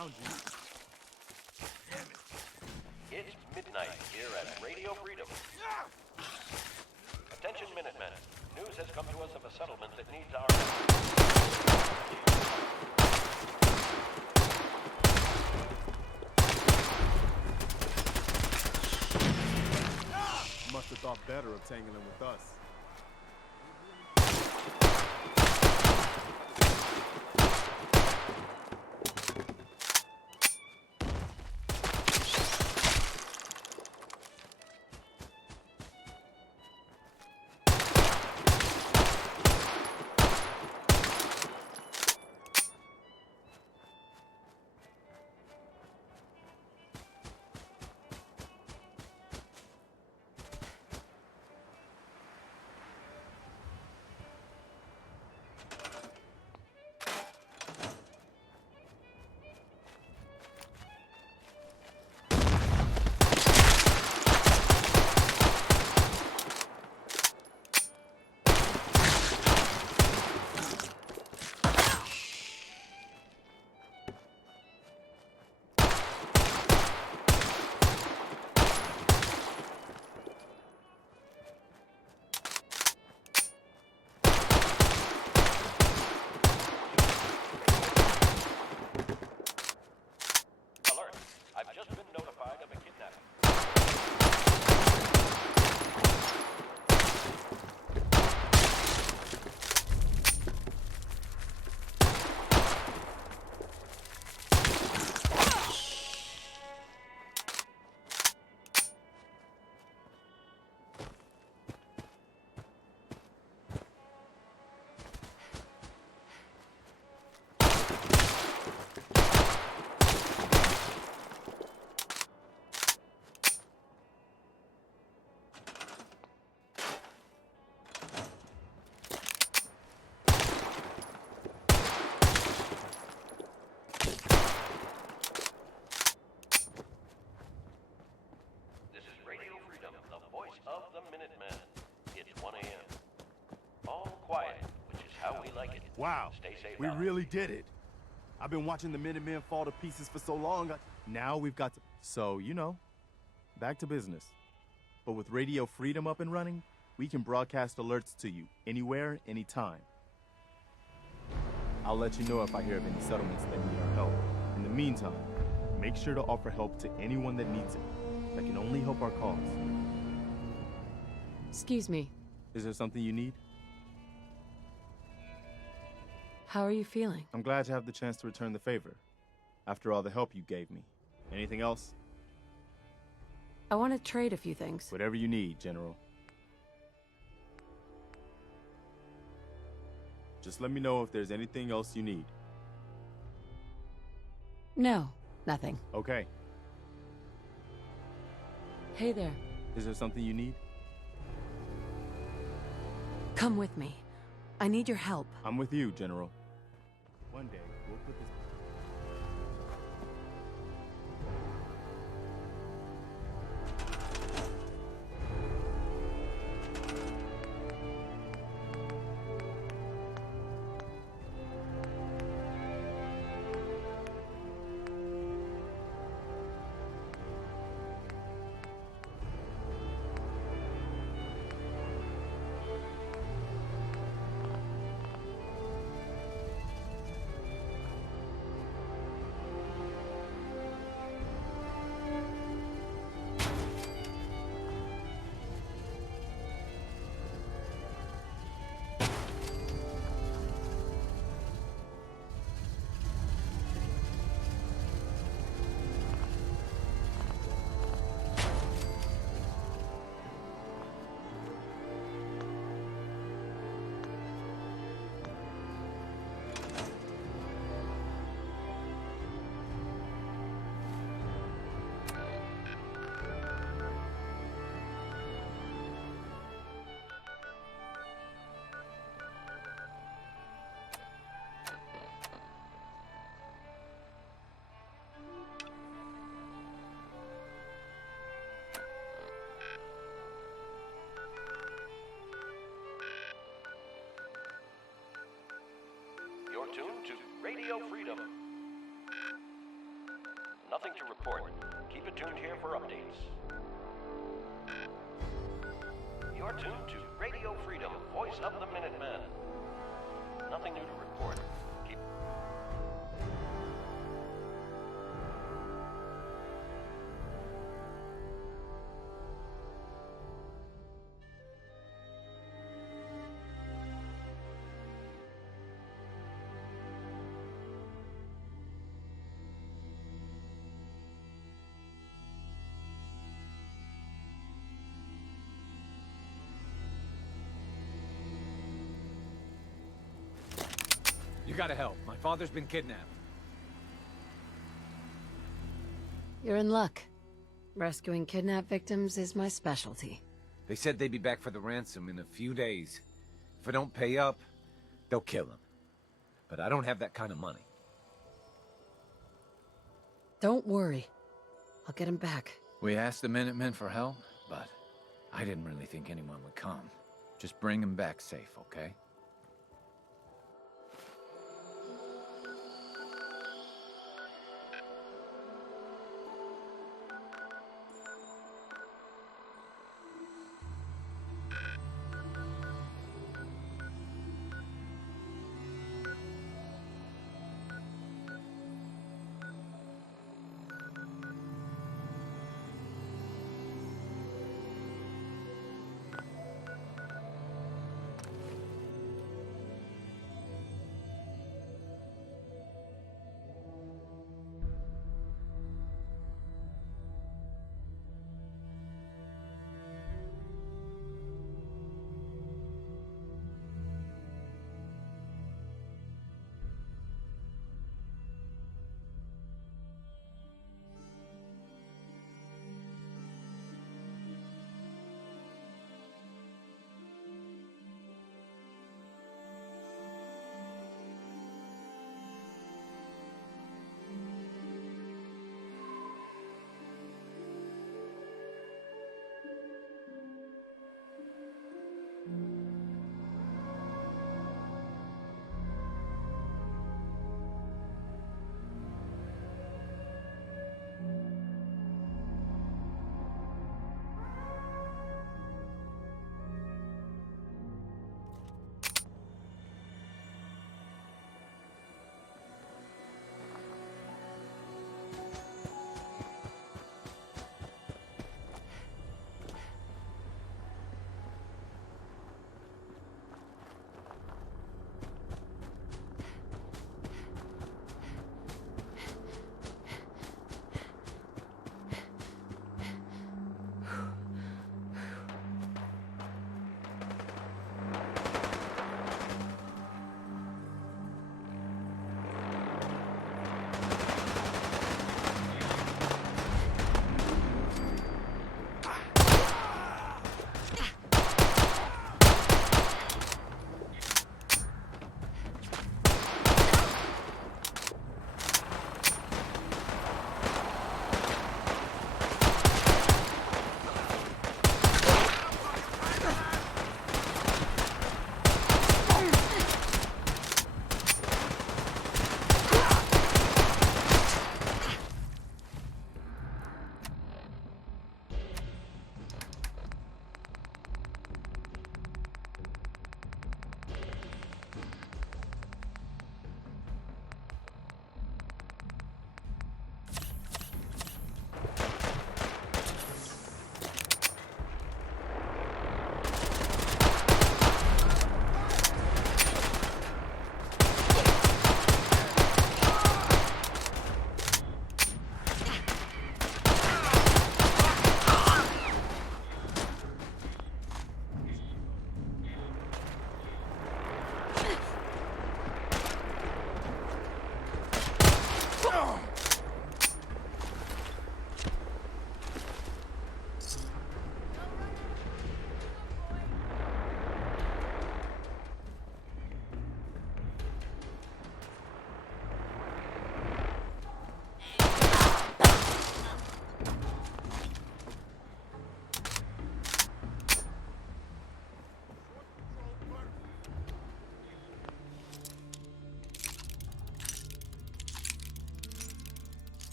Found you. Damn it. It's midnight here at Radio Freedom. Attention, Minutemen. News has come to us of a settlement that needs our Must have thought better of tangling with us. alert. I've just been notified of a kidnapping. This is Radio Freedom, the voice of the Minutemen. It's 1 a.m. All quiet, which is how we like it. Wow, Stay safe we out there. really did it. I've been watching the Minutemen fall to pieces for so long. Now we've got to... So, you know, back to business. But with Radio Freedom up and running, we can broadcast alerts to you anywhere, anytime. I'll let you know if I hear of any settlements that need our help. In the meantime, make sure to offer help to anyone that needs it. That can only help our cause. Excuse me. Is there something you need? How are you feeling? I'm glad to have the chance to return the favor. After all the help you gave me. Anything else? I want to trade a few things. Whatever you need, General. Just let me know if there's anything else you need. No, nothing. Okay. Hey there. Is there something you need? Come with me. I need your help. I'm with you, General. One day, we'll put this... Nothing to report. Keep it tuned here for updates. You're tuned to Radio Freedom, voice of the Minutemen. Nothing new to report. Keep... You gotta help. My father's been kidnapped. You're in luck. Rescuing kidnapped victims is my specialty. They said they'd be back for the ransom in a few days. If I don't pay up, they'll kill him. But I don't have that kind of money. Don't worry. I'll get him back. We asked the Minutemen for help, but I didn't really think anyone would come. Just bring him back safe, okay?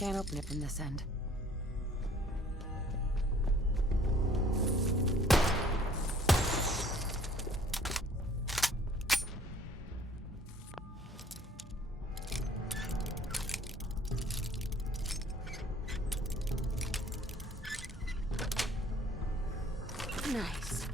Can't open it from this end. Nice.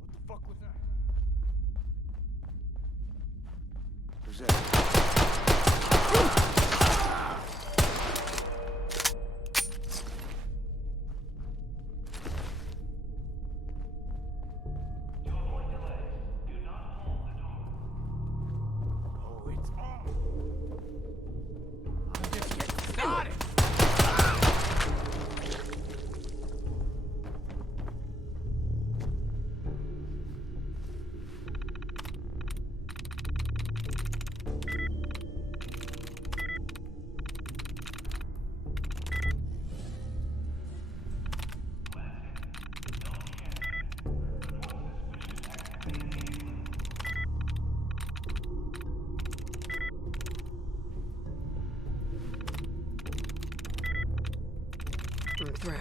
What the fuck was that? Who's that? Oh, it's on. I'm just getting started. I'm through.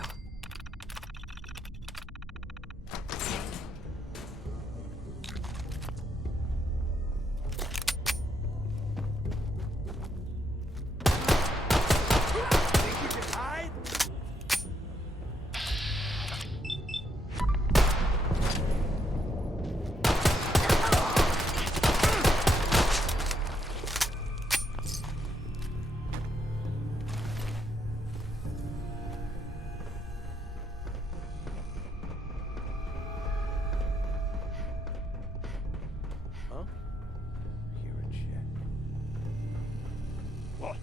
Think you can hide? Huh? Hearing shit. What?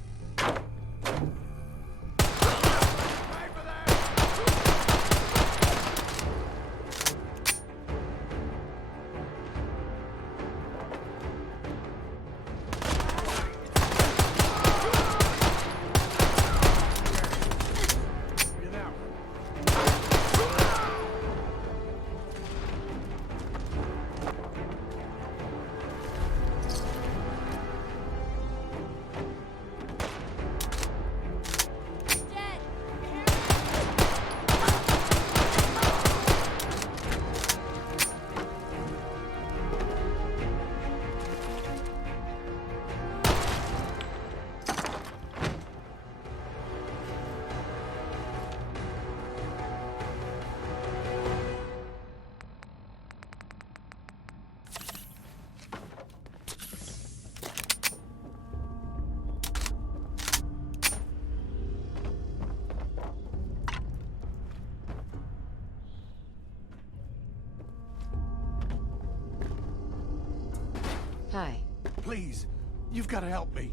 Hi. Please, you've got to help me.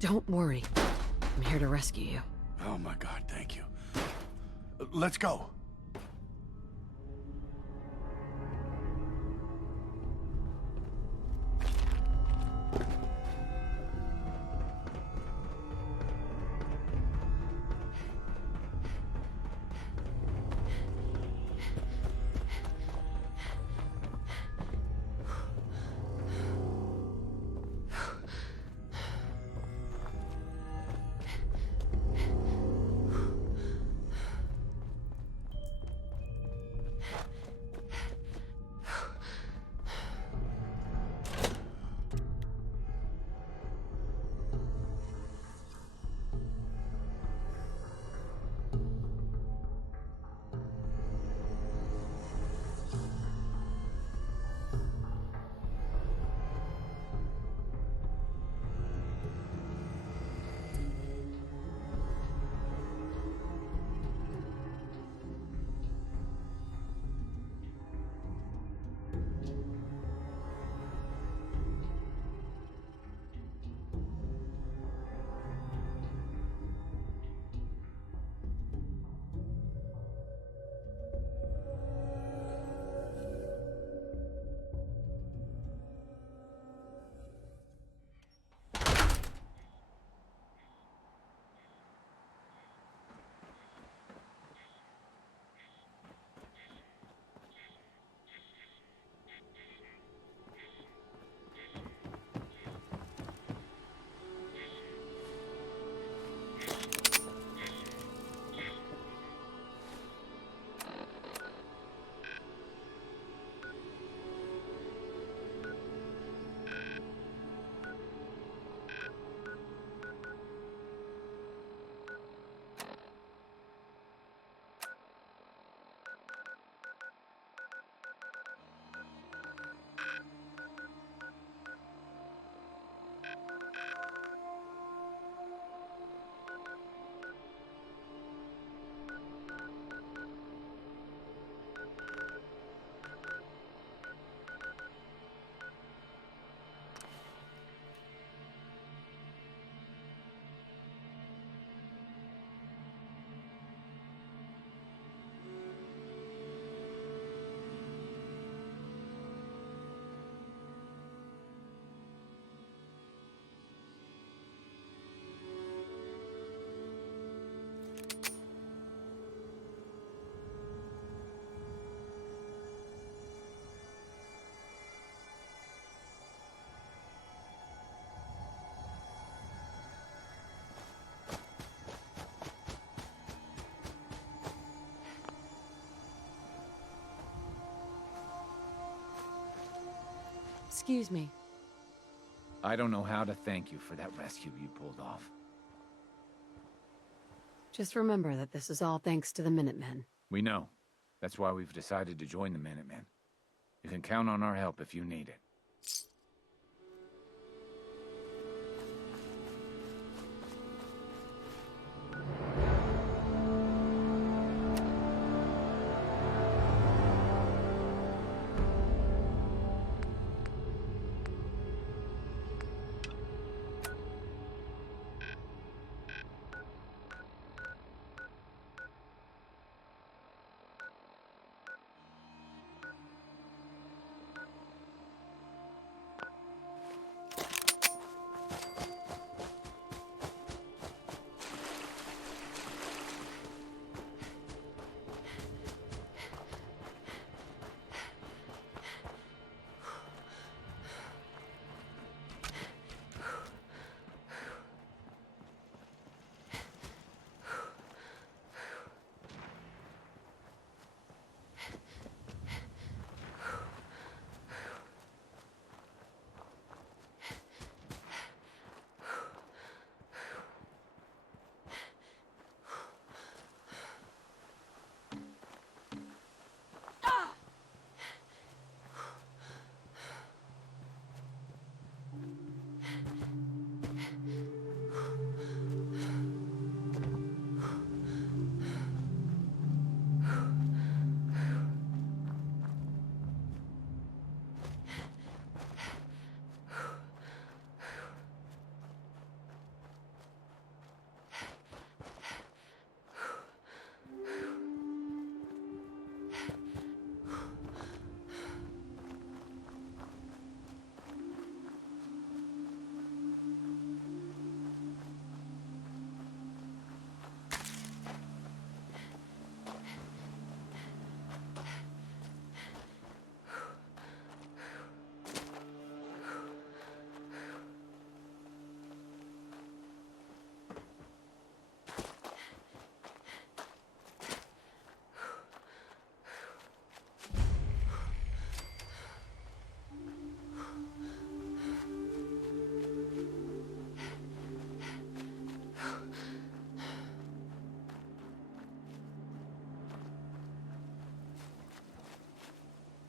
Don't worry. I'm here to rescue you. Oh my God, thank you. Let's go. Excuse me. I don't know how to thank you for that rescue you pulled off. Just remember that this is all thanks to the Minutemen. We know. That's why we've decided to join the Minutemen. You can count on our help if you need it.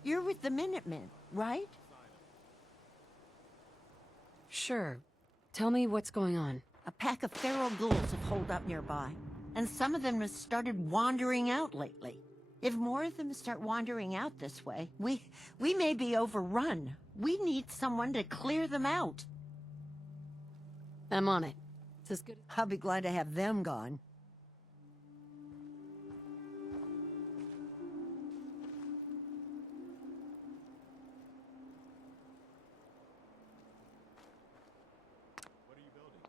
You're with the Minutemen, right? Sure. Tell me what's going on. A pack of feral ghouls have holed up nearby, and some of them have started wandering out lately. If more of them start wandering out this way, we may be overrun. We need someone to clear them out. I'm on it. It's as good. I'll be glad to have them gone. What are you building?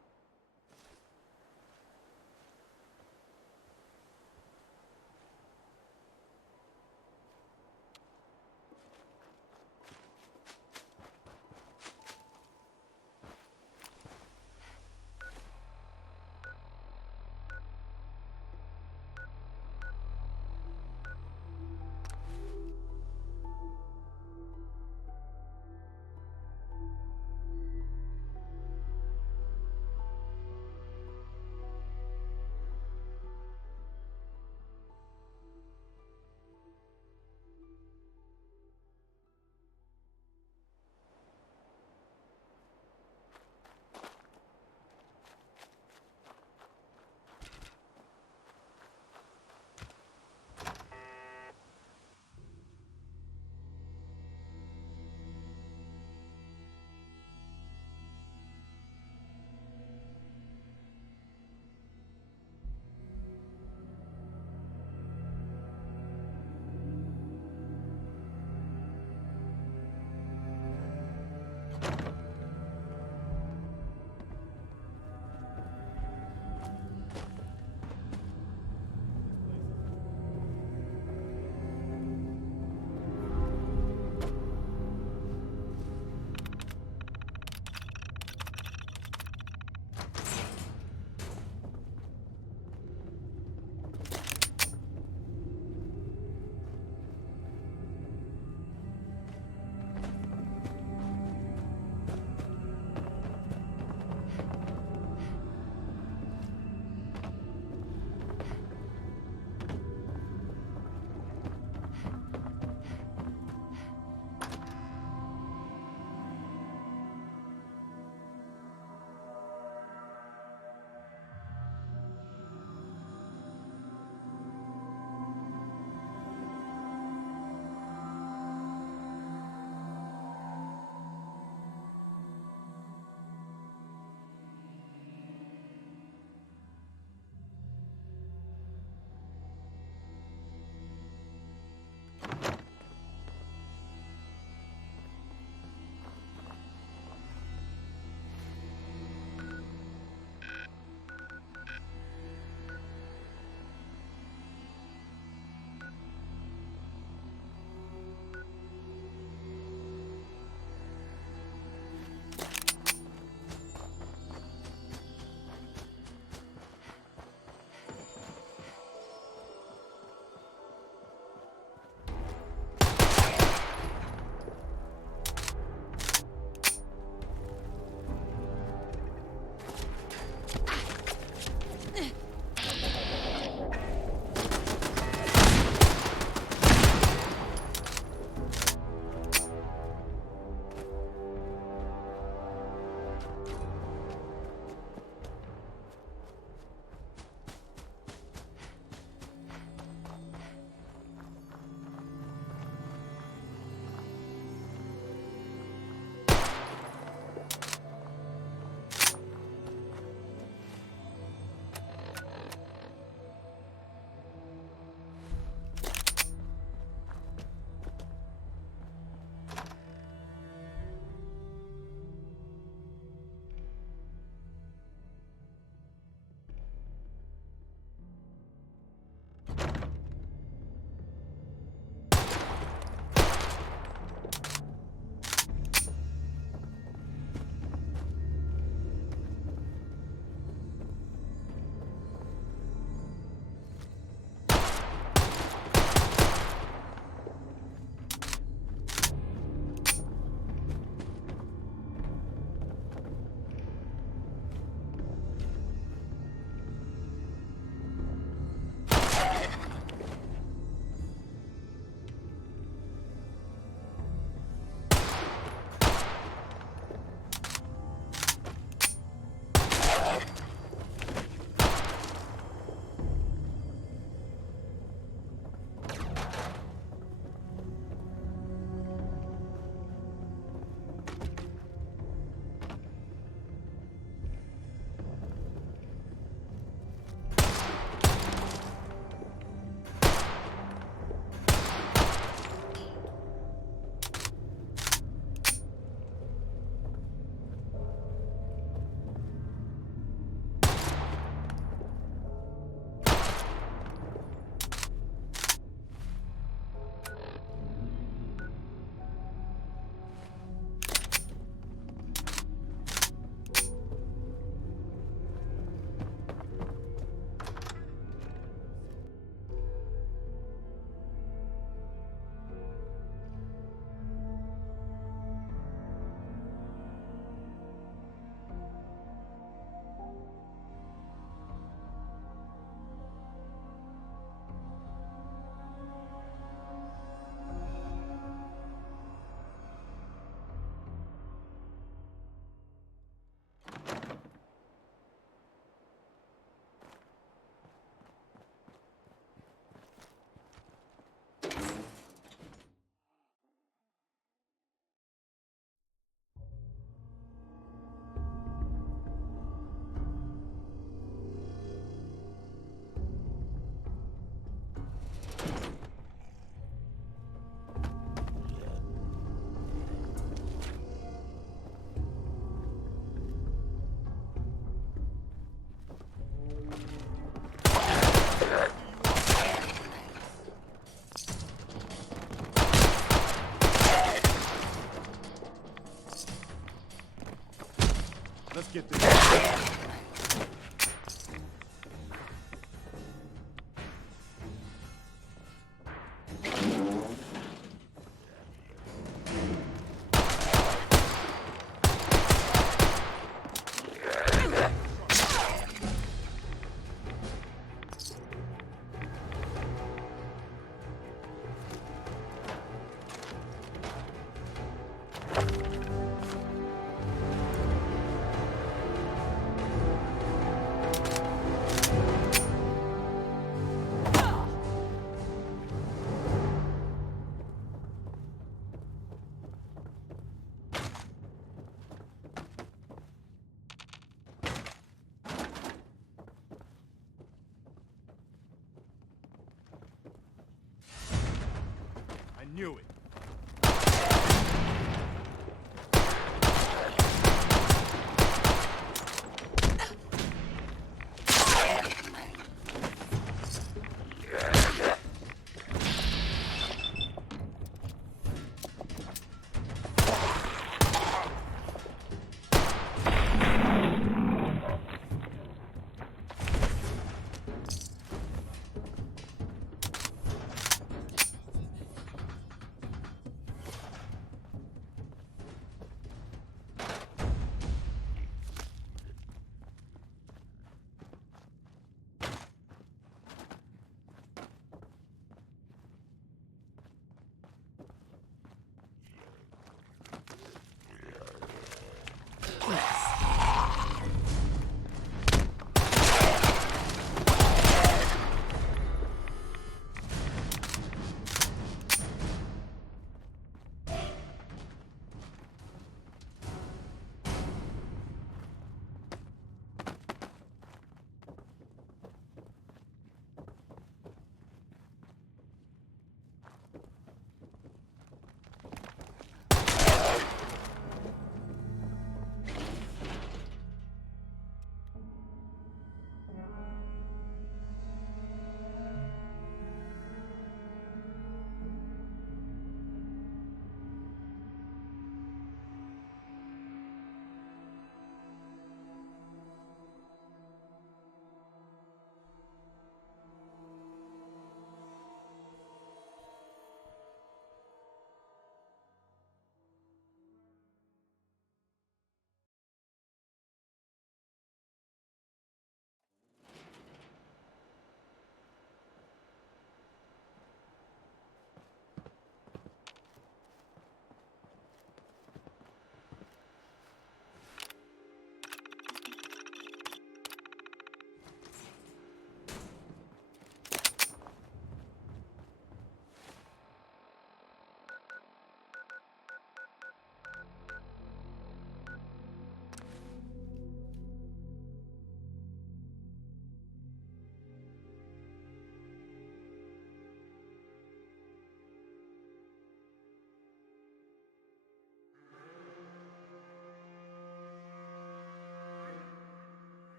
knew it.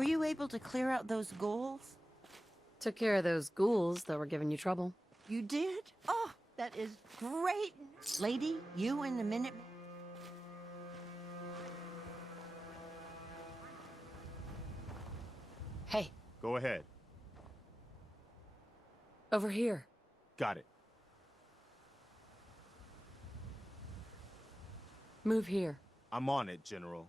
Were you able to clear out those ghouls? Took care of those ghouls that were giving you trouble. You did? Oh, that is great. Lady, you and the Minute... Hey, Go ahead. over here. Got it. Move here. I'm on it, General.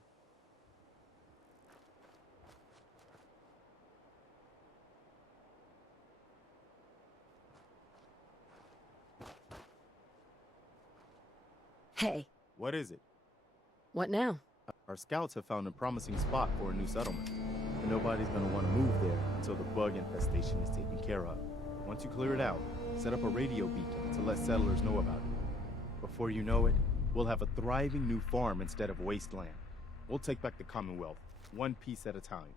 Hey, What is it? what now? Our scouts have found a promising spot for a new settlement. But nobody's gonna want to move there until the bug infestation is taken care of. Once you clear it out, set up a radio beacon to let settlers know about it. Before you know it, we'll have a thriving new farm instead of wasteland. We'll take back the Commonwealth, one piece at a time.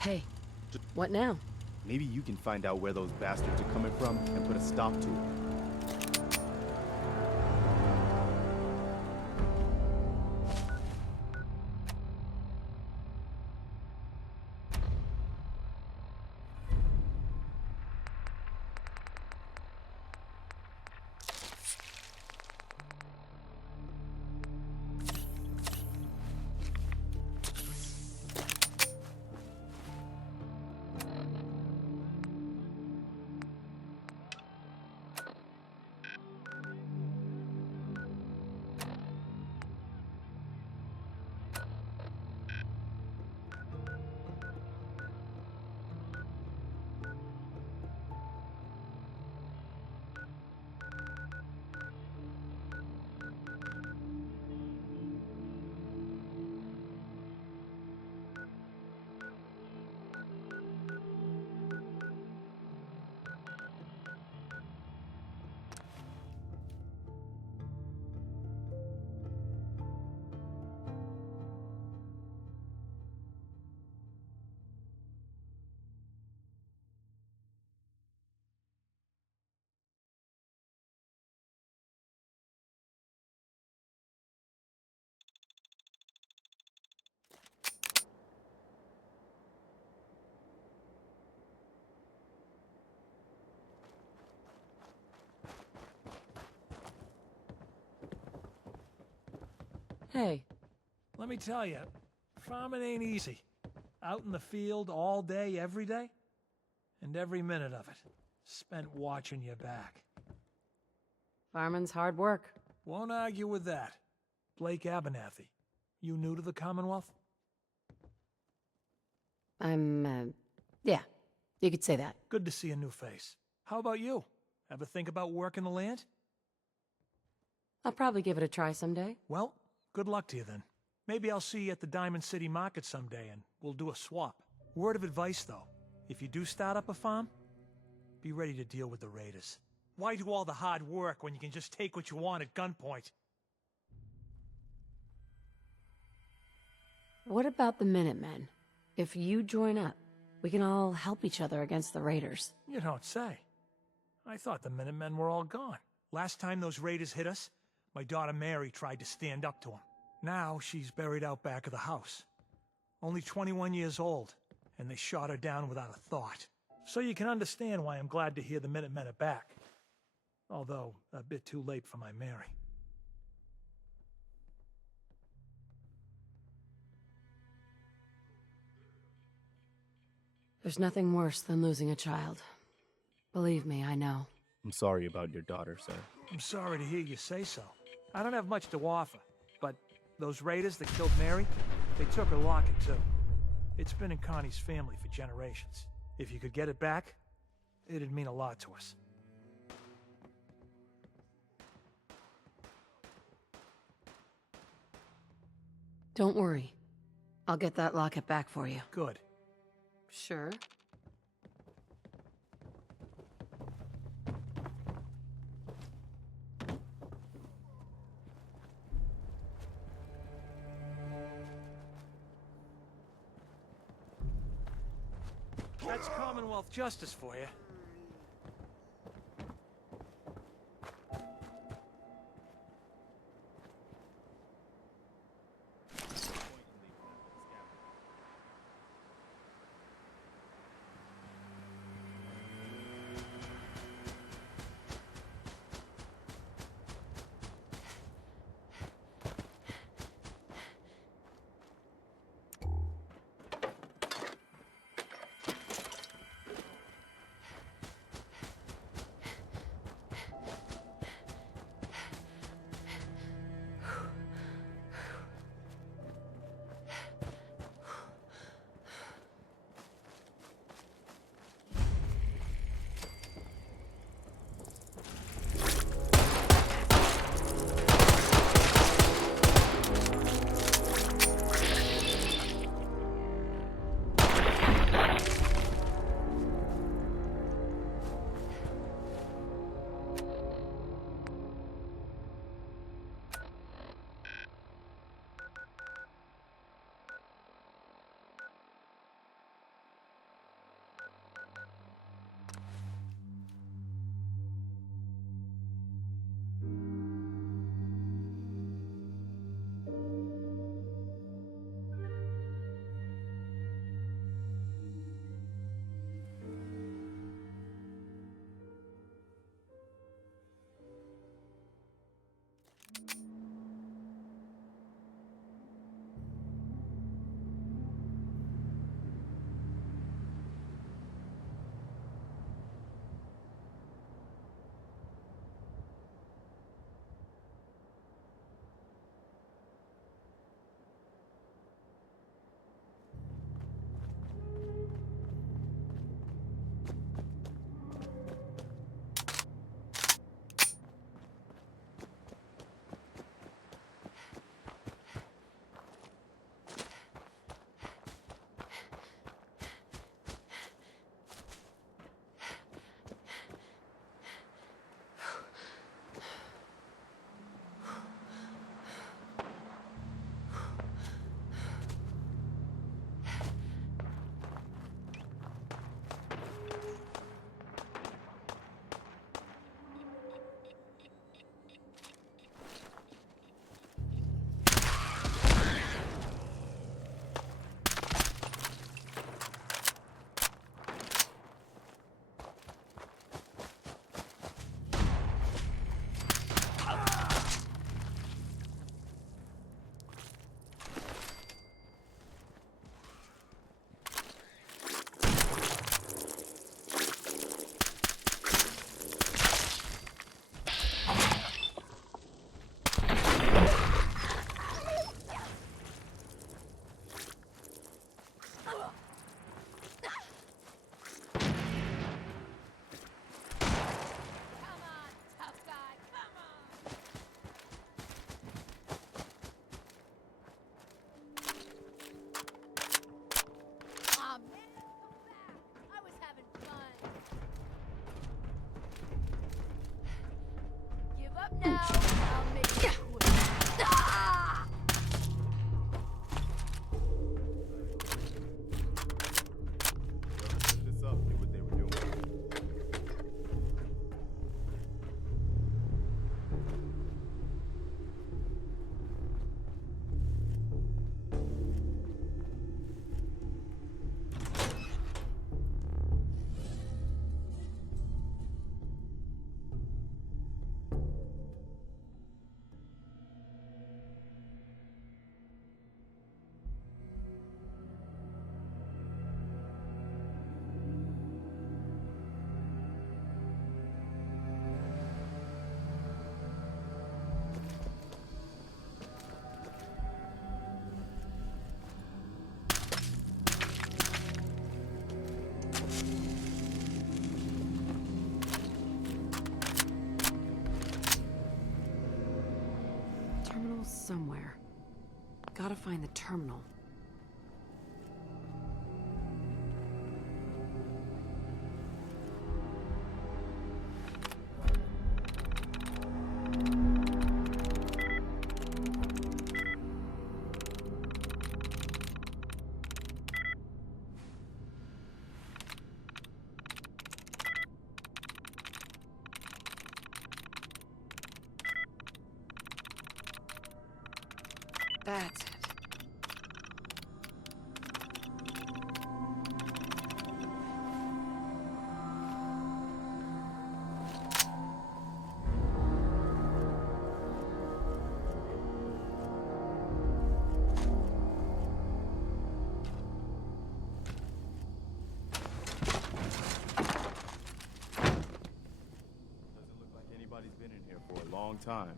Hey, what now? Maybe you can find out where those bastards are coming from and put a stop to it. Hey, Let me tell you, farming ain't easy. Out in the field all day, every day, and every minute of it spent watching your back. farming's hard work. Won't argue with that. Blake Abernathy, you new to the Commonwealth? Yeah, you could say that. Good to see a new face. How about you? Ever think about working the land? I'll probably give it a try someday. Well, good luck to you then. Maybe I'll see you at the Diamond City Market someday and we'll do a swap. Word of advice though, if you do start up a farm, be ready to deal with the raiders. Why do all the hard work when you can just take what you want at gunpoint? What about the Minutemen? If you join up, we can all help each other against the raiders. You don't say. I thought the Minutemen were all gone. Last time those raiders hit us, my daughter Mary tried to stand up to them. Now she's buried out back of the house. Only 21 years old, and they shot her down without a thought. So you can understand why I'm glad to hear the Minutemen are back. Although, a bit too late for my Mary. There's nothing worse than losing a child. Believe me, I know. I'm sorry about your daughter, sir. I'm sorry to hear you say so. I don't have much to offer, but those raiders that killed Mary, they took her locket too. It's been in Connie's family for generations. If you could get it back, it'd mean a lot to us. Don't worry. I'll get that locket back for you. Good. Sure. That's Commonwealth justice for you. gotta find the terminal. That's it. Doesn't look like anybody's been in here for a long time.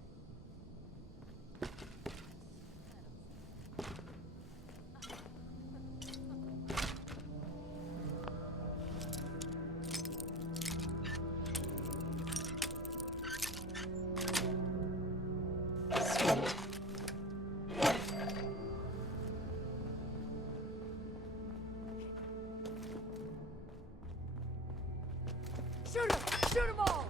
Shoot him! Shoot them all!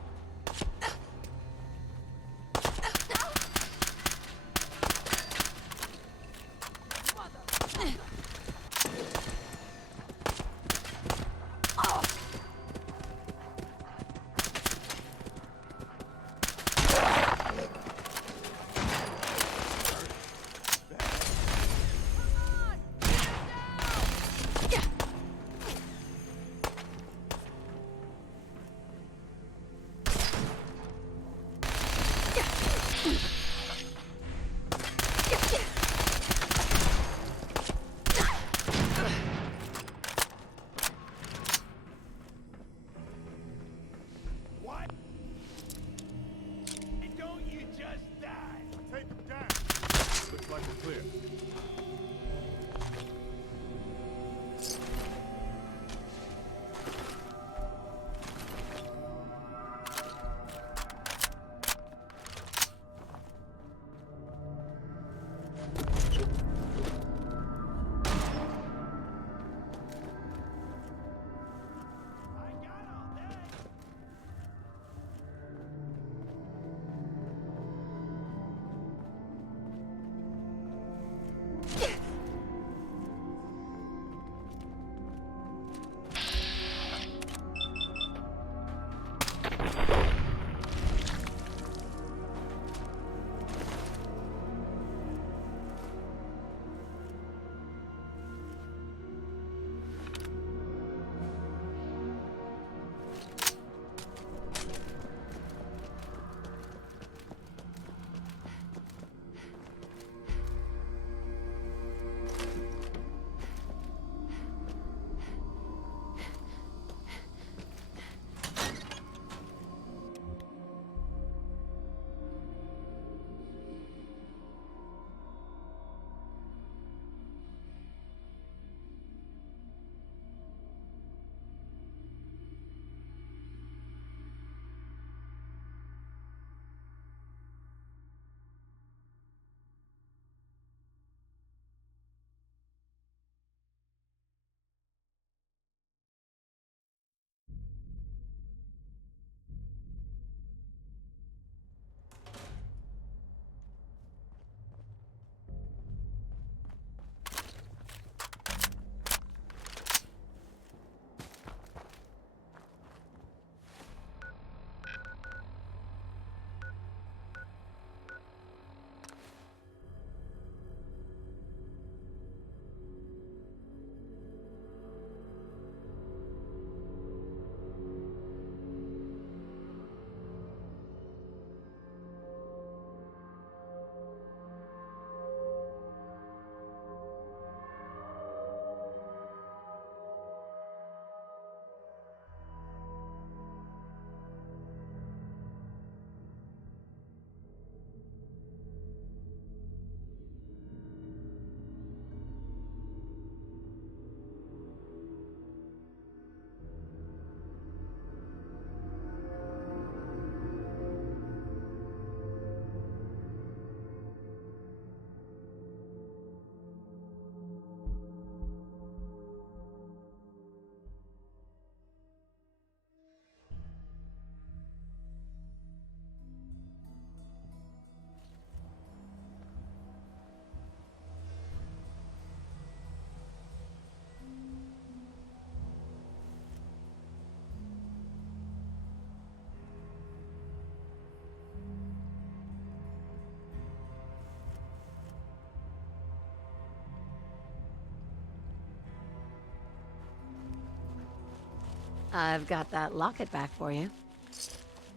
I've got that locket back for you.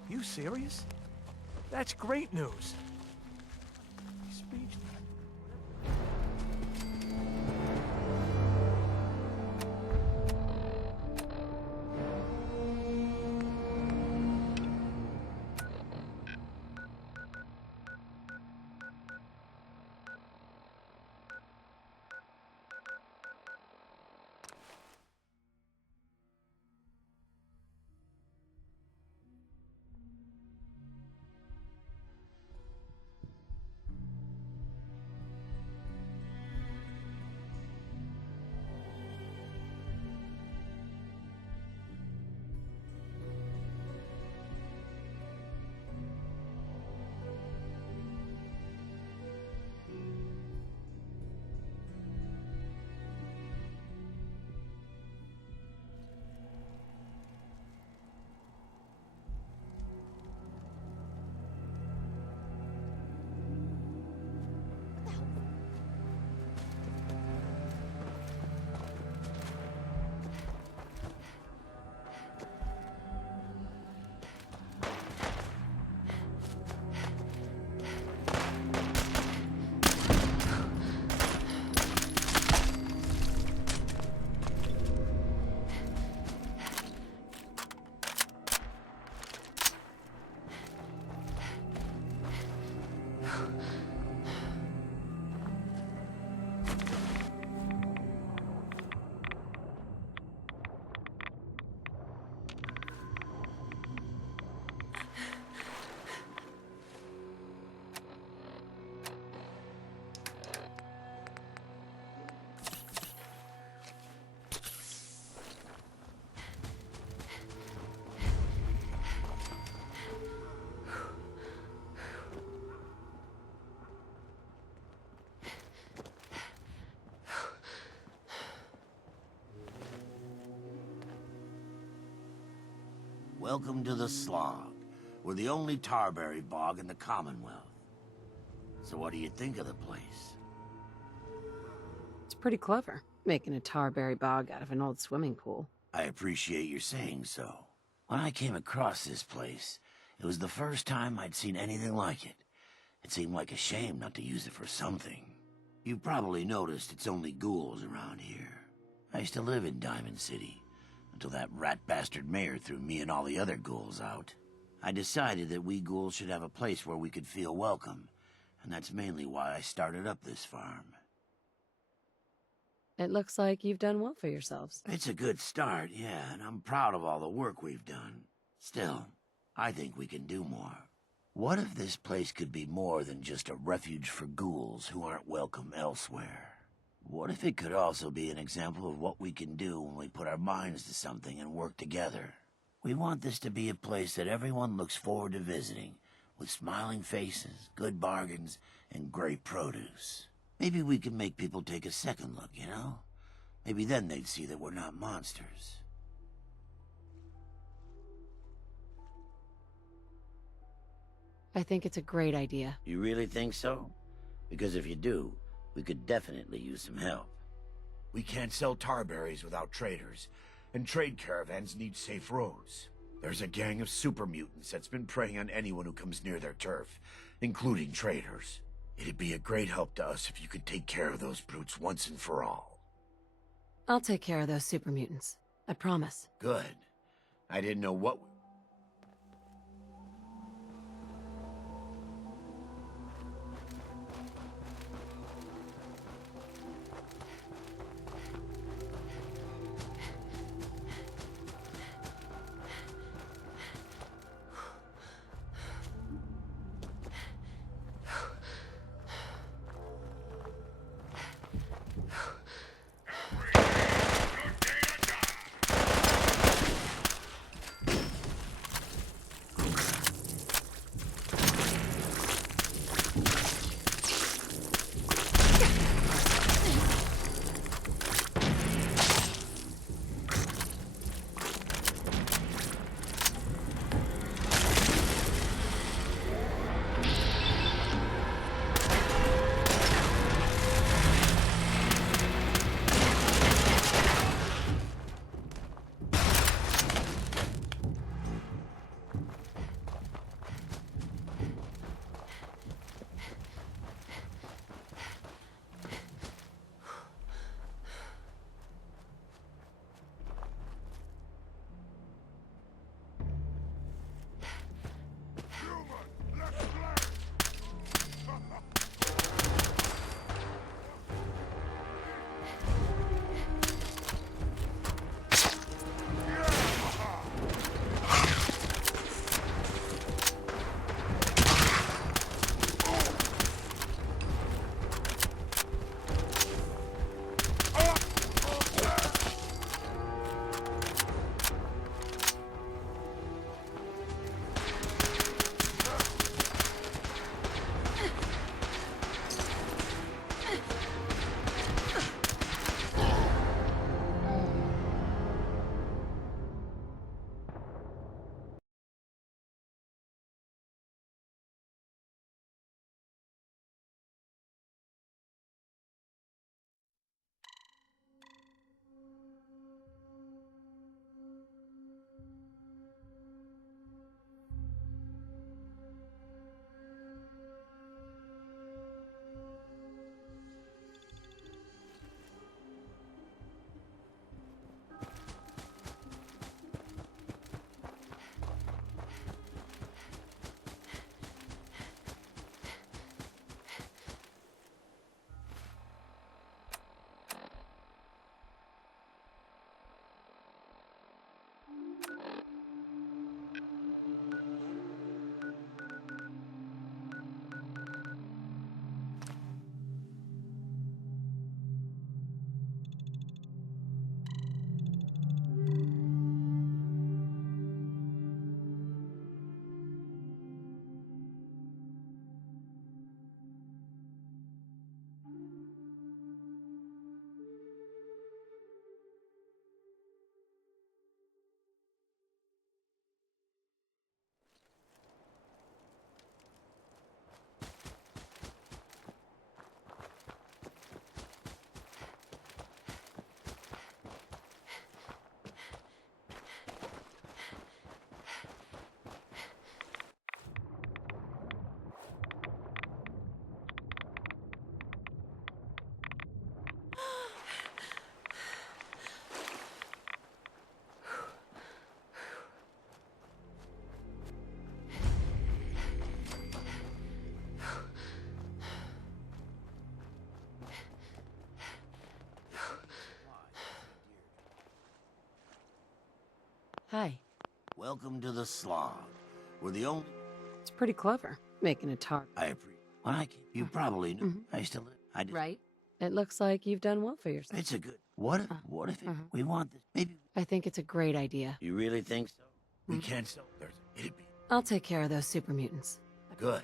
You serious? That's great news. Speech. Welcome to the Slog. We're the only Tarberry bog in the Commonwealth. So what do you think of the place? It's pretty clever, making a tarberry bog out of an old swimming pool. I appreciate your saying so. When I came across this place, it was the first time I'd seen anything like it. It seemed like a shame not to use it for something. You've probably noticed it's only ghouls around here. I used to live in Diamond City, until that rat bastard mayor threw me and all the other ghouls out. I decided that we ghouls should have a place where we could feel welcome, and that's mainly why I started up this farm. It looks like you've done well for yourselves. It's a good start, yeah, and I'm proud of all the work we've done. Still, I think we can do more. What if this place could be more than just a refuge for ghouls who aren't welcome elsewhere? What if it could also be an example of what we can do when we put our minds to something and work together? We want this to be a place that everyone looks forward to visiting, with smiling faces, good bargains, and great produce. Maybe we can make people take a second look, you know? Maybe then they'd see that we're not monsters. I think it's a great idea. You really think so? Because if you do, we could definitely use some help. We can't sell tarberries without traders, and trade caravans need safe roads. There's a gang of super mutants that's been preying on anyone who comes near their turf, including traders. It'd be a great help to us if you could take care of those brutes once and for all. I'll take care of those super mutants. I promise. Good. I didn't know what... Hi. Welcome to the Slog. We're the only... It's pretty clever, making a tar. I appreciate... When I came, you probably knew I used to live... I did. Right? It looks like you've done well for yourself. It's a good... What if we want this? Maybe... I think it's a great idea. You really think so? We can't sell... It'd be... I'll take care of those super mutants. Good.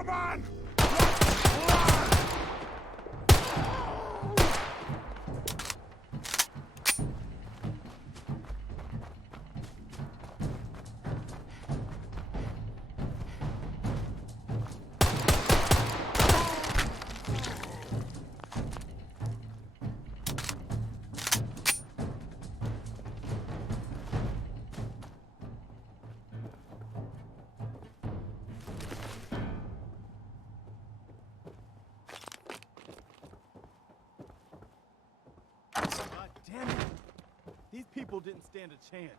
Come on! God damn it! These people didn't stand a chance.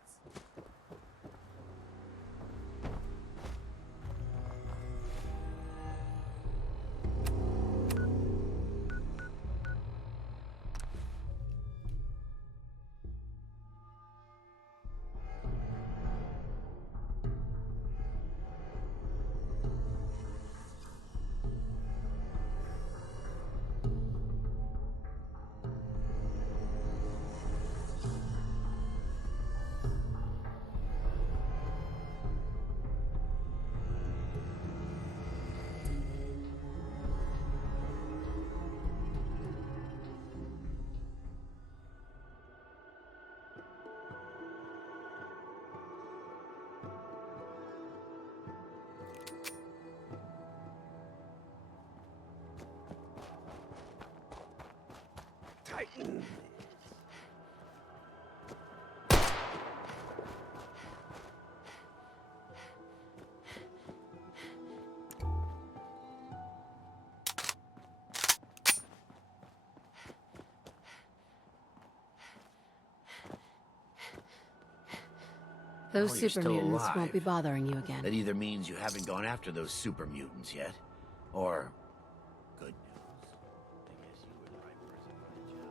Those Oh, you're super still mutants won't alive. be bothering you again. That either means you haven't gone after those super mutants yet, or good news. I guess you were the right person for the job.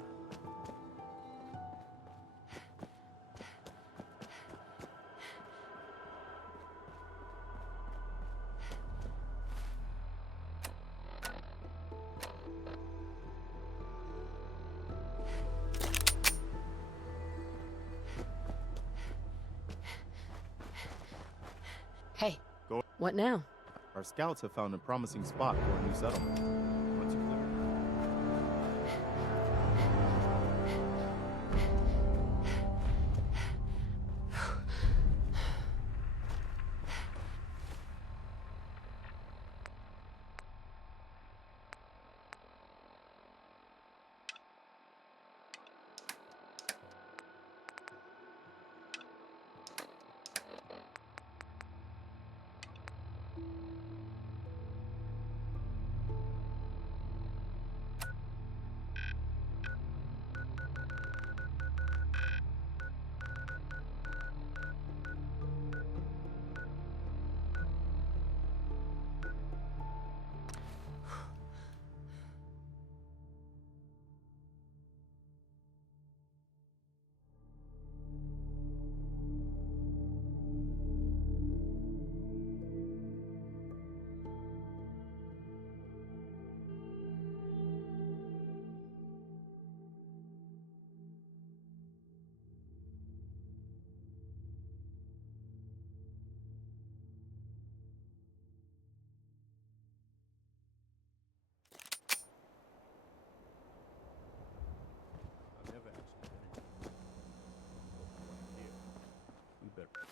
Hey, Go. what now? Our scouts have found a promising spot for a new settlement. Once you clear it. I've never actually been in here. We better.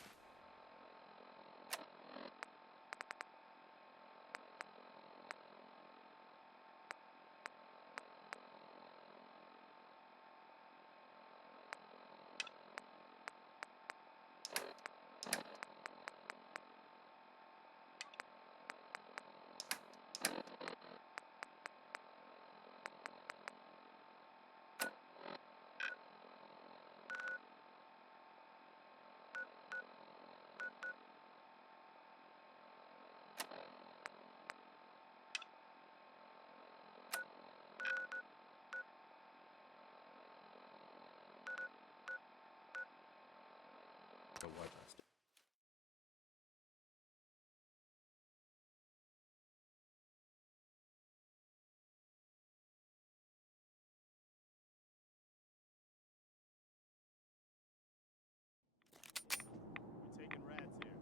The White House. We taking rats here.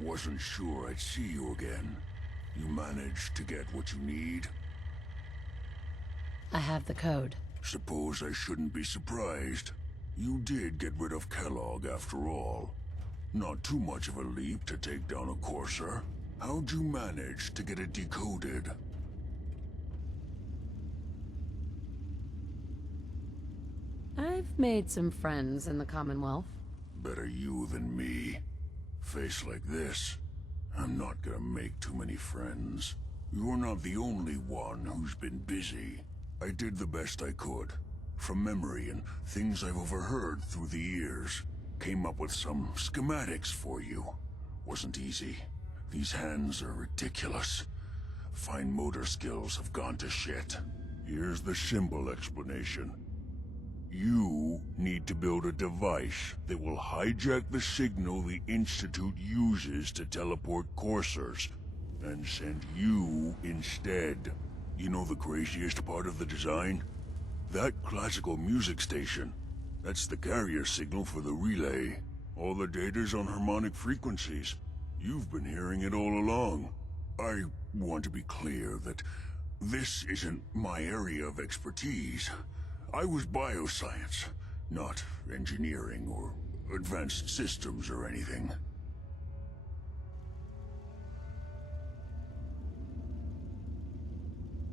Wasn't sure I'd see you again. You managed to get what you need? I have the code. Suppose I shouldn't be surprised. You did get rid of Kellogg after all. Not too much of a leap to take down a Courser. How'd you manage to get it decoded? I've made some friends in the Commonwealth. Better you than me. Face like this, I'm not gonna make too many friends. You're not the only one who's been busy. I did the best I could. From memory and things I've overheard through the years. Came up with some schematics for you. Wasn't easy. These hands are ridiculous. Fine motor skills have gone to shit. Here's the simple explanation. You need to build a device that will hijack the signal the Institute uses to teleport coursers, and send you instead. You know the craziest part of the design? That classical music station. That's the carrier signal for the relay. All the data's on harmonic frequencies. You've been hearing it all along. I want to be clear that this isn't my area of expertise. I was bioscience, not engineering or advanced systems or anything.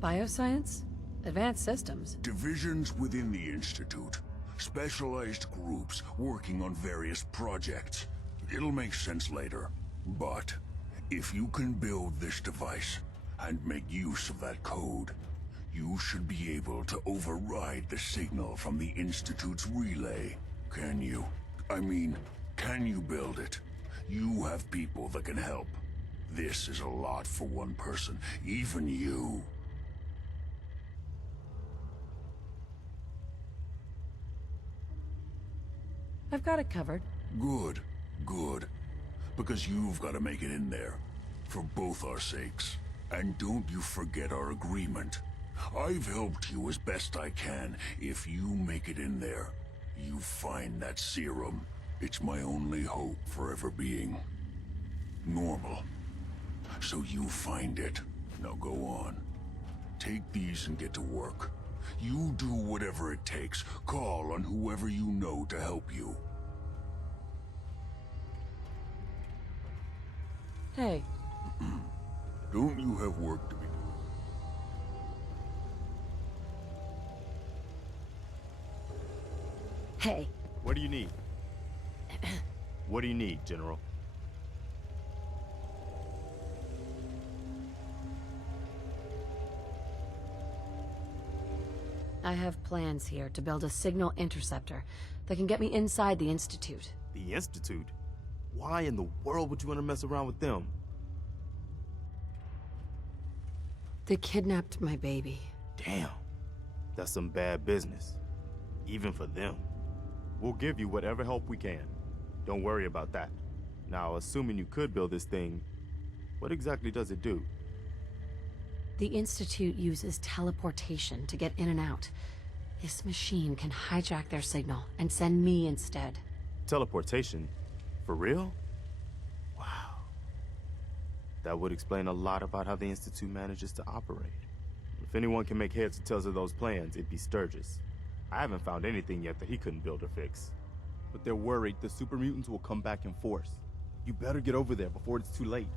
Bioscience? Advanced systems? Divisions within the Institute. Specialized groups working on various projects. It'll make sense later. But if you can build this device and make use of that code, you should be able to override the signal from the Institute's relay. Can you? I mean, can you build it? You have people that can help. This is a lot for one person, even you. I've got it covered. Good, good. Because you've got to make it in there. For both our sakes. And don't you forget our agreement. I've helped you as best I can. If you make it in there, you find that serum. It's my only hope for ever being normal. So you find it. Now go on. Take these and get to work. You do whatever it takes. Call on whoever you know to help you. Hey. Don't you have work to be doing? Hey. What do you need? What do you need, General? I have plans here to build a signal interceptor that can get me inside the Institute. The Institute? Why in the world would you want to mess around with them? They kidnapped my baby. Damn. That's some bad business. Even for them. We'll give you whatever help we can. Don't worry about that. Now, assuming you could build this thing, what exactly does it do? The Institute uses teleportation to get in and out. This machine can hijack their signal and send me instead. Teleportation? For real? Wow. That would explain a lot about how the Institute manages to operate. If anyone can make heads or tails of those plans, it'd be Sturgis. I haven't found anything yet that he couldn't build or fix. But they're worried the super mutants will come back in force. You better get over there before it's too late.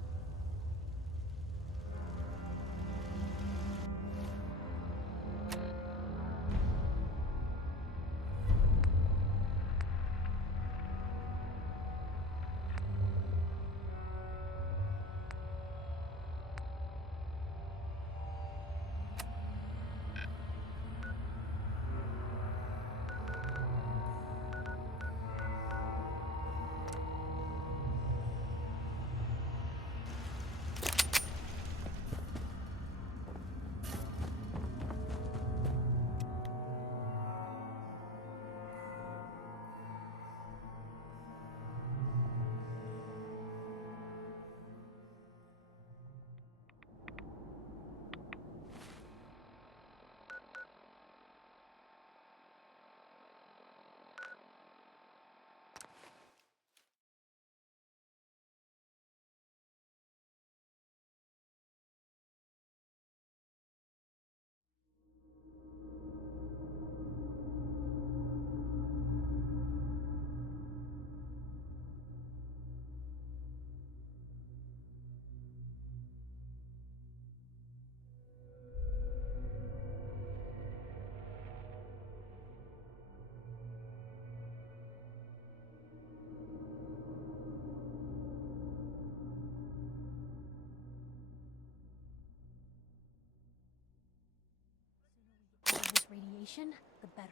This radiation, the better.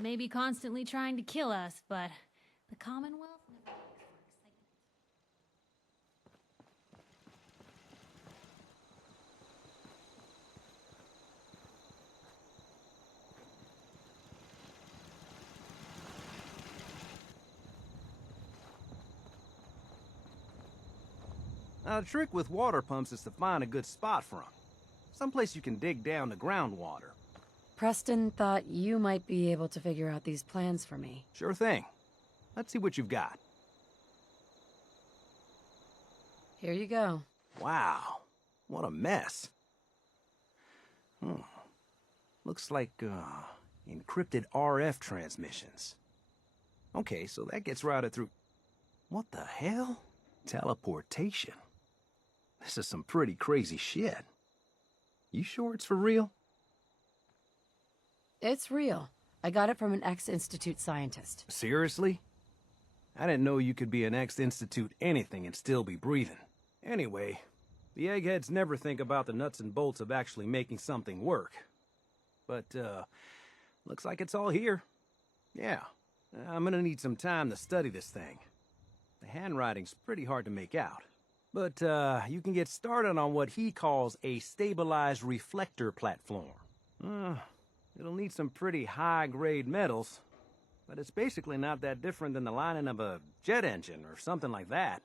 Maybe constantly trying to kill us, but the Commonwealth never looks for excitement. Now, the trick with water pumps is to find a good spot for them. Someplace you can dig down to groundwater. Preston thought you might be able to figure out these plans for me. Sure thing. Let's see what you've got. Here you go. Wow, what a mess. Looks like, encrypted RF transmissions. Okay, so that gets routed through... What the hell? Teleportation? This is some pretty crazy shit. You sure it's for real? It's real. I got it from an ex-Institute scientist. Seriously? I didn't know you could be an ex-Institute anything and still be breathing. Anyway, the eggheads never think about the nuts and bolts of actually making something work. But, looks like it's all here. Yeah, I'm gonna need some time to study this thing. The handwriting's pretty hard to make out. But, you can get started on what he calls a stabilized reflector platform. It'll need some pretty high-grade metals, but it's basically not that different than the lining of a jet engine or something like that.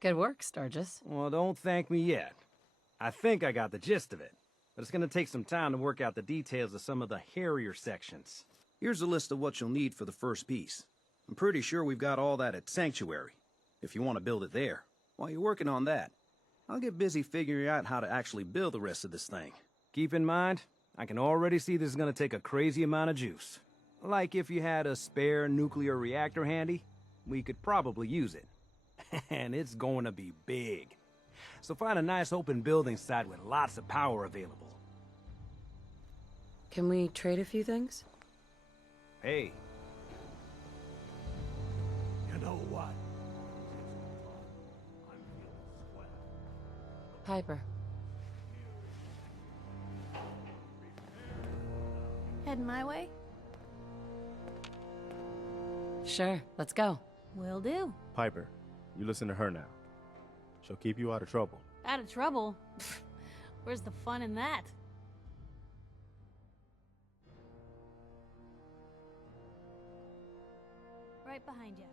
Good work, Sturgis. Well, don't thank me yet. I think I got the gist of it, but it's gonna take some time to work out the details of some of the hairier sections. Here's a list of what you'll need for the first piece. I'm pretty sure we've got all that at Sanctuary, if you want to build it there. While you're working on that, I'll get busy figuring out how to actually build the rest of this thing. Keep in mind, I can already see this is gonna take a crazy amount of juice. Like if you had a spare nuclear reactor handy, we could probably use it. And it's going to be big. So find a nice open building site with lots of power available. Can we trade a few things? Hey. You know what? Piper. Heading my way? Sure, let's go. Will do. Piper, you listen to her now. She'll keep you out of trouble. Out of trouble? Where's the fun in that? Right behind you.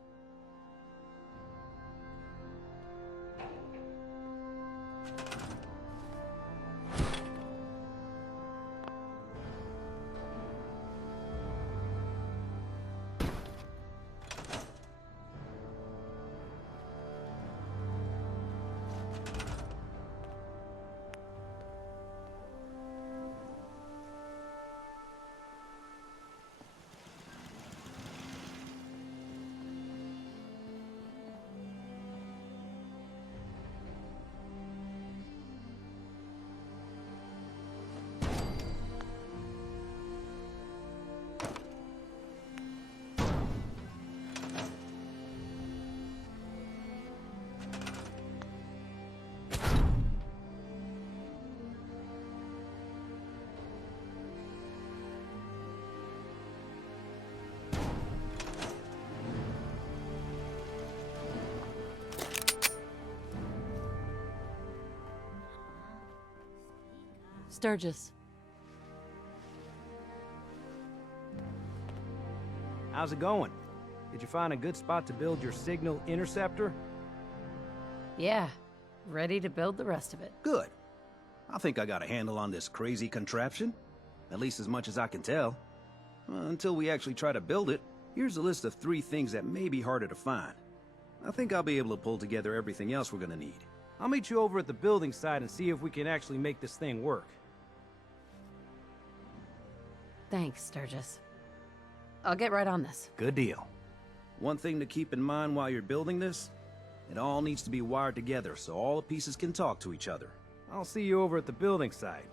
Sturgis. How's it going? Did you find a good spot to build your signal interceptor? Yeah, ready to build the rest of it. Good. I think I got a handle on this crazy contraption. At least as much as I can tell. Until we actually try to build it, here's a list of 3 things that may be harder to find. I think I'll be able to pull together everything else we're gonna need. I'll meet you over at the building site and see if we can actually make this thing work. Thanks, Sturgis. I'll get right on this. Good deal. One thing to keep in mind while you're building this, it all needs to be wired together so all the pieces can talk to each other. I'll see you over at the building site.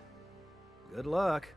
Good luck.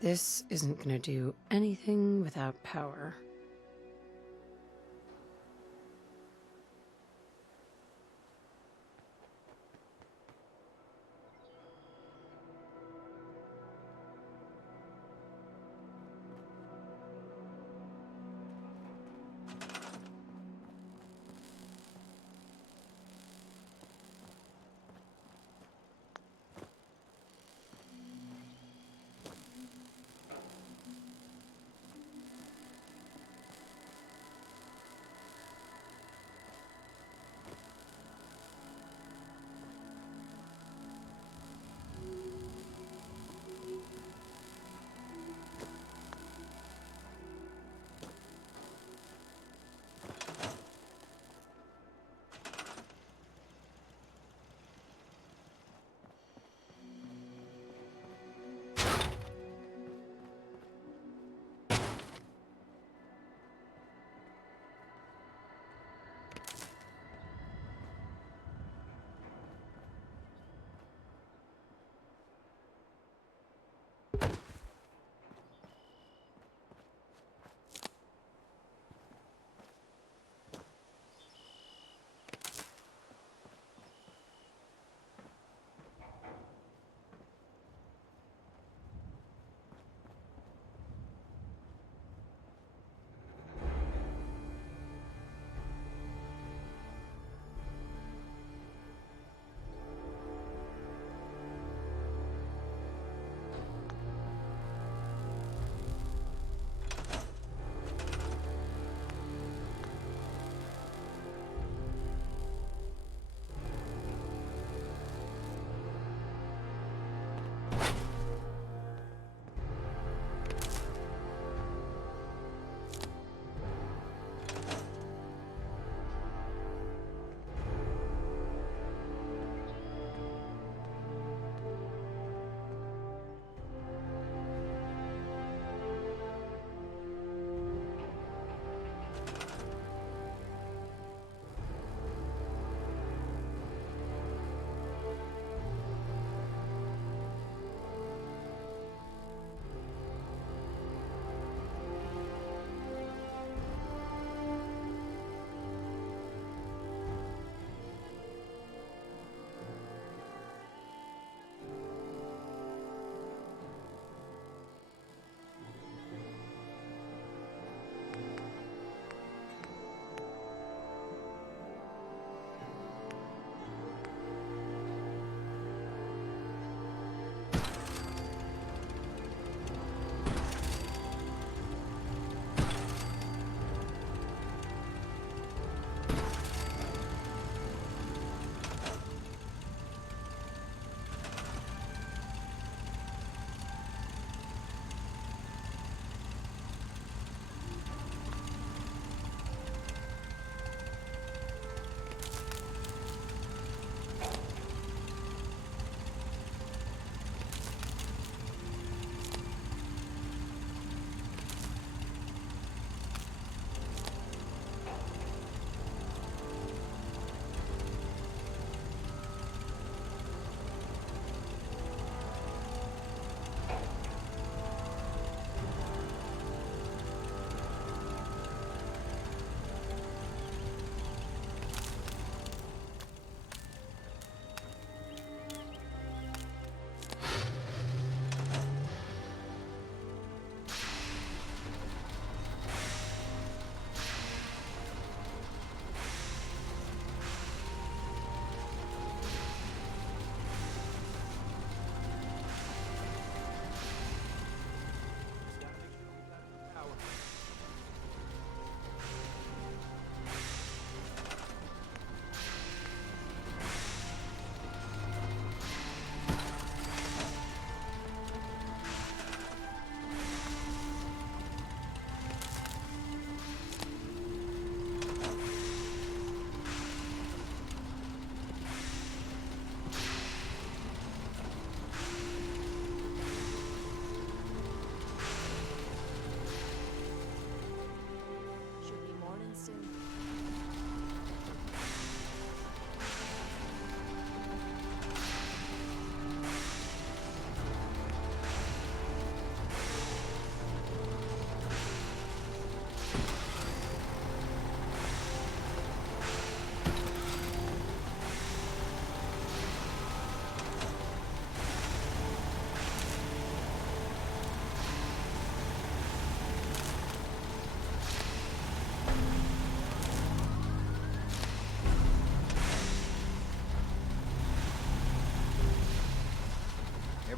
This isn't gonna do anything without power.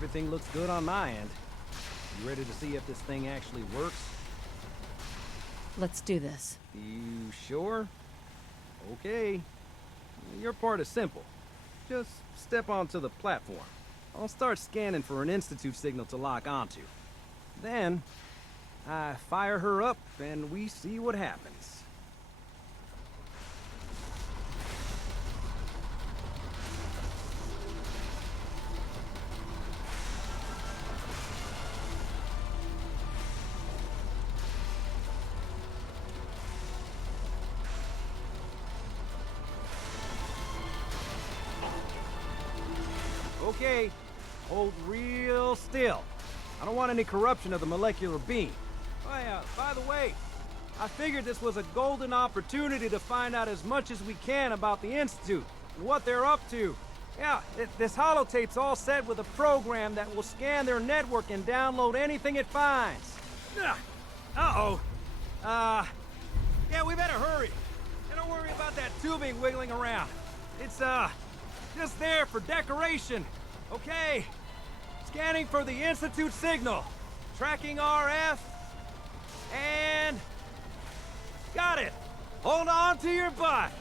Everything looks good on my end. You ready to see if this thing actually works? Let's do this. You sure? Okay. Your part is simple. Just step onto the platform. I'll start scanning for an Institute signal to lock onto. Then, I fire her up and we see what happens. Okay, hold real still. I don't want any corruption of the molecular beam. Oh yeah, by the way, I figured this was a golden opportunity to find out as much as we can about the Institute and what they're up to. Yeah, this holotape's all set with a program that will scan their network and download anything it finds. Uh-oh. Yeah, we better hurry. And don't worry about that tubing wiggling around. It's, just there for decoration. Okay. Scanning for the Institute signal. Tracking RF. And... got it. Hold on to your butt.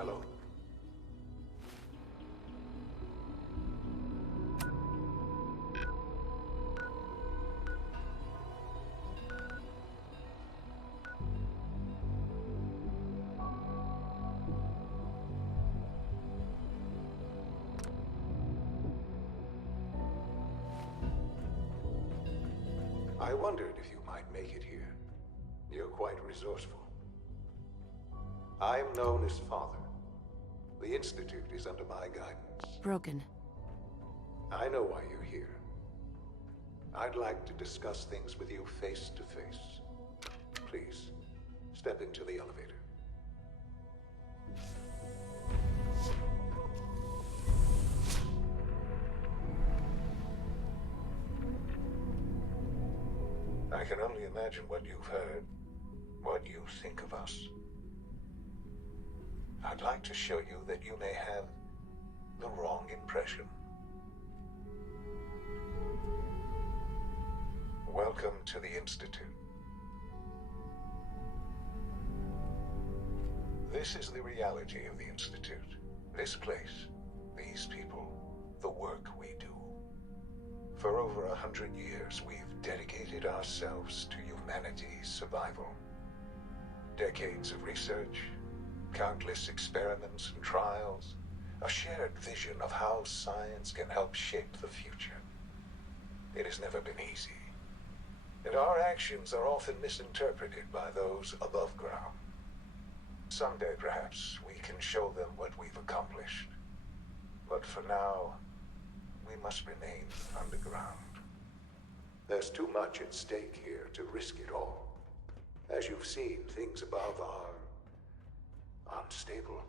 Hello. I wondered if you might make it here. You're quite resourceful. I'm known as Father. The Institute is under my guidance. Broken. I know why you're here. I'd like to discuss things with you face to face. Please, step into the elevator. I can only imagine what you've heard, what you think of us. I'd like to show you that you may have the wrong impression. Welcome to the Institute. This is the reality of the Institute. This place, these people, the work we do. For over 100 years, we've dedicated ourselves to humanity's survival. Decades of research, countless experiments and trials, a shared vision of how science can help shape the future. It has never been easy, and our actions are often misinterpreted by those above ground. Someday, perhaps, we can show them what we've accomplished. But for now, we must remain underground. There's too much at stake here to risk it all. As you've seen, things above are unstable.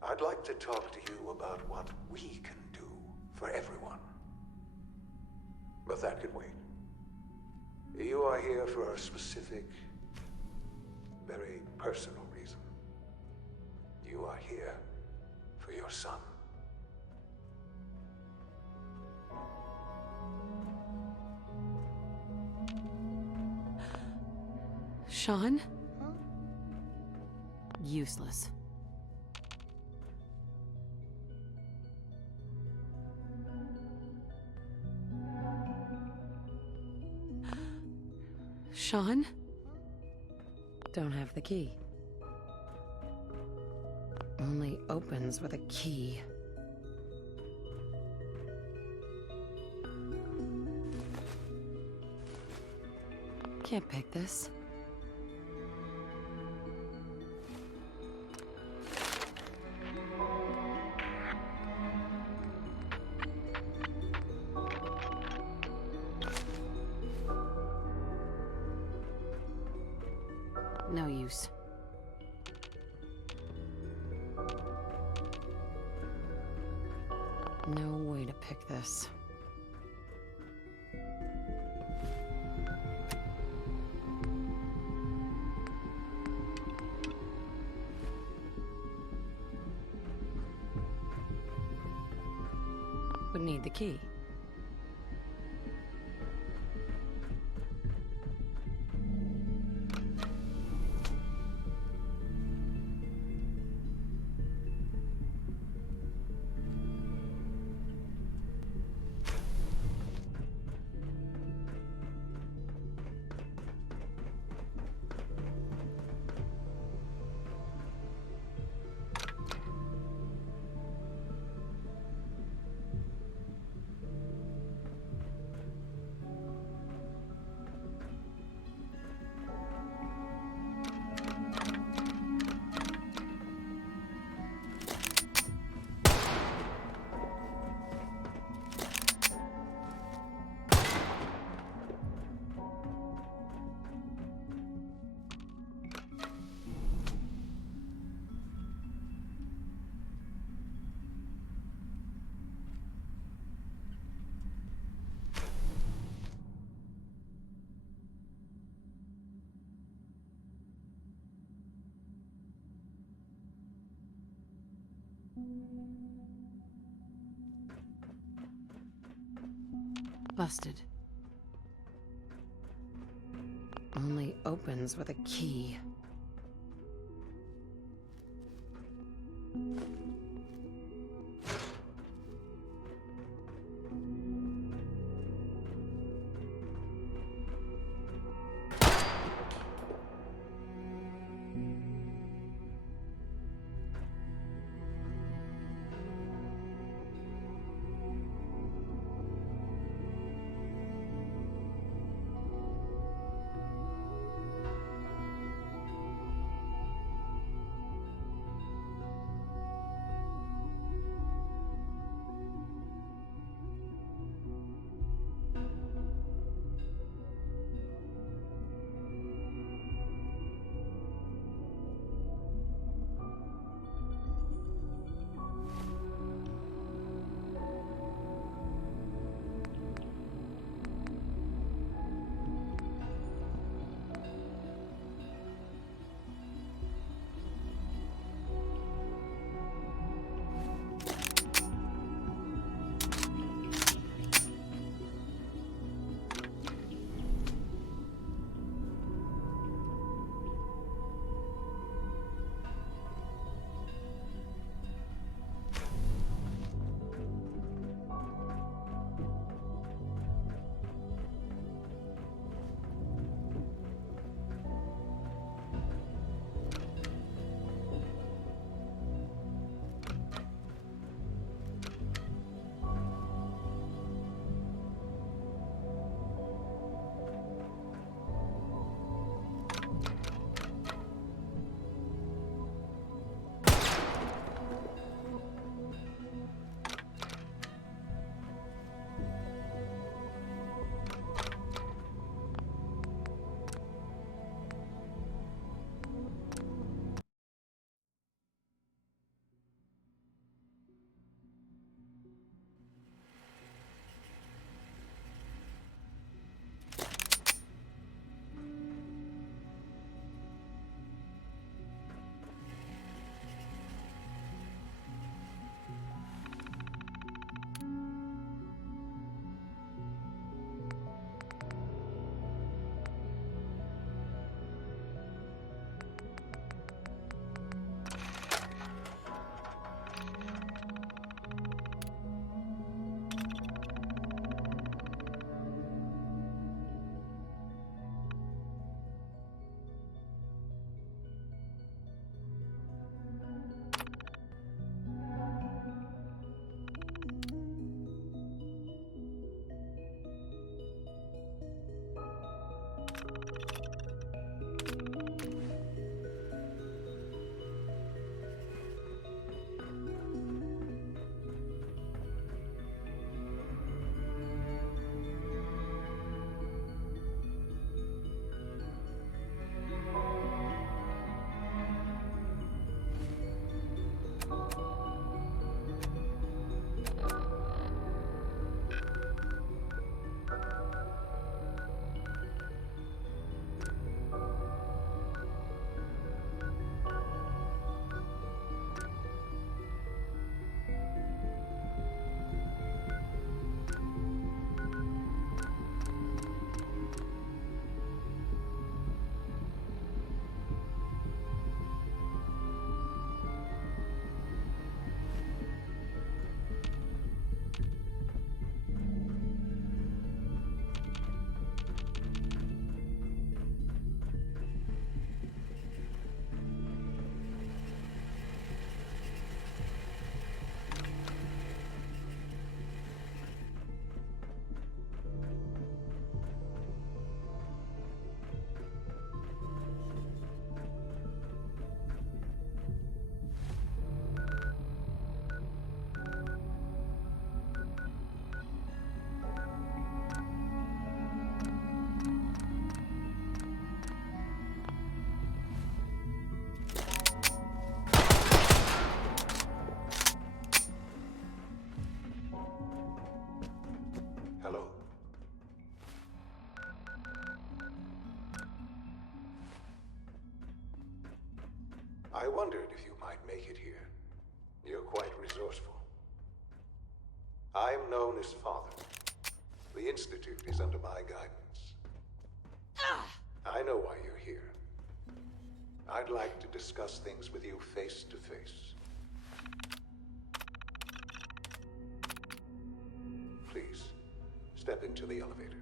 I'd like to talk to you about what we can do for everyone. But that can wait. for a specific, very personal reason. You are here for your son. Sean? Useless. Sean? Don't have the key. Only opens with a key. Can't pick this. No use. No way to pick this. Would need the key. Busted. Only opens with a key. wondered if you might make it here. You're quite resourceful. I'm known as Father. The Institute is under my guidance. I know why you're here. I'd like to discuss things with you face to face. Please, step into the elevator.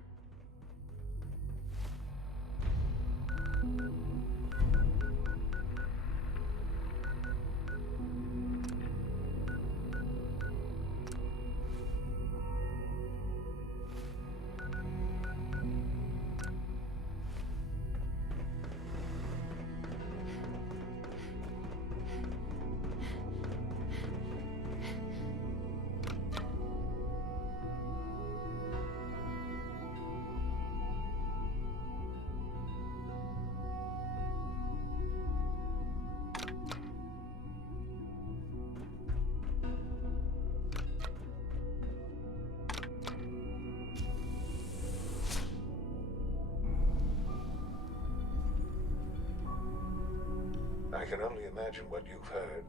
I can only imagine what you've heard,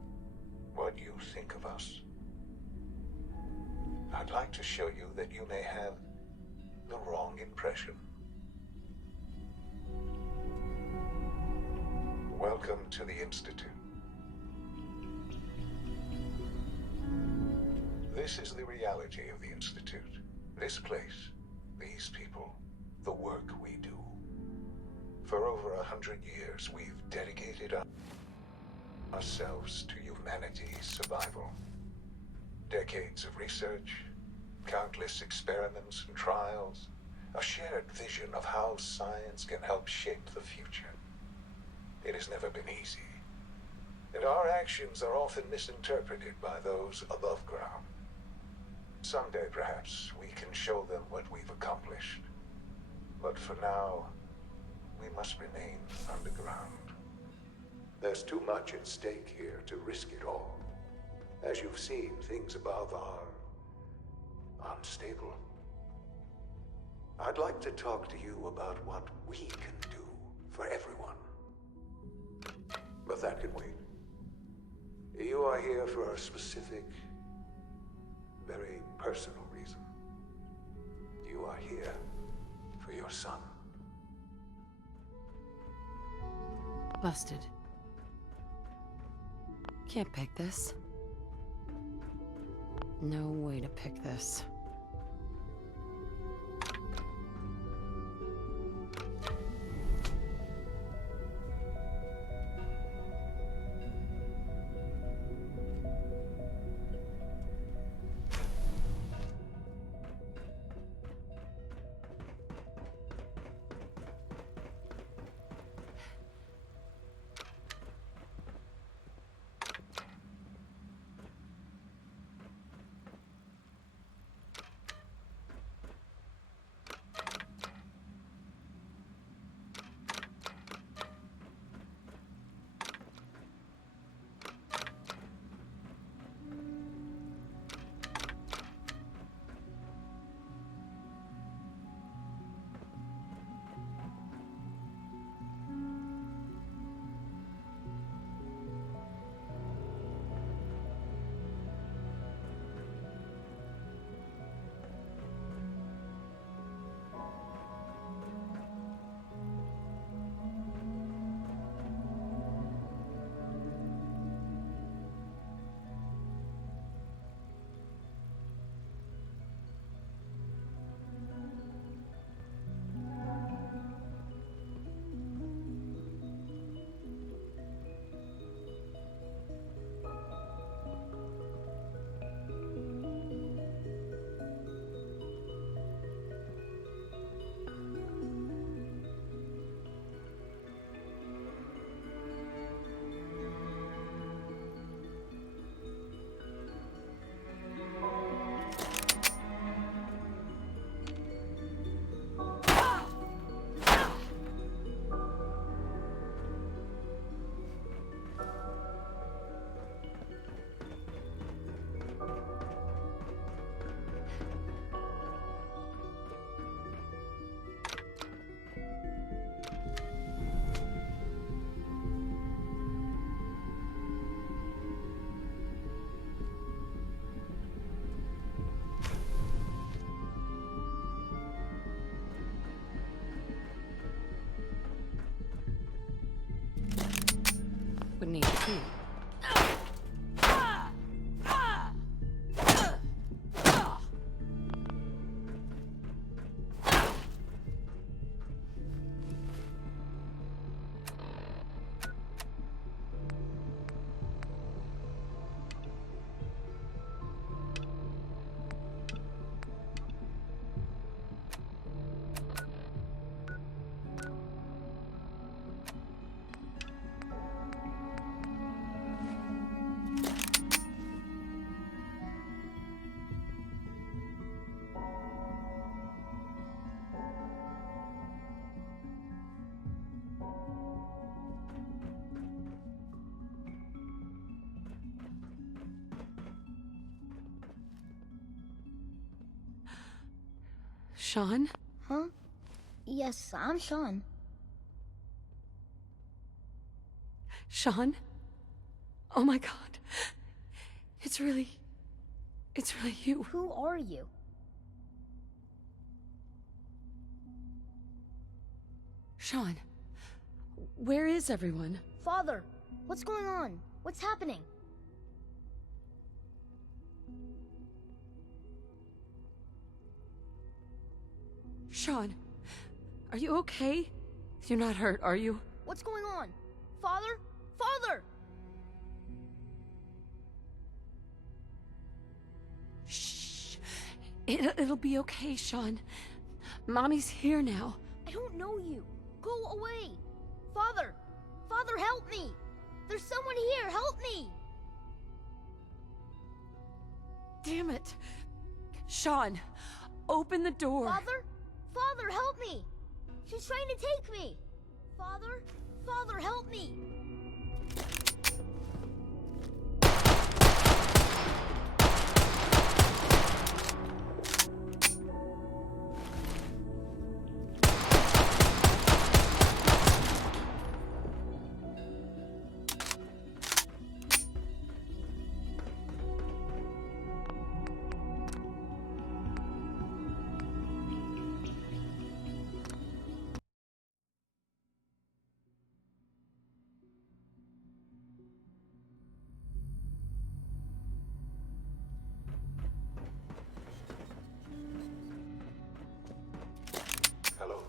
what you think of us. I'd like to show you that you may have the wrong impression. Welcome to the Institute. This is the reality of the Institute. This place, these people, the work we do. For over 100 years, we've dedicated ourselves to humanity's survival. Decades of research, countless experiments and trials, a shared vision of how science can help shape the future. It has never been easy, and our actions are often misinterpreted by those above ground. Someday, perhaps, we can show them what we've accomplished. But for now, we must remain underground. There's too much at stake here to risk it all. As you've seen, things above are unstable. I'd like to talk to you about what we can do for everyone. But that can wait. You are here for a specific, very personal reason. You are here for your son. Busted. Can't pick this. No way to pick this. would need a key. Sean? Huh? Yes, I'm Sean. Sean? Oh my god. It's really you. Who are you? Sean, where is everyone? Father, what's going on? What's happening? Sean, are you okay? You're not hurt, are you? What's going on? Father? Father! Shh. It'll be okay, Sean. Mommy's here now. I don't know you. Go away. Father! Father, help me! There's someone here, help me! Damn it. Sean, open the door. Father? Father, help me! She's trying to take me! Father? Father, help me! Hello.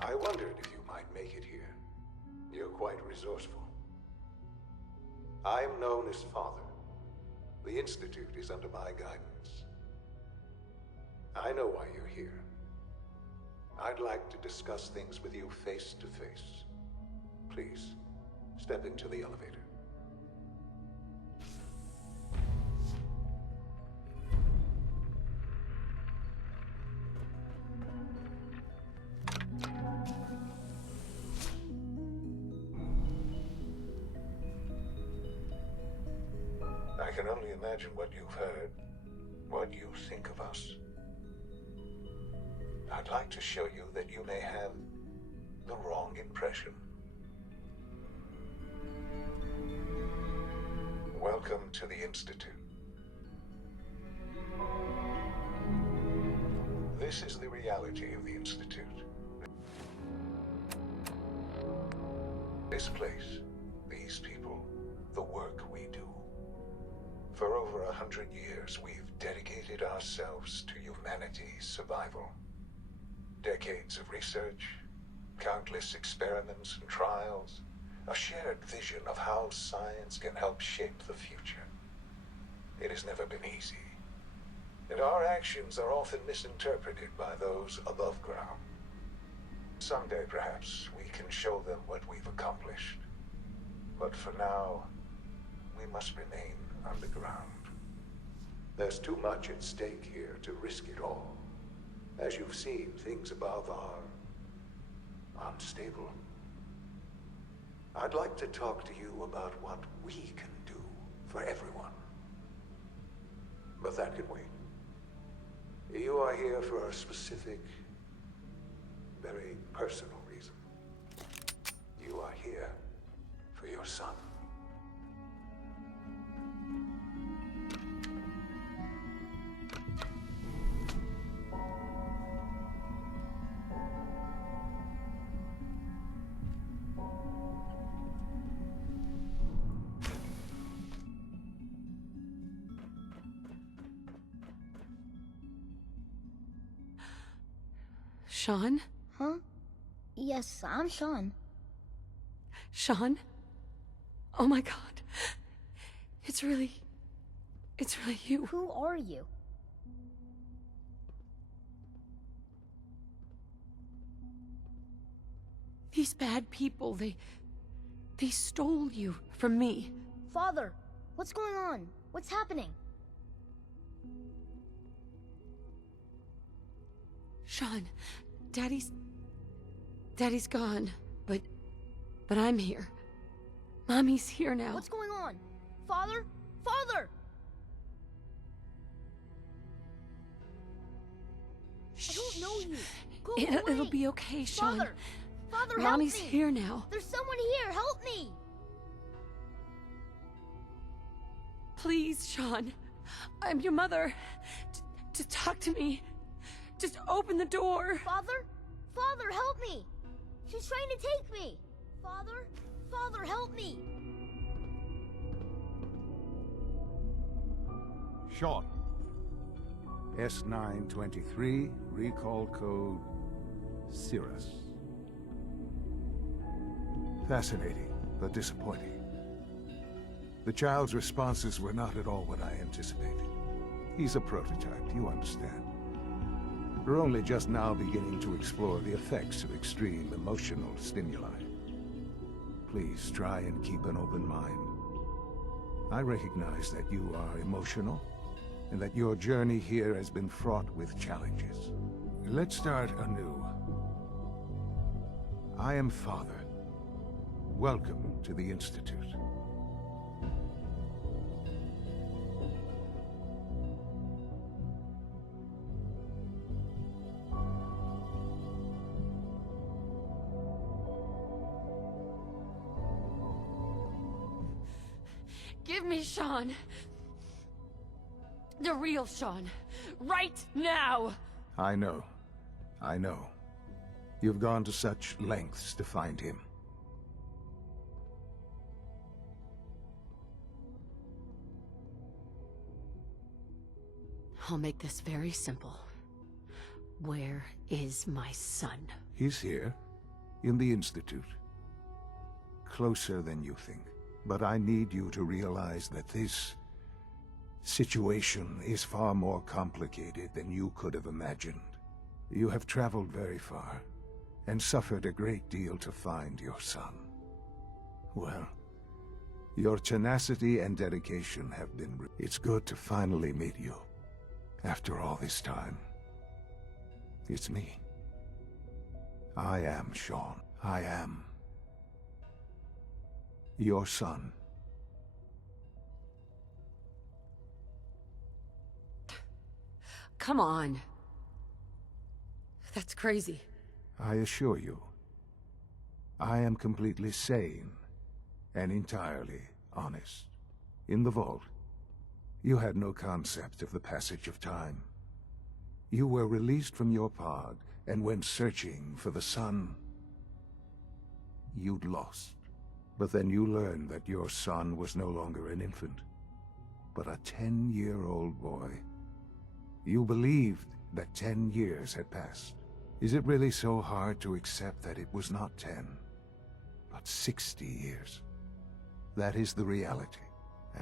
I wondered if you might make it here. You're quite resourceful. I'm known as Father. The Institute is under my guidance. I know why you're here. I'd like to discuss things with you face to face. Please, step into the elevator. I can only imagine what you've heard, what you think of us. I'd like to show you that you may have the wrong impression. Welcome to the Institute. This is the reality of the Institute. This place, these people, the work we do. For over 100 years, we've dedicated ourselves to humanity's survival. Decades of research, countless experiments and trials, a shared vision of how science can help shape the future. It has never been easy, and our actions are often misinterpreted by those above ground. Someday, perhaps, we can show them what we've accomplished. But for now, we must remain underground. There's too much at stake here to risk it all. As you've seen, things above are unstable. I'd like to talk to you about what we can do for everyone. But that can wait. You are here for a specific, very personal reason. You are here for your son. Sean? Huh? Yes, I'm Sean. Sean? Oh my god. It's really you. Who are you? These bad people, they stole you from me. Father, what's going on? What's happening? Sean, Daddy's gone, but I'm here. Mommy's here now. What's going on? Father? Father! I don't know you. Go away. It'll be okay, Sean. Father! Father, Mommy's help me! here now. There's someone here. Help me! Please, Sean. I'm your mother. Just talk to me. Just open the door. Father? Father, help me! She's trying to take me! Father? Father, help me! Sean. S923, recall code Cirrus. Fascinating, but disappointing. The child's responses were not at all what I anticipated. He's a prototype, you understand. We're only just now beginning to explore the effects of extreme emotional stimuli. Please try and keep an open mind. I recognize that you are emotional, and that your journey here has been fraught with challenges. Let's start anew. I am Father. Welcome to the Institute. Give me Sean. The real Sean. Right now! I know. I know. You've gone to such lengths to find him. I'll make this very simple. Where is my son? He's here, in the Institute. Closer than you think. But I need you to realize that this situation is far more complicated than you could have imagined. You have traveled very far, and suffered a great deal to find your son. Well, your tenacity and dedication have been... It's good to finally meet you. After all this time. It's me. I am Sean. I am your son. Come on. That's crazy. I assure you, I am completely sane and entirely honest. In the vault, you had no concept of the passage of time. You were released from your pod and went searching for the sun you'd lost. But then you learned that your son was no longer an infant, but a 10-year-old boy. You believed that 10 years had passed. Is it really so hard to accept that it was not 10, but 60 years? That is the reality,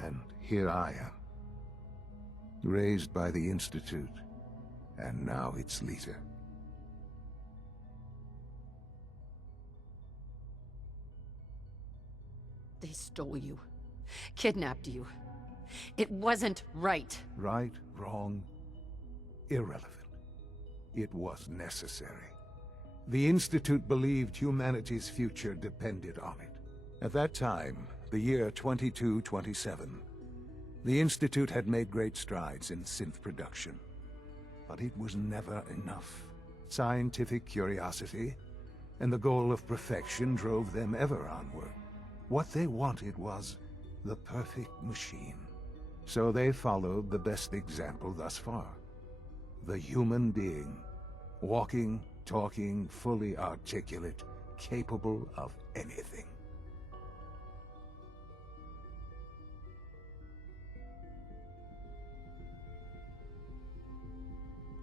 and here I am. Raised by the Institute, and now its leader. They stole you. Kidnapped you. It wasn't right. Right, wrong, irrelevant. It was necessary. The Institute believed humanity's future depended on it. At that time, the year 2227, the Institute had made great strides in synth production. But it was never enough. Scientific curiosity and the goal of perfection drove them ever onward. What they wanted was the perfect machine. So they followed the best example thus far. The human being. Walking, talking, fully articulate, capable of anything.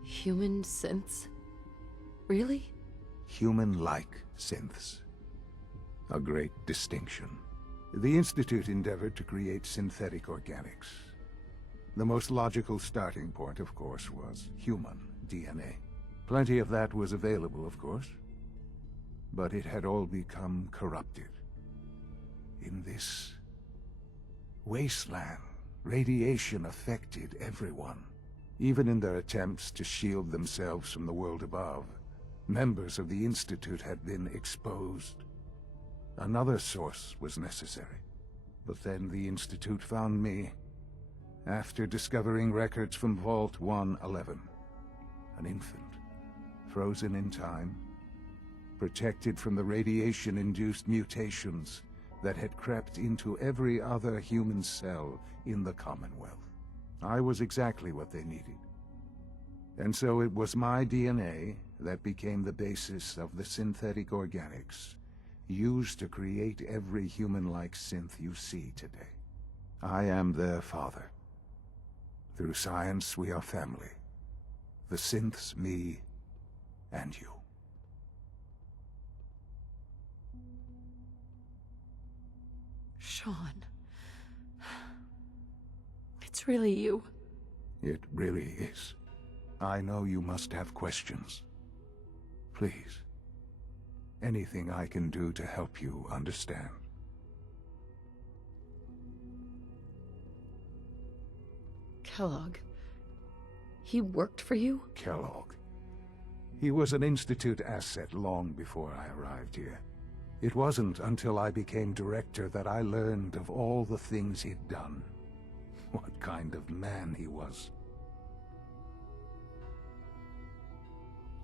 Human synths? Really? Human-like synths. A great distinction. The Institute endeavored to create synthetic organics. The most logical starting point, of course, was human DNA. Plenty of that was available, of course. But it had all become corrupted. In this wasteland, radiation affected everyone. Even in their attempts to shield themselves from the world above, members of the Institute had been exposed. Another source was necessary. But then the Institute found me, after discovering records from Vault 111. An infant, frozen in time, protected from the radiation-induced mutations that had crept into every other human cell in the Commonwealth. I was exactly what they needed. And so it was my DNA that became the basis of the synthetic organics used to create every human-like synth you see today. I am their father. Through science, we are family. The synths, me, and you. Sean. It's really you. It really is. I know you must have questions. Please. Anything I can do to help you understand. Kellogg. He worked for you? Kellogg. He was an Institute asset long before I arrived here. It wasn't until I became director that I learned of all the things he'd done. What kind of man he was.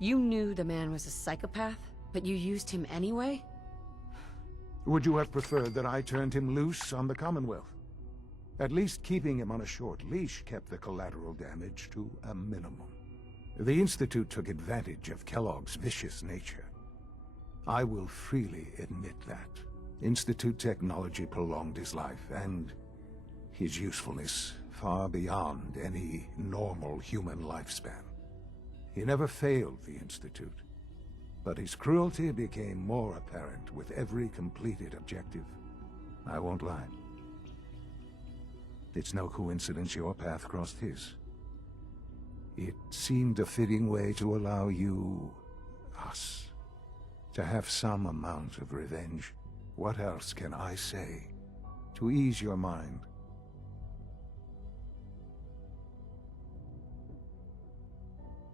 You knew the man was a psychopath, but you used him anyway? Would you have preferred that I turned him loose on the Commonwealth? At least keeping him on a short leash kept the collateral damage to a minimum. The Institute took advantage of Kellogg's vicious nature. I will freely admit that. Institute technology prolonged his life, and his usefulness far beyond any normal human lifespan. He never failed the Institute, but his cruelty became more apparent with every completed objective. I won't lie. It's no coincidence your path crossed his. It seemed a fitting way to allow you, us, to have some amount of revenge. What else can I say to ease your mind?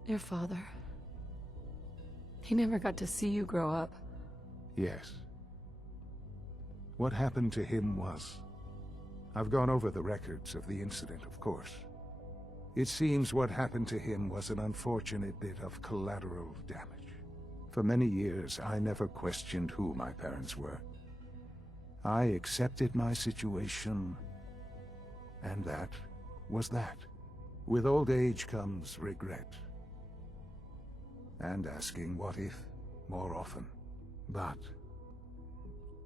Your father. He never got to see you grow up. Yes. What happened to him was... I've gone over the records of the incident, of course. It seems what happened to him was an unfortunate bit of collateral damage. For many years, I never questioned who my parents were. I accepted my situation, and that was that. With old age comes regret. And asking what if more often. But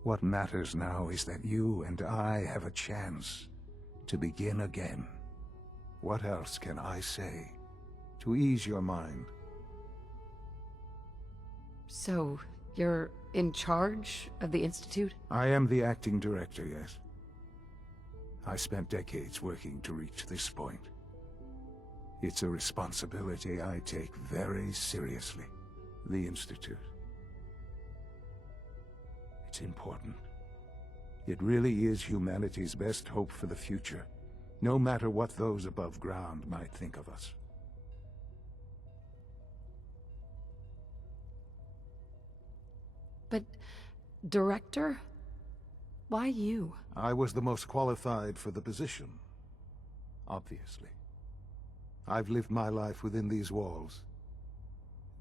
what matters now is that you and I have a chance to begin again. What else can I say to ease your mind? So, you're in charge of the Institute? I am the acting director, yes. I spent decades working to reach this point. It's a responsibility I take very seriously. The Institute. It's important. It really is humanity's best hope for the future, no matter what those above ground might think of us. But, director? Why you? I was the most qualified for the position, obviously. I've lived my life within these walls,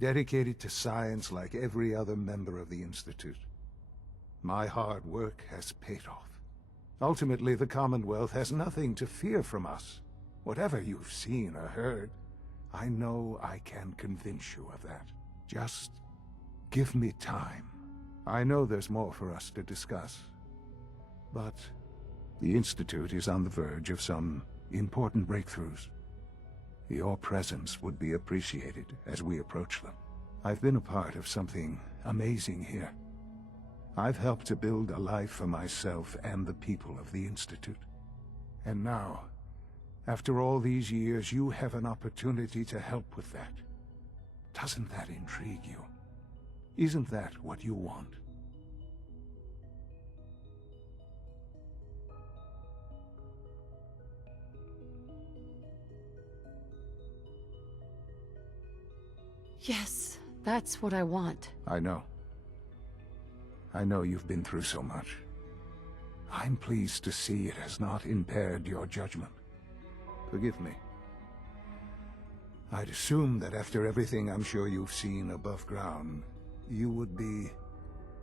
dedicated to science like every other member of the Institute. My hard work has paid off. Ultimately, the Commonwealth has nothing to fear from us. Whatever you've seen or heard, I know I can convince you of that. Just give me time. I know there's more for us to discuss. But the Institute is on the verge of some important breakthroughs. Your presence would be appreciated as we approach them. I've been a part of something amazing here. I've helped to build a life for myself and the people of the Institute. And now, after all these years, you have an opportunity to help with that. Doesn't that intrigue you? Isn't that what you want? Yes, that's what I want. I know. I know you've been through so much. I'm pleased to see it has not impaired your judgment. Forgive me. I'd assume that after everything I'm sure you've seen above ground, you would be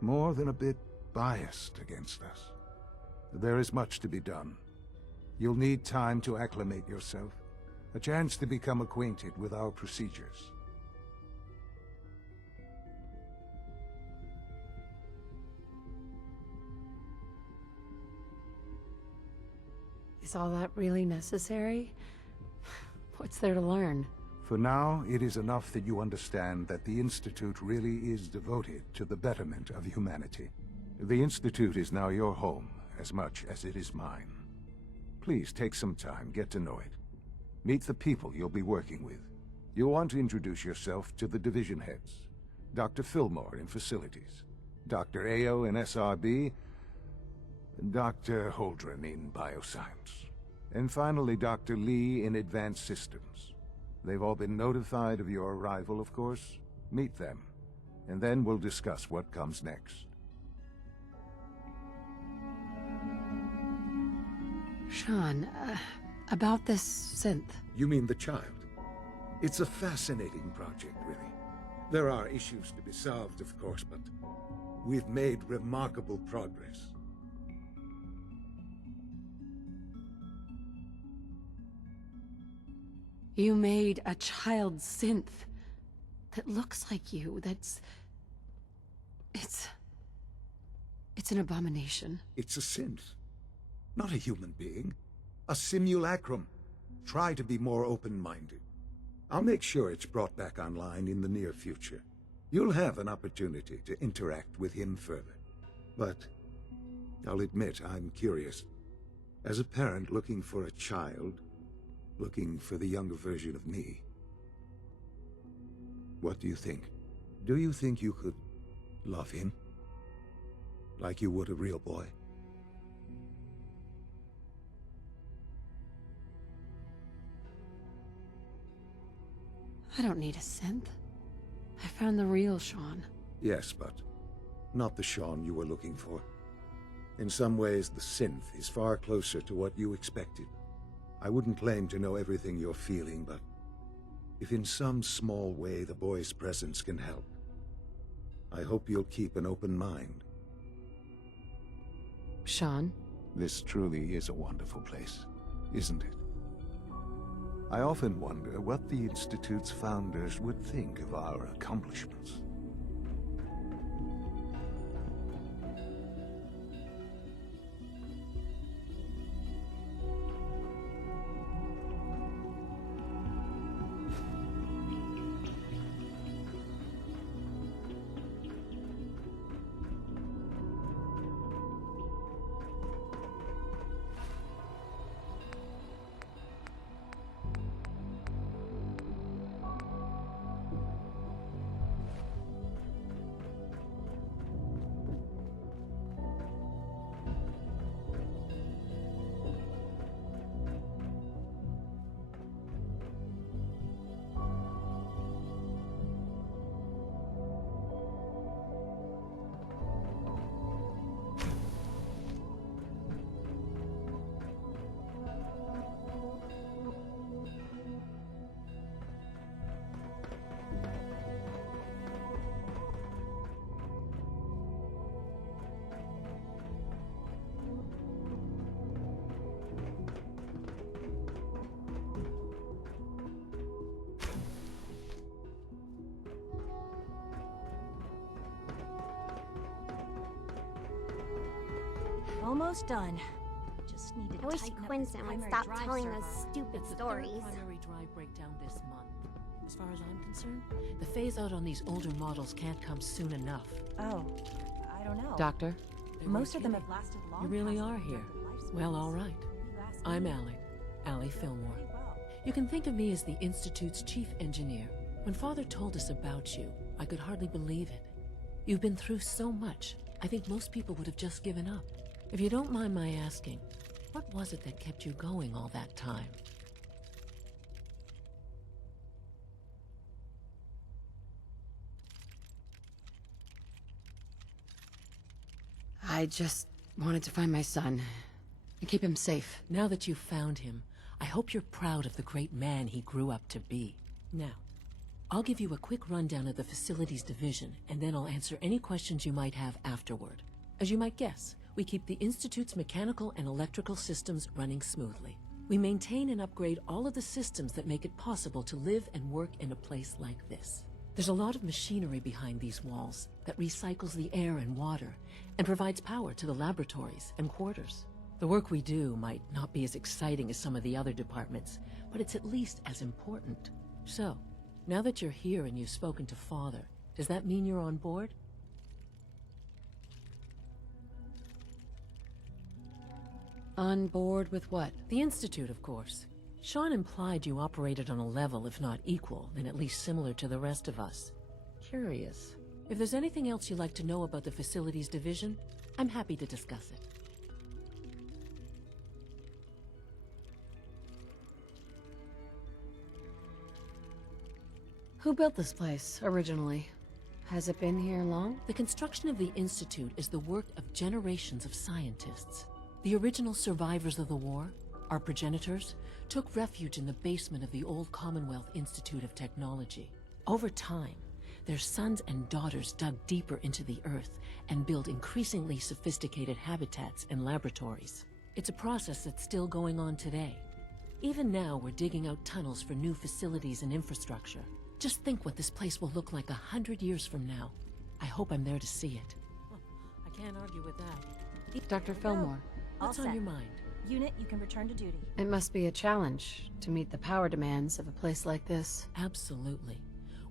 more than a bit biased against us. There is much to be done. You'll need time to acclimate yourself, a chance to become acquainted with our procedures. Is all that really necessary? What's there to learn? For now, it is enough that you understand that the Institute really is devoted to the betterment of humanity. The Institute is now your home, as much as it is mine. Please take some time, get to know it. Meet the people you'll be working with. You'll want to introduce yourself to the division heads. Dr. Fillmore in Facilities, Dr. Ayo in SRB, Dr. Holdren in Bioscience, and finally Dr. Lee in Advanced Systems. They've all been notified of your arrival, of course. Meet them, and then we'll discuss what comes next. Sean, about this synth. You mean the child? It's a fascinating project, really. There are issues to be solved, of course, but we've made remarkable progress. You made a child synth that looks like you, It's an abomination. It's a synth, not a human being. A simulacrum. Try to be more open-minded. I'll make sure it's brought back online in the near future. You'll have an opportunity to interact with him further. But I'll admit I'm curious. As a parent looking for a child, looking for the younger version of me, what do you think? Do you think you could love him? Like you would a real boy? I don't need a synth. I found the real Sean. Yes, but not the Sean you were looking for. In some ways, the synth is far closer to what you expected. I wouldn't claim to know everything you're feeling, but if in some small way the boy's presence can help, I hope you'll keep an open mind. Sean? This truly is a wonderful place, isn't it? I often wonder what the Institute's founders would think of our accomplishments. Almost done. Just need to I wish tighten up Quincy this would primary stop drive telling server. those stupid It's the stories. third primary drive breakdown this month. As far as I'm concerned, the phase-out on these older models can't come soon enough. Oh, I don't know. Doctor? Most of them have lasted long. You really past are their here. lifespans. Well, all right. I'm Allie Fillmore. You can think of me as the Institute's chief engineer. When Father told us about you, I could hardly believe it. You've been through so much, I think most people would have just given up. If you don't mind my asking, what was it that kept you going all that time? I just wanted to find my son and keep him safe. Now that you've found him, I hope you're proud of the great man he grew up to be. Now, I'll give you a quick rundown of the Facilities Division, and then I'll answer any questions you might have afterward. As you might guess, we keep the Institute's mechanical and electrical systems running smoothly. We maintain and upgrade all of the systems that make it possible to live and work in a place like this. There's a lot of machinery behind these walls that recycles the air and water and provides power to the laboratories and quarters. The work we do might not be as exciting as some of the other departments, but it's at least as important. So, now that you're here and you've spoken to Father, does that mean you're on board? On board with what? The Institute, of course. Sean implied you operated on a level, if not equal, then at least similar to the rest of us. Curious. If there's anything else you'd like to know about the Facilities Division, I'm happy to discuss it. Who built this place, originally? Has it been here long? The construction of the Institute is the work of generations of scientists. The original survivors of the war, our progenitors, took refuge in the basement of the old Commonwealth Institute of Technology. Over time, their sons and daughters dug deeper into the earth and built increasingly sophisticated habitats and laboratories. It's a process that's still going on today. Even now, we're digging out tunnels for new facilities and infrastructure. Just think what this place will look like 100 years from now. I hope I'm there to see it. I can't argue with that. Dr. Fillmore. What's on your mind? Unit, you can return to duty. It must be a challenge to meet the power demands of a place like this. Absolutely.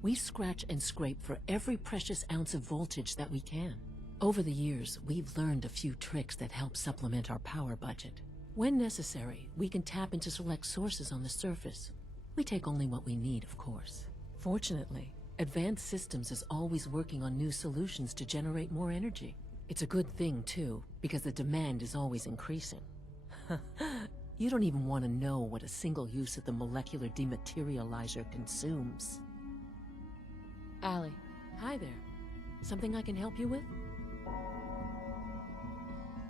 We scratch and scrape for every precious ounce of voltage that we can. Over the years, we've learned a few tricks that help supplement our power budget. When necessary, we can tap into select sources on the surface. We take only what we need, of course. Fortunately, Advanced Systems is always working on new solutions to generate more energy. It's a good thing, too, because the demand is always increasing. You don't even want to know what a single use of the molecular dematerializer consumes. Allie. Hi there. Something I can help you with?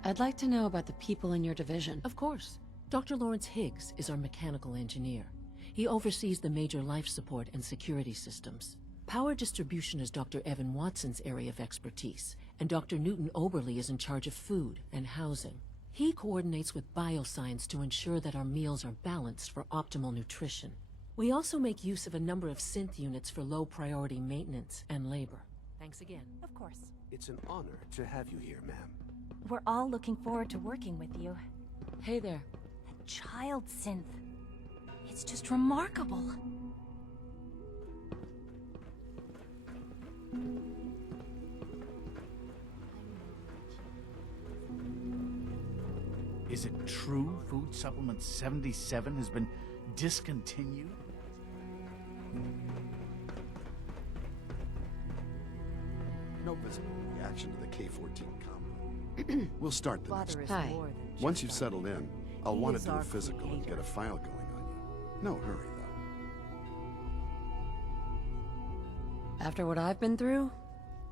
I'd like to know about the people in your division. Of course. Dr. Lawrence Higgs is our mechanical engineer. He oversees the major life support and security systems. Power distribution is Dr. Evan Watson's area of expertise, and Dr. Newton Oberly is in charge of food and housing. He coordinates with bioscience to ensure that our meals are balanced for optimal nutrition. We also make use of a number of synth units for low-priority maintenance and labor. Thanks again. Of course. It's an honor to have you here, ma'am. We're all looking forward to working with you. Hey there. A child synth. It's just remarkable. Is it true Food Supplement 77 has been discontinued? No visible reaction to the K-14 combo. We'll start the next Hi. one. Once you've settled in, I'll want to do a physical and get a file going on you. No hurry, though. After what I've been through,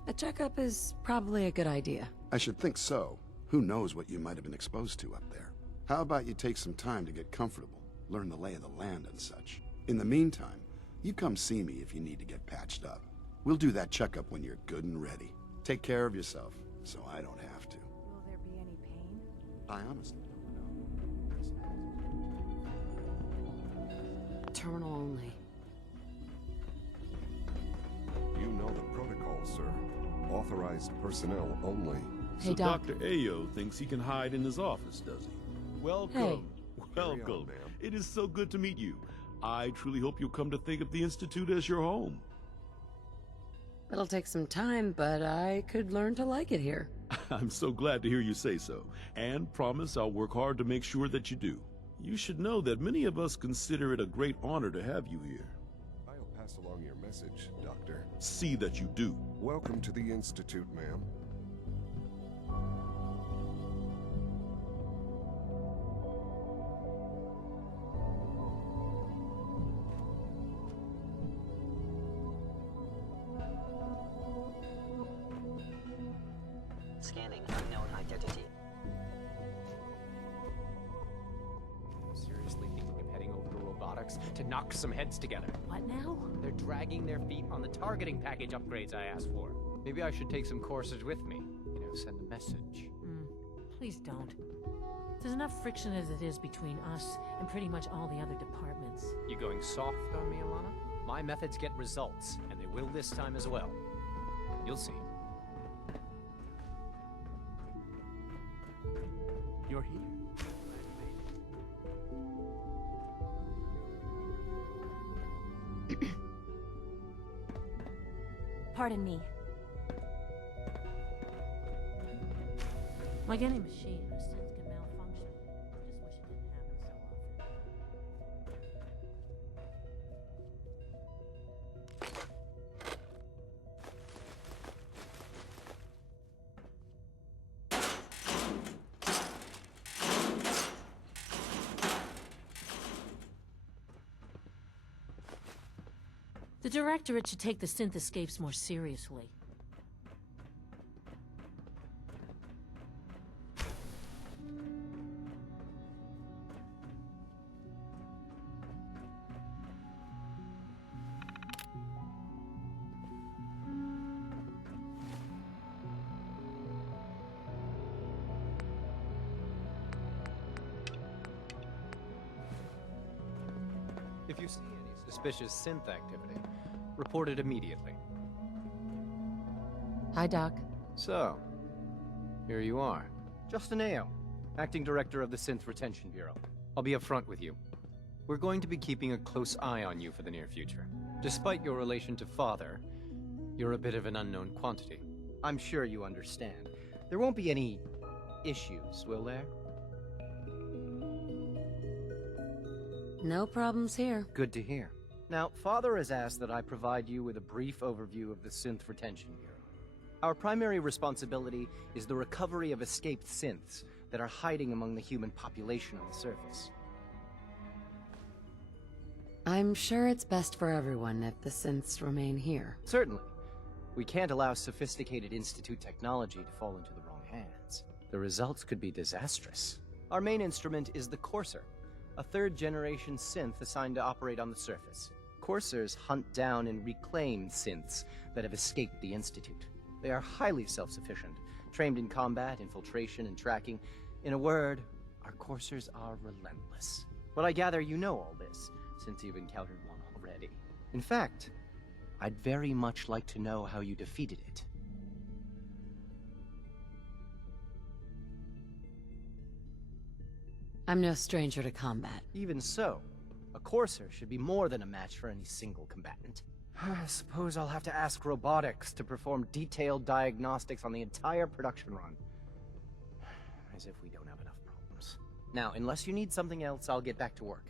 a checkup is probably a good idea. I should think so. Who knows what you might have been exposed to up there? How about you take some time to get comfortable, learn the lay of the land and such. In the meantime, you come see me if you need to get patched up. We'll do that checkup when you're good and ready. Take care of yourself, so I don't have to. Will there be any pain? I honestly don't know. Terminal only. You know the protocol, sir. Authorized personnel only. Hey, So Doc. Dr. Ayo thinks he can hide in his office, does he? Welcome. Hey. Welcome. It is so good to meet you. I truly hope you'll come to think of the Institute as your home. It'll take some time, but I could learn to like it here. I'm so glad to hear you say so, and promise I'll work hard to make sure that you do. You should know that many of us consider it a great honor to have you here. I'll pass along your message, Doctor. See that you do. Welcome to the Institute, ma'am. Scanning unknown identity. Seriously thinking of heading over to robotics to knock some heads together. What now? They're dragging their feet on the targeting package upgrades I asked for. Maybe I should take some courses with me. You know, send a message. Please don't. There's enough friction as it is between us and pretty much all the other departments. You going soft on me, Alana? My methods get results, and they will this time as well. You'll see. You're here. Pardon me. Like any machine, our sins can malfunction. I just wish it didn't happen so often. The Directorate should take the synth escapes more seriously. If you see any suspicious synth activity, report it immediately. Hi, Doc. So, here you are. Justin Ayo, Acting Director of the Synth Retention Bureau. I'll be upfront with you. We're going to be keeping a close eye on you for the near future. Despite your relation to Father, you're a bit of an unknown quantity. I'm sure you understand. There won't be any issues, will there? No problems here. Good to hear. Now, Father has asked that I provide you with a brief overview of the Synth Retention Bureau. Our primary responsibility is the recovery of escaped synths that are hiding among the human population on the surface. I'm sure it's best for everyone if the synths remain here. Certainly. We can't allow sophisticated Institute technology to fall into the wrong hands. The results could be disastrous. Our main instrument is the Courser, a third-generation synth assigned to operate on the surface. Coursers hunt down and reclaim synths that have escaped the Institute. They are highly self-sufficient, trained in combat, infiltration, and tracking. In a word, our Coursers are relentless. But I gather you know all this, since you've encountered one already. In fact, I'd very much like to know how you defeated it. I'm no stranger to combat. Even so, a Courser should be more than a match for any single combatant. I suppose I'll have to ask robotics to perform detailed diagnostics on the entire production run. As if we don't have enough problems. Now, unless you need something else, I'll get back to work.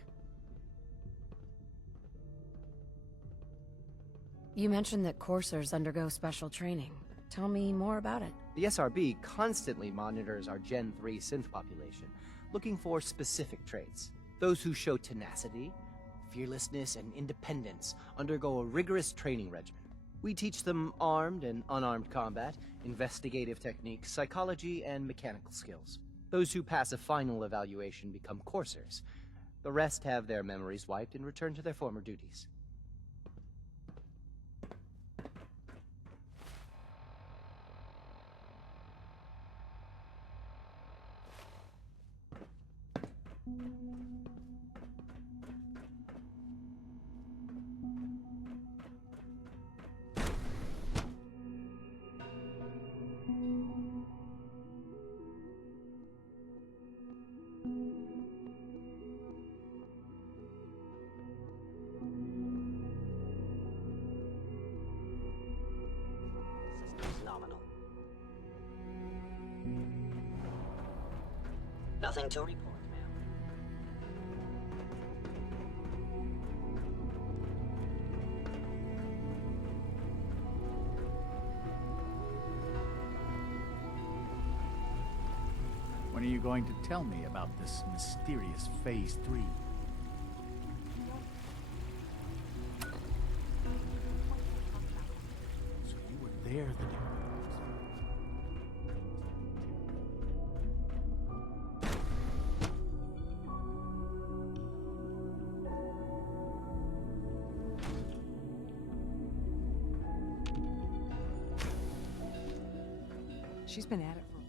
You mentioned that coursers undergo special training. Tell me more about it. The SRB constantly monitors our Gen 3 synth population, looking for specific traits. Those who show tenacity, fearlessness, and independence undergo a rigorous training regimen. We teach them armed and unarmed combat, investigative techniques, psychology, and mechanical skills. Those who pass a final evaluation become coursers. The rest have their memories wiped and return to their former duties. Nothing to report, ma'am. When are you going to tell me about this mysterious Phase 3? So you were there the day. She's been at it for...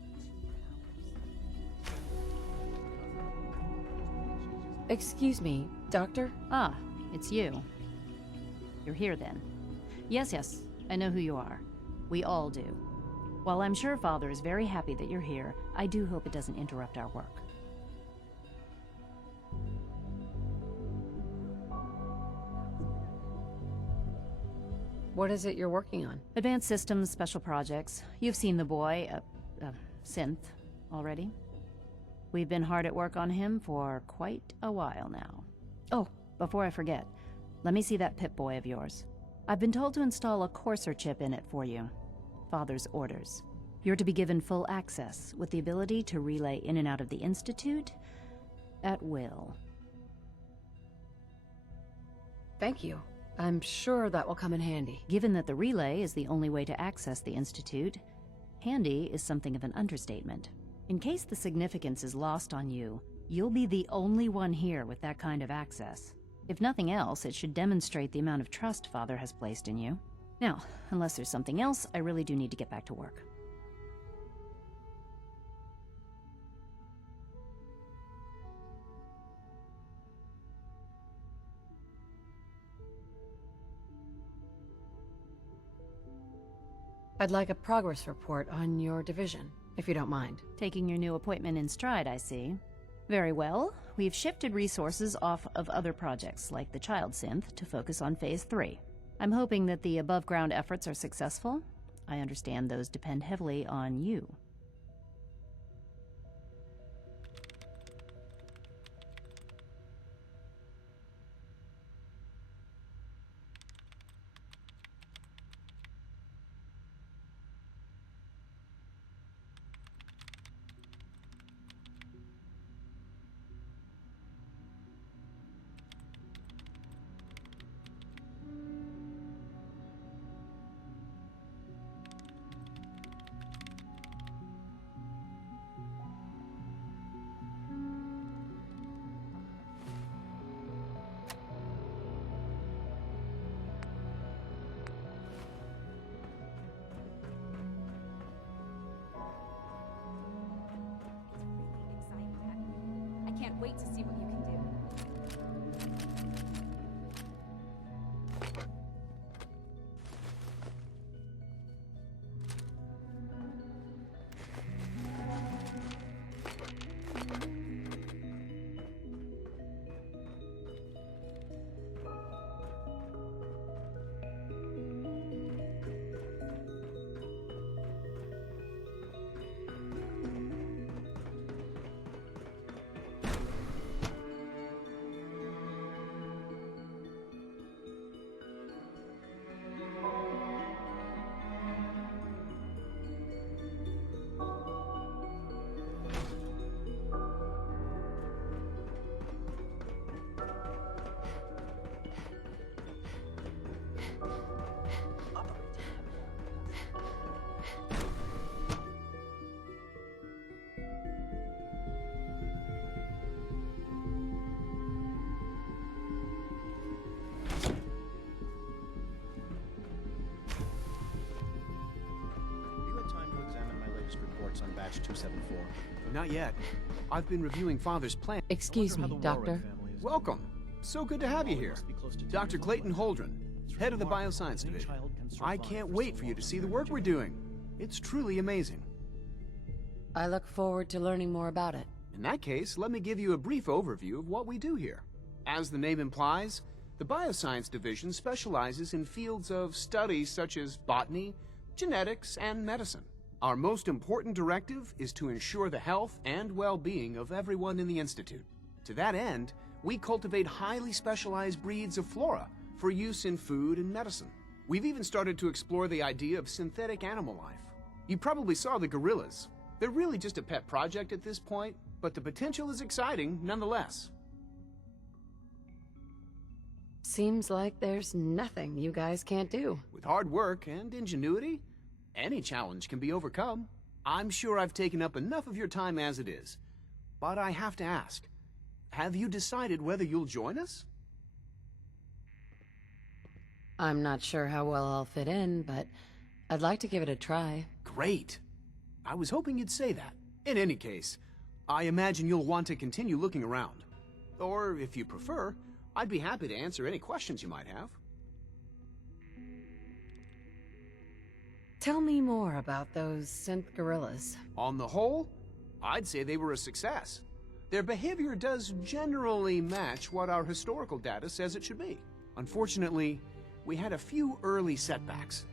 Excuse me, Doctor? Ah, it's you. You're here then. Yes, I know who you are. We all do. While I'm sure Father is very happy that you're here, I do hope it doesn't interrupt our work. What is it you're working on? Advanced systems, special projects. You've seen the boy, Synth, already. We've been hard at work on him for quite a while now. Oh, before I forget, let me see that Pip-Boy of yours. I've been told to install a Courser chip in it for you. Father's orders. You're to be given full access, with the ability to relay in and out of the Institute at will. Thank you. I'm sure that will come in handy. Given that the relay is the only way to access the Institute, handy is something of an understatement. In case the significance is lost on you, you'll be the only one here with that kind of access. If nothing else, it should demonstrate the amount of trust Father has placed in you. Now, unless there's something else, I really do need to get back to work. I'd like a progress report on your division, if you don't mind. Taking your new appointment in stride, I see. Very well. We've shifted resources off of other projects, like the Child Synth, to focus on Phase 3. I'm hoping that the above-ground efforts are successful. I understand those depend heavily on you. I can't wait to see what you can do. Reports on batch 274. Not yet. I've been reviewing Father's plan. Excuse me, Doctor. Welcome. So good to have you here. Dr. Clayton Holdren, head of the Bioscience Division. I can't wait for you to see the work we're doing. It's truly amazing. I look forward to learning more about it. In that case, let me give you a brief overview of what we do here. As the name implies, the Bioscience Division specializes in fields of study such as botany, genetics, and medicine. Our most important directive is to ensure the health and well-being of everyone in the Institute. To that end, we cultivate highly specialized breeds of flora for use in food and medicine. We've even started to explore the idea of synthetic animal life. You probably saw the gorillas. They're really just a pet project at this point, but the potential is exciting nonetheless. Seems like there's nothing you guys can't do. With hard work and ingenuity, any challenge can be overcome. I'm sure I've taken up enough of your time as it is, but I have to ask, have you decided whether you'll join us? I'm not sure how well I'll fit in, but I'd like to give it a try. Great. I was hoping you'd say that. In any case, I imagine you'll want to continue looking around. Or, if you prefer, I'd be happy to answer any questions you might have. Tell me more about those synth gorillas. On the whole, I'd say they were a success. Their behavior does generally match what our historical data says it should be. Unfortunately, we had a few early setbacks.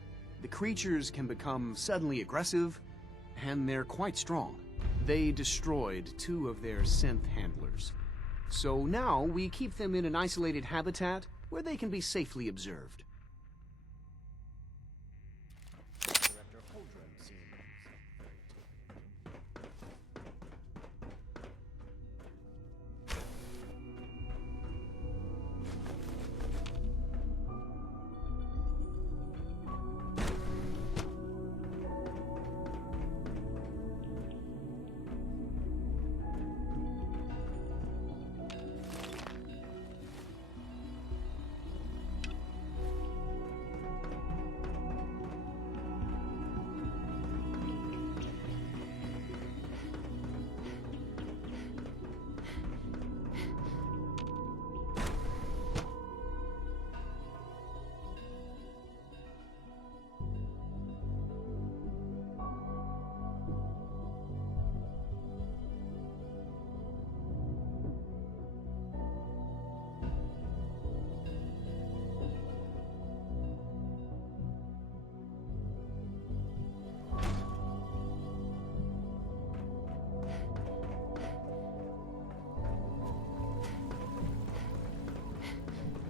The creatures can become suddenly aggressive, and they're quite strong. They destroyed 2 of their synth handlers. So now we keep them in an isolated habitat where they can be safely observed.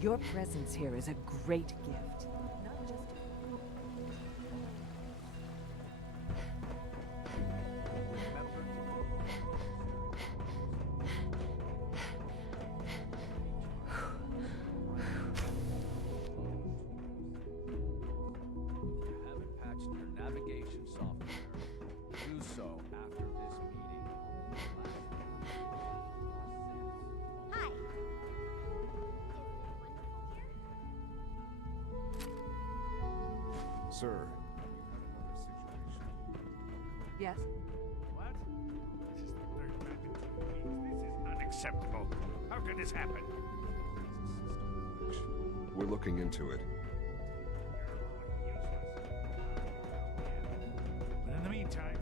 Your presence here is a great gift. Not just haven't patched your navigation software, do so after this meeting. Hi. Sir, Yes? What? This is the third time in 2 weeks. This is unacceptable. How could this happen? we're looking into it. But in the meantime,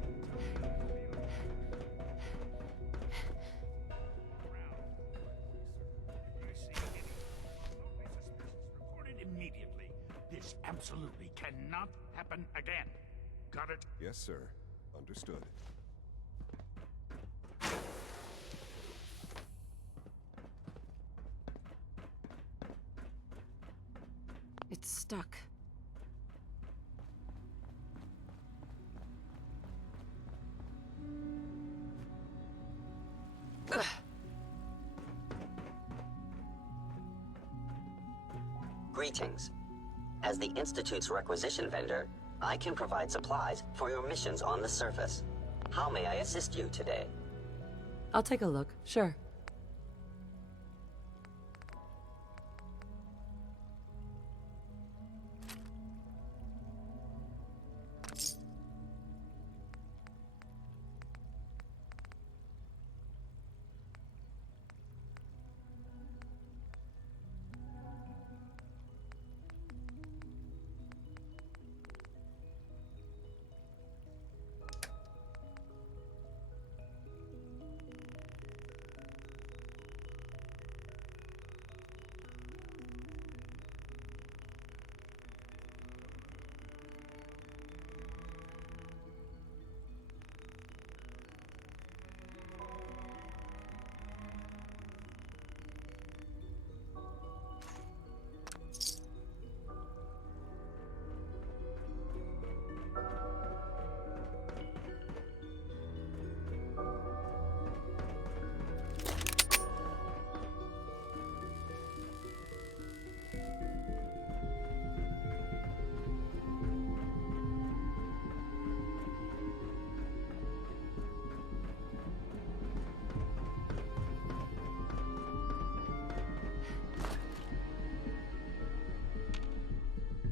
report it immediately. This absolutely cannot happen again. Got it? Yes, sir. Understood. It's stuck. Greetings. As the Institute's requisition vendor, I can provide supplies for your missions on the surface. How may I assist you today? I'll take a look, sure.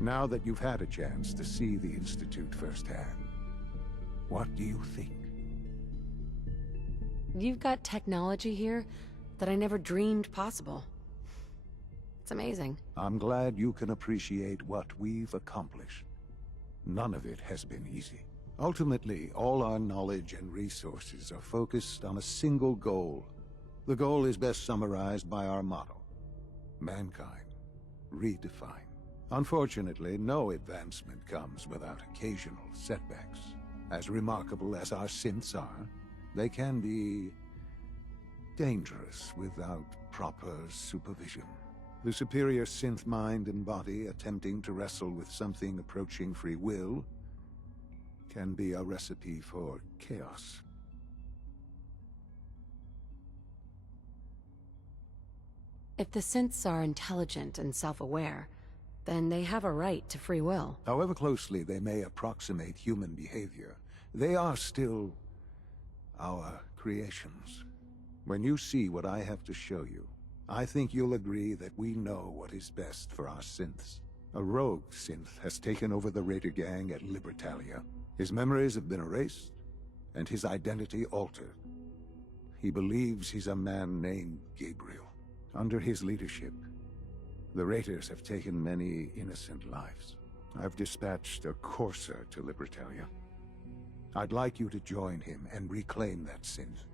Now that you've had a chance to see the Institute firsthand, what do you think? You've got technology here that I never dreamed possible. It's amazing. I'm glad you can appreciate what we've accomplished. None of it has been easy. Ultimately, all our knowledge and resources are focused on a single goal. The goal is best summarized by our motto: mankind, redefined. Unfortunately, no advancement comes without occasional setbacks. As remarkable as our synths are, they can be dangerous without proper supervision. The superior synth mind and body attempting to wrestle with something approaching free will can be a recipe for chaos. If the synths are intelligent and self-aware, then they have a right to free will. However closely they may approximate human behavior, they are still our creations. When you see what I have to show you, I think you'll agree that we know what is best for our synths. A rogue synth has taken over the Raider gang at Libertalia. His memories have been erased, and his identity altered. He believes he's a man named Gabriel. Under his leadership, the Raiders have taken many innocent lives. I've dispatched a courser to Libertalia. I'd like you to join him and reclaim that synth.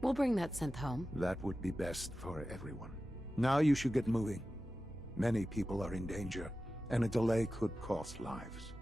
We'll bring that synth home. That would be best for everyone. Now you should get moving. Many people are in danger, and a delay could cost lives.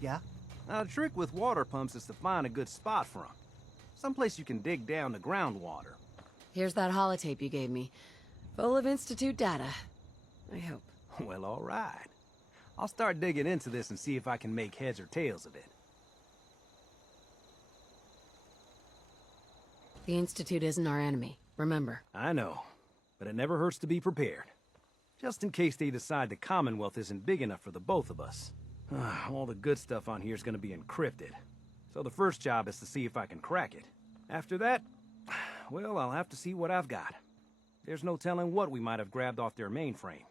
Yeah? Now, the trick with water pumps is to find a good spot for them. Someplace you can dig down to groundwater. Here's that holotape you gave me. Full of Institute data. I hope. Well, all right. I'll start digging into this and see if I can make heads or tails of it. The Institute isn't our enemy, remember. I know, but it never hurts to be prepared. Just in case they decide the Commonwealth isn't big enough for the both of us. All the good stuff on here is going to be encrypted. So the first job is to see if I can crack it. After that, well, I'll have to see what I've got. There's no telling what we might have grabbed off their mainframe.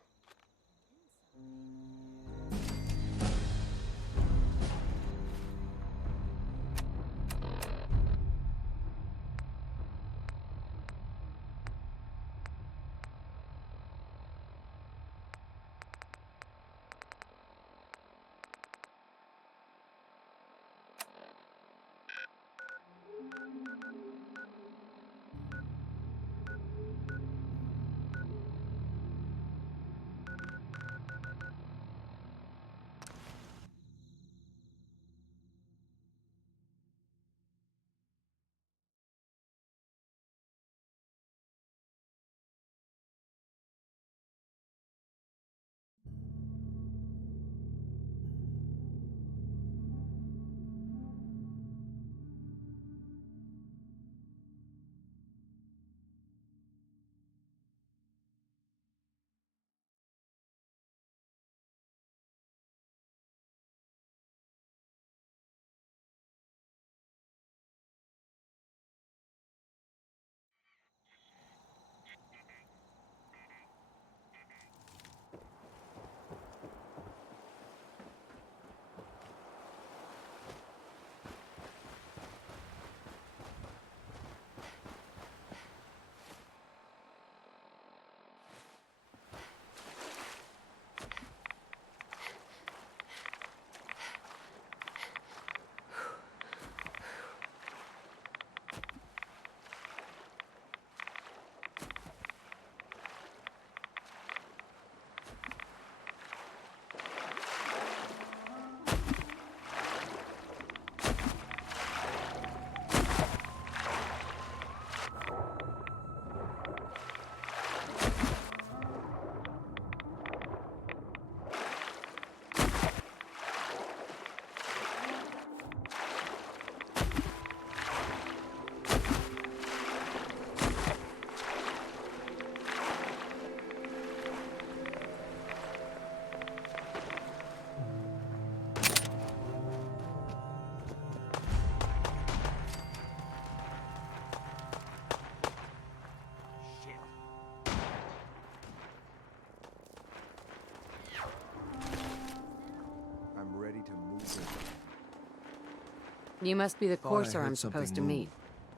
You must be the Thought I courser heard I'm something supposed to move. meet.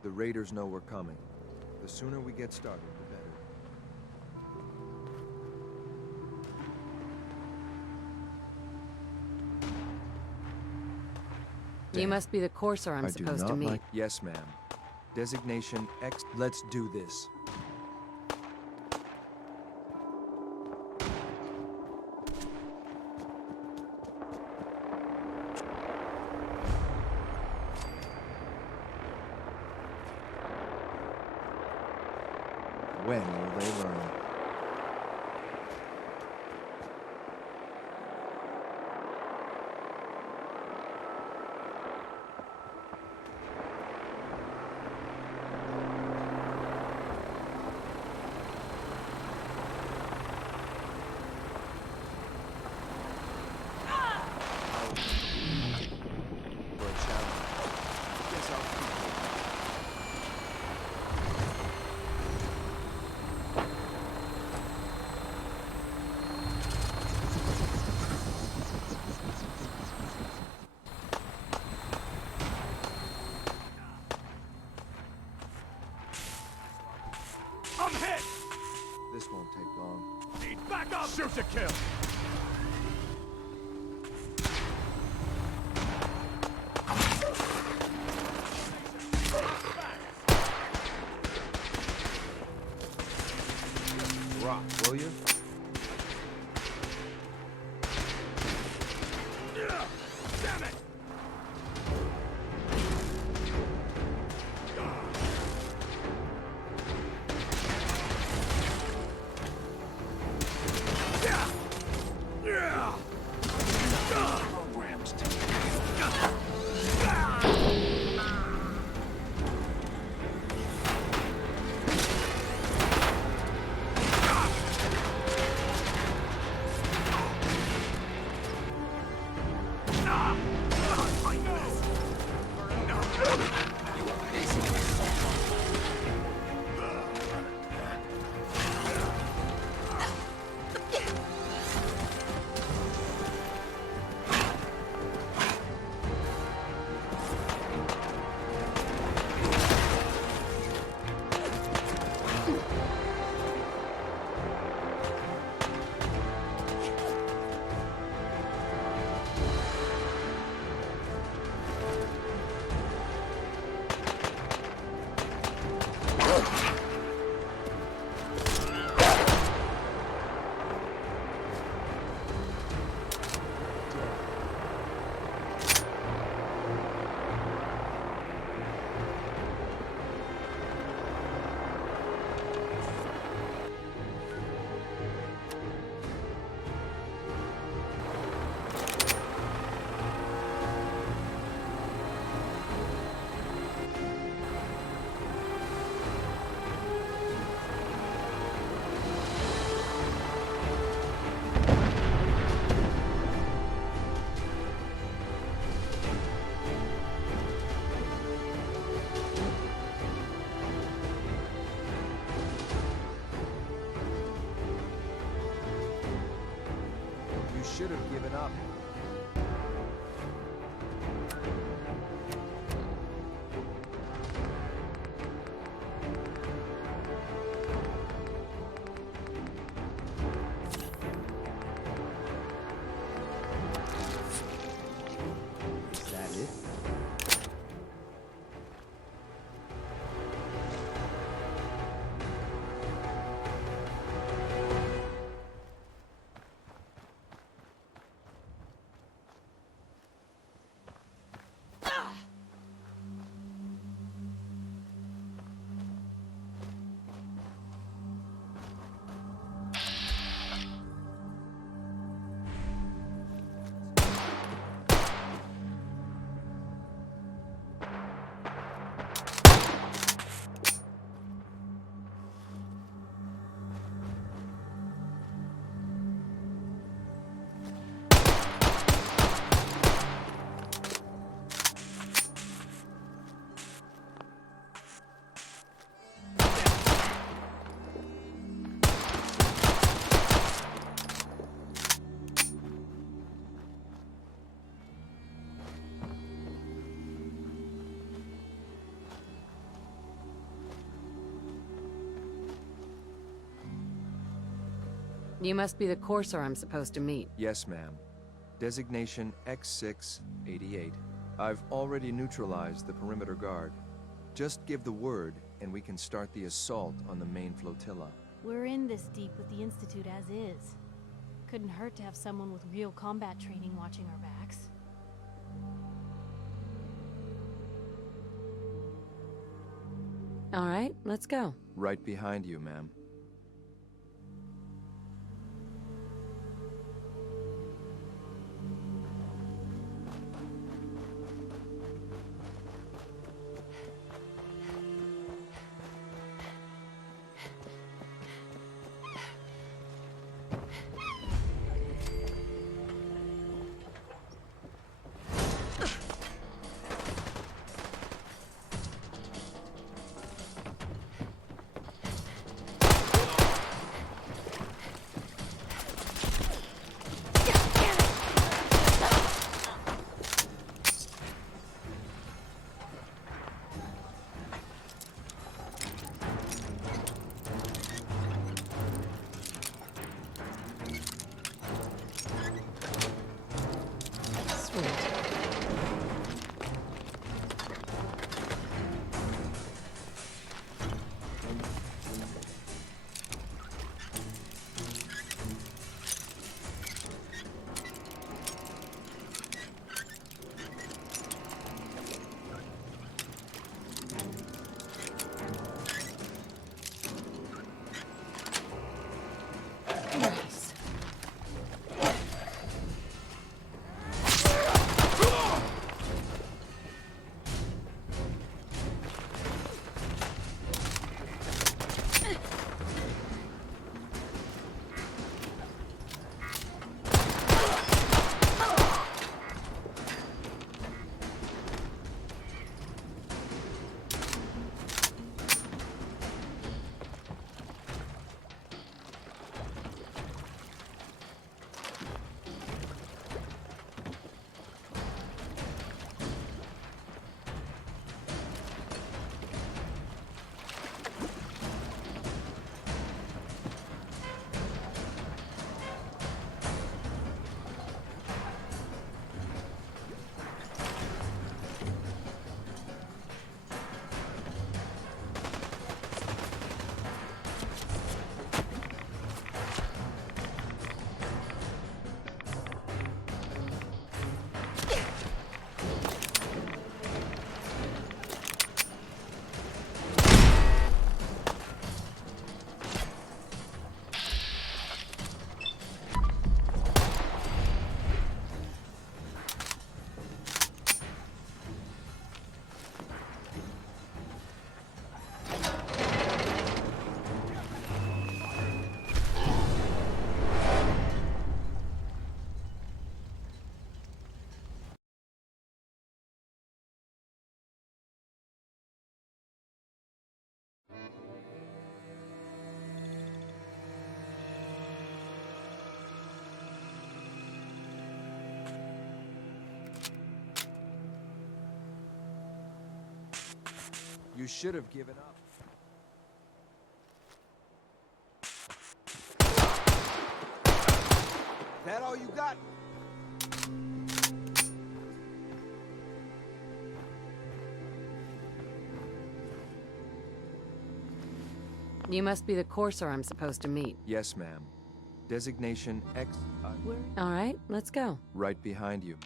The raiders know we're coming. The sooner we get started, the better. You must be the courser I'm I do supposed not to meet. like... Yes, ma'am. Designation X. Let's do this. When will they learn? For a challenge. Guess I'll keep it. I'm hit! This won't take long. Need backup! Shoot to kill! Rock, will you? Damn it! Programs You should have given up. Is that it? You must be the courser I'm supposed to meet. Yes, ma'am. Designation X688. I've already neutralized the perimeter guard. Just give the word, and we can start the assault on the main flotilla. We're in this deep with the Institute as is. Couldn't hurt to have someone with real combat training watching our backs. All right, let's go. Right behind you, ma'am. You should have given up. That all you got? You must be the courser I'm supposed to meet. Yes, ma'am. Designation X... All right, let's go. Right behind you.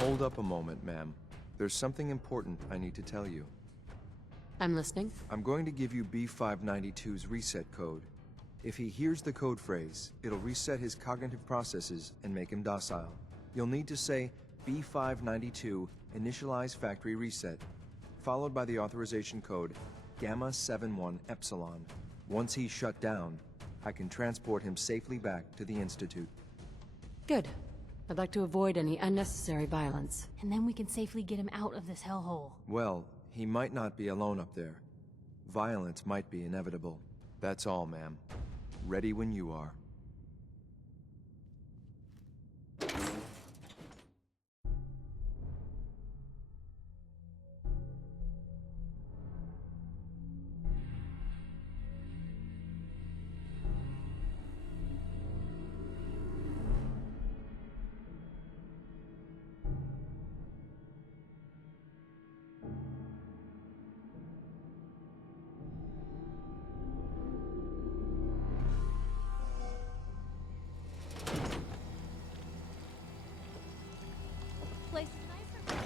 Hold up a moment, ma'am. There's something important I need to tell you. I'm listening. I'm going to give you B592's reset code. If he hears the code phrase, it'll reset his cognitive processes and make him docile. You'll need to say B592 initialize factory reset, followed by the authorization code Gamma 71 Epsilon. Once he's shut down, I can transport him safely back to the Institute. Good. I'd like to avoid any unnecessary violence. And then we can safely get him out of this hellhole. Well, he might not be alone up there. Violence might be inevitable. That's all, ma'am. Ready when you are. Place is nicer.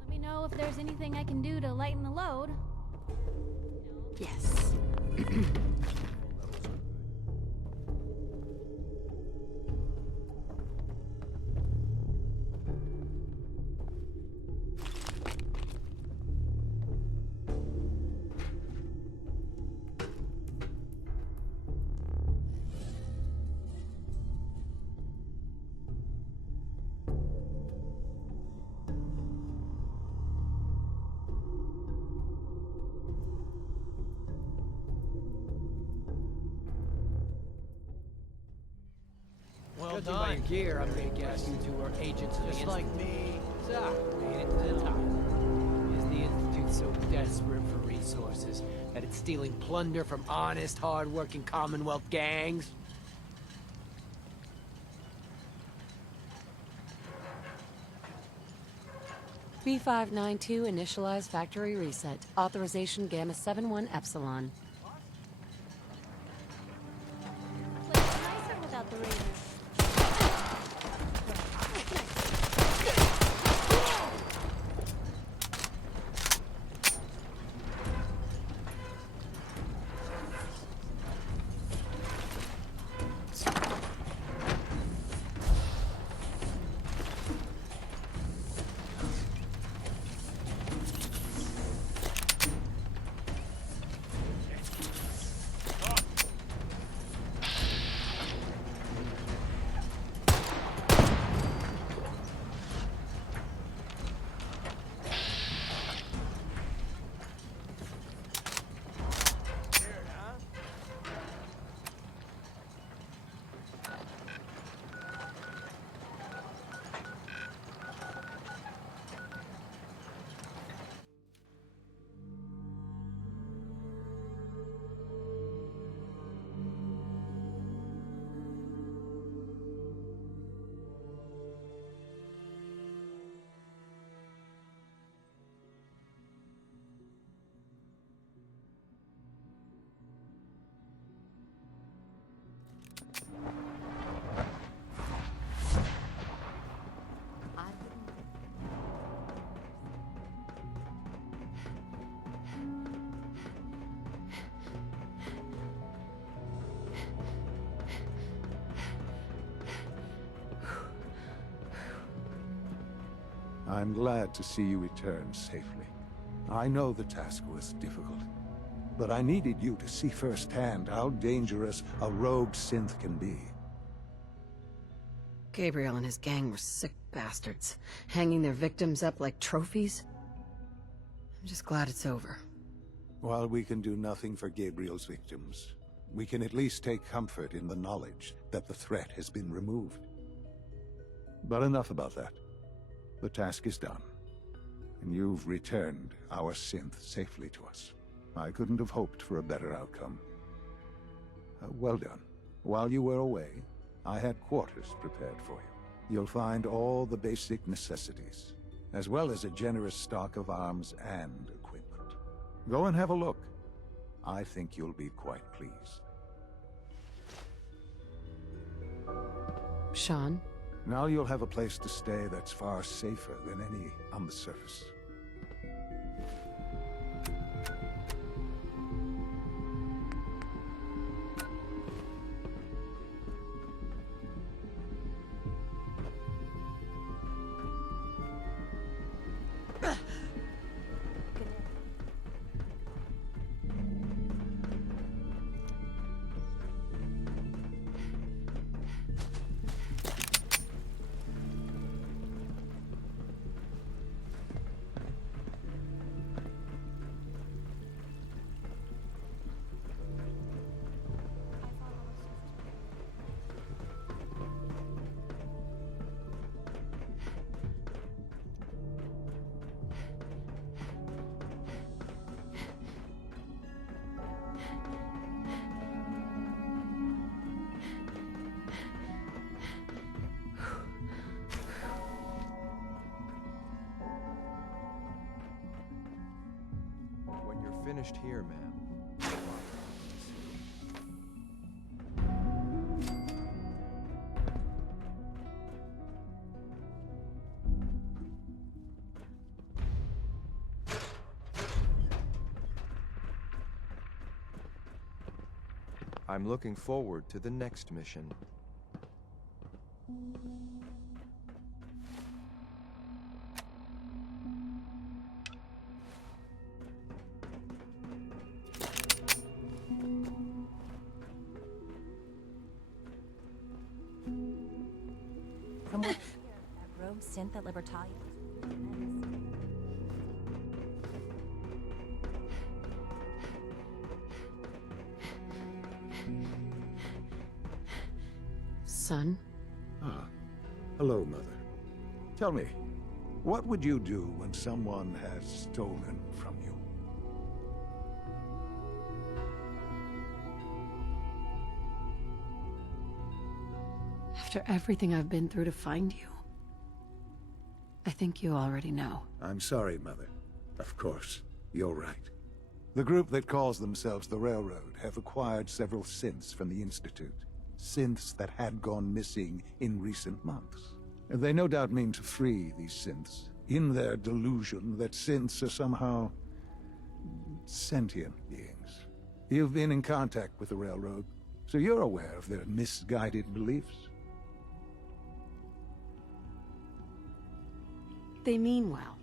Let me know if there's anything I can do to lighten the load. Yes. Well done by your gear, I'm gonna guess you two are agents of the Institute. Just like me. So, made it to the top. Is the Institute so desperate for resources that it's stealing plunder from honest, hard-working Commonwealth gangs? B592 initialize factory reset. Authorization Gamma 71 Epsilon. Place is nicer without the razors. I'm glad to see you return safely. I know the task was difficult, but I needed you to see firsthand how dangerous a rogue synth can be. Gabriel and his gang were sick bastards, hanging their victims up like trophies. I'm just glad it's over. While we can do nothing for Gabriel's victims, we can at least take comfort in the knowledge that the threat has been removed. But enough about that. The task is done, and you've returned our synth safely to us. I couldn't have hoped for a better outcome. Well done. While you were away, I had quarters prepared for you. You'll find all the basic necessities, as well as a generous stock of arms and equipment. Go and have a look. I think you'll be quite pleased. Sean? Now you'll have a place to stay that's far safer than any on the surface. When you're finished here, ma'am. I'm looking forward to the next mission. From what I hear, that rogue synth at Libertalia. Son? Ah, hello, Mother. Tell me, what would you do when someone has stolen from you? After everything I've been through to find you, I think you already know. I'm sorry, Mother. Of course, you're right. The group that calls themselves the Railroad have acquired several synths from the Institute. Synths that had gone missing in recent months. And they no doubt mean to free these synths, in their delusion that synths are somehow sentient beings. You've been in contact with the Railroad, so you're aware of their misguided beliefs. They mean well.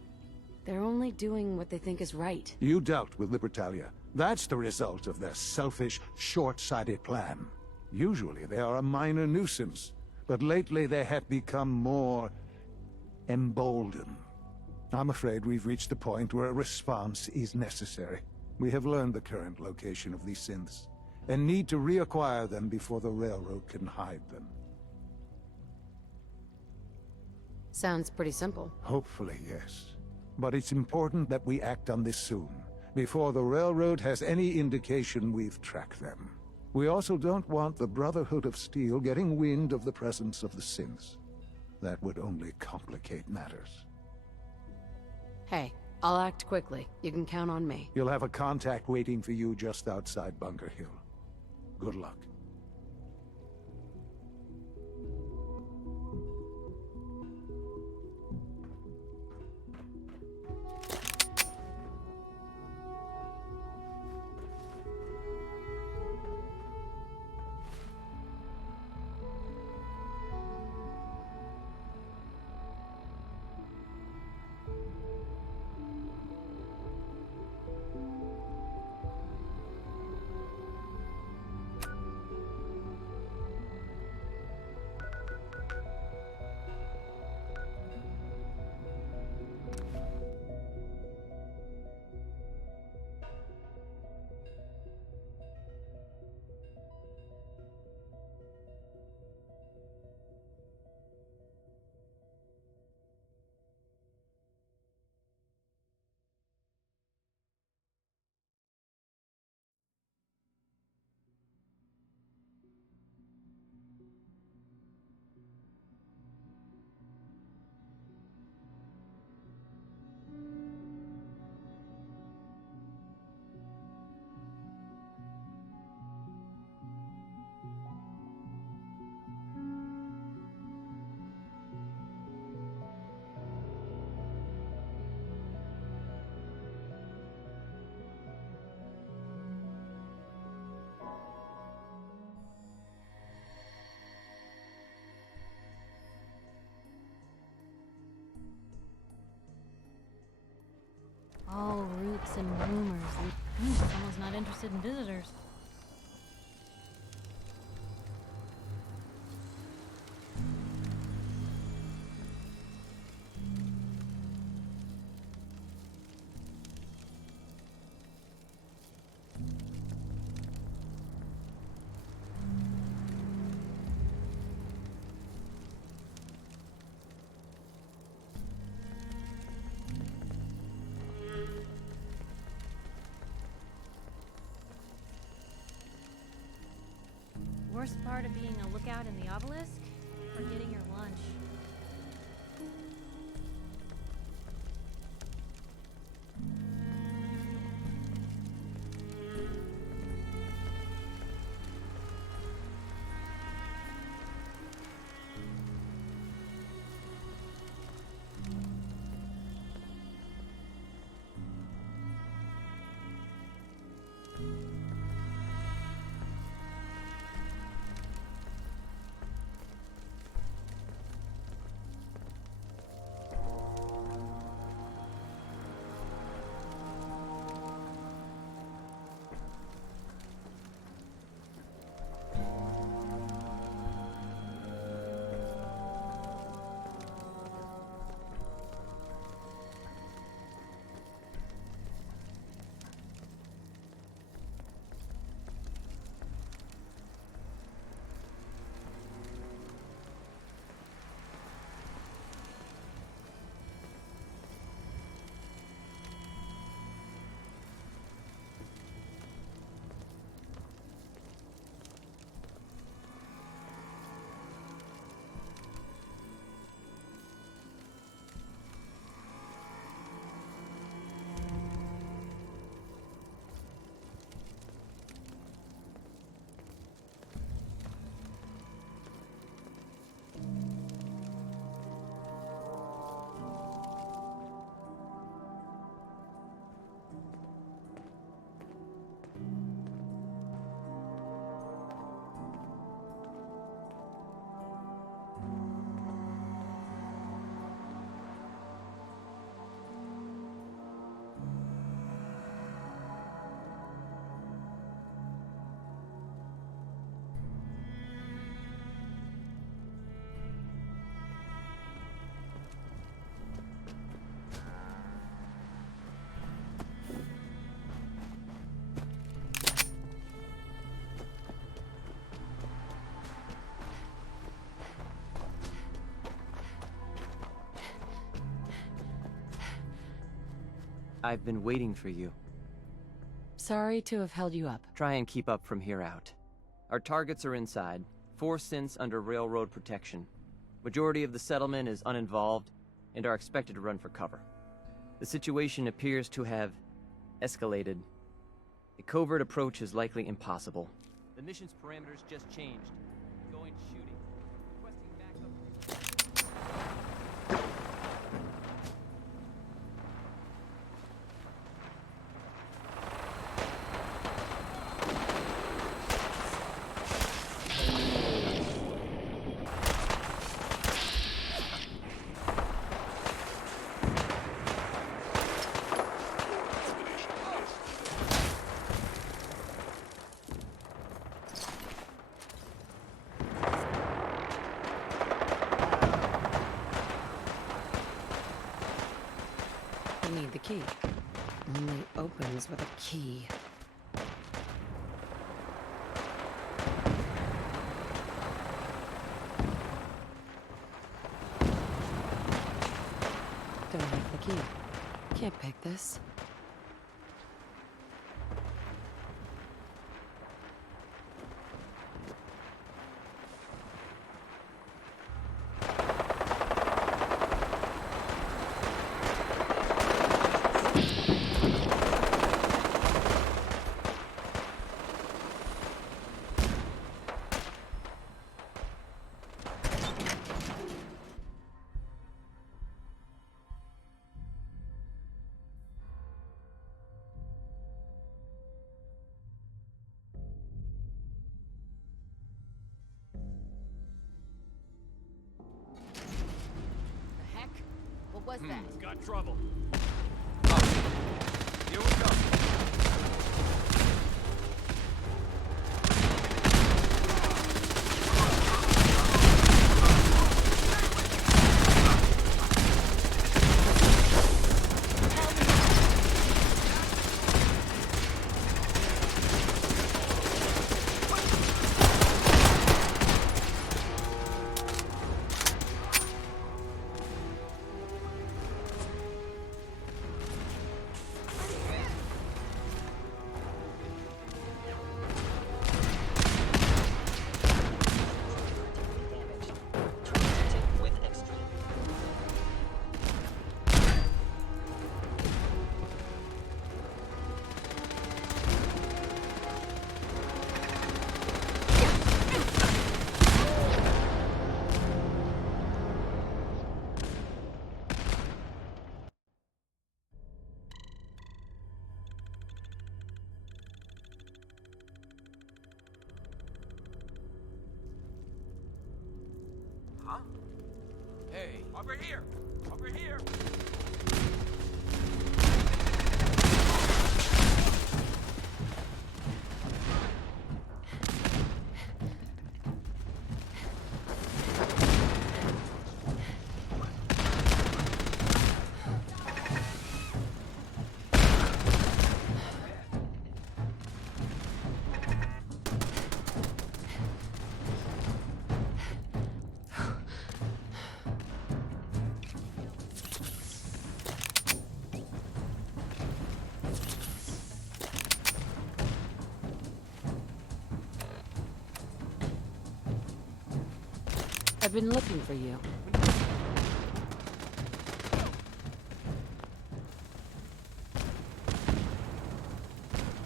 They're only doing what they think is right. You dealt with Libertalia. That's the result of their selfish, short-sighted plan. Usually they are a minor nuisance, but lately they have become more emboldened. I'm afraid we've reached a point where a response is necessary. We have learned the current location of these synths, and need to reacquire them before the Railroad can hide them. Sounds pretty simple. Hopefully, yes. But it's important that we act on this soon, before the Railroad has any indication we've tracked them. We also don't want the Brotherhood of Steel getting wind of the presence of the synths. That would only complicate matters. Hey, I'll act quickly. You can count on me. You'll have a contact waiting for you just outside Bunker Hill. Good luck. All roots and rumors. Someone's not interested in visitors. Worst part of being a lookout in the obelisk? Forgetting your lunch. I've been waiting for you. Sorry to have held you up. Try and keep up from here out. Our targets are inside. 4 synths under railroad protection. Majority of the settlement is uninvolved and are expected to run for cover. The situation appears to have escalated. A covert approach is likely impossible. The mission's parameters just changed. Going shooting. Requesting backup. Need the key. Only opens with a key. Don't have the key. Can't pick this. What was that? Got trouble. Huh? Hey, over here! Over here! I've been looking for you.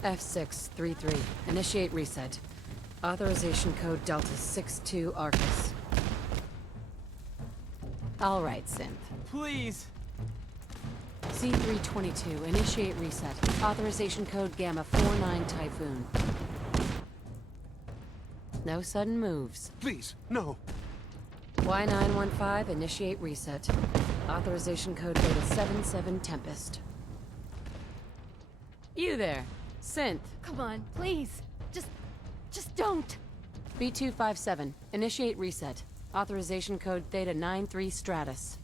F633. Initiate reset. Authorization code Delta 62 Arcus. All right, Synth. Please. C322. Initiate reset. Authorization code Gamma 49 Typhoon. No sudden moves. Please, no. Y915, initiate reset. Authorization code Beta 77 Tempest. You there, Synth. Come on, please. Just don't. B257, initiate reset. Authorization code Theta 93 Stratus.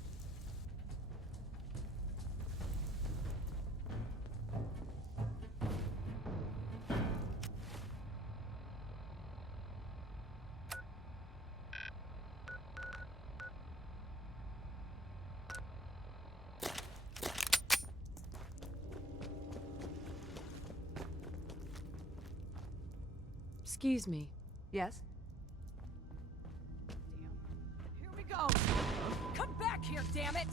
Excuse me. Yes? Here we go! Come back here, damn it!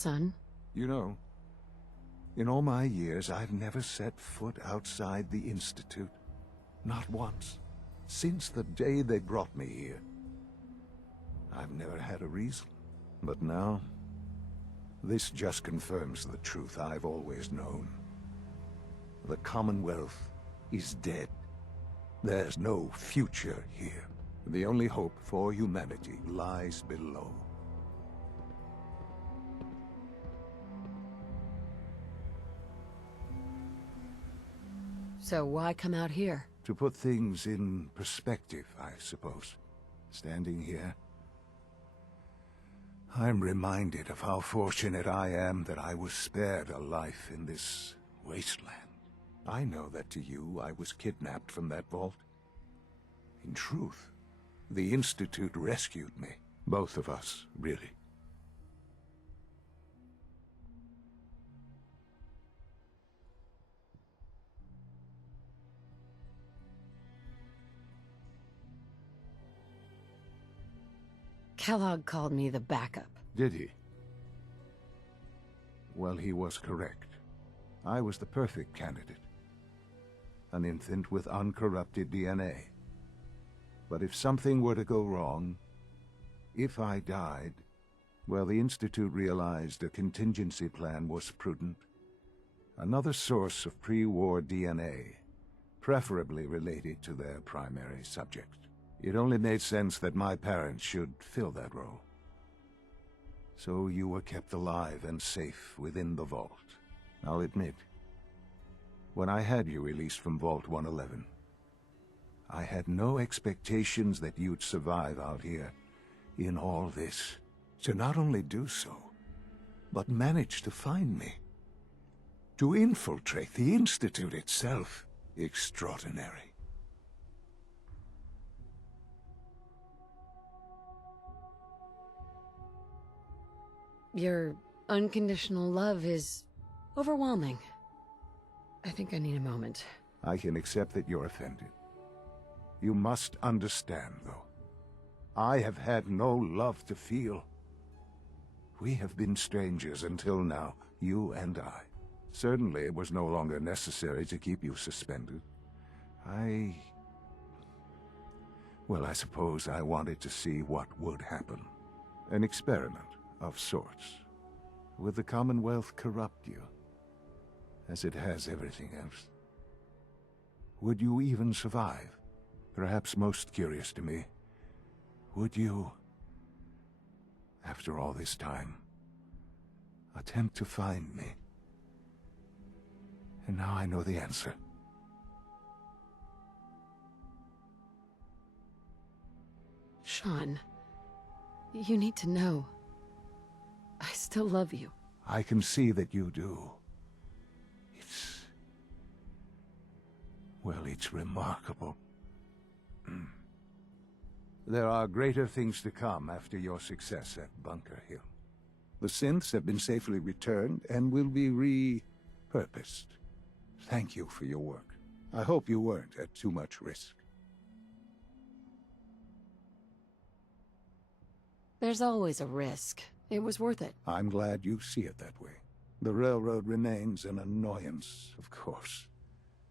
son? You know, in all my years, I've never set foot outside the Institute. Not once. Since the day they brought me here. I've never had a reason. But now, this just confirms the truth I've always known. The Commonwealth is dead. There's no future here. The only hope for humanity lies below. So why come out here? To put things in perspective, I suppose. Standing here, I'm reminded of how fortunate I am that I was spared a life in this wasteland. I know that to you, I was kidnapped from that vault. In truth, the Institute rescued me. Both of us, really. Kellogg called me the backup. Did he? Well, he was correct. I was the perfect candidate. An infant with uncorrupted DNA. But if something were to go wrong, if I died, well, the Institute realized a contingency plan was prudent. Another source of pre-war DNA, preferably related to their primary subject. It only made sense that my parents should fill that role. So you were kept alive and safe within the vault. I'll admit, when I had you released from Vault 111, I had no expectations that you'd survive out here in all this. To not only do so, but manage to find me. To infiltrate the Institute itself. Extraordinary. Your unconditional love is overwhelming. I think I need a moment. I can accept that you're offended. You must understand, though. I have had no love to feel. We have been strangers until now, you and I. Certainly it was no longer necessary to keep you suspended. Well, I suppose I wanted to see what would happen. An experiment of sorts. Would the Commonwealth corrupt you, as it has everything else? Would you even survive? Perhaps most curious to me, would you, after all this time, attempt to find me? And now I know the answer. Sean, you need to know. I still love you. I can see that you do. Well, it's remarkable. There are greater things to come after your success at Bunker Hill. The synths have been safely returned and will be repurposed. Thank you for your work. I hope you weren't at too much risk. There's always a risk. It was worth it. I'm glad you see it that way. The railroad remains an annoyance, of course.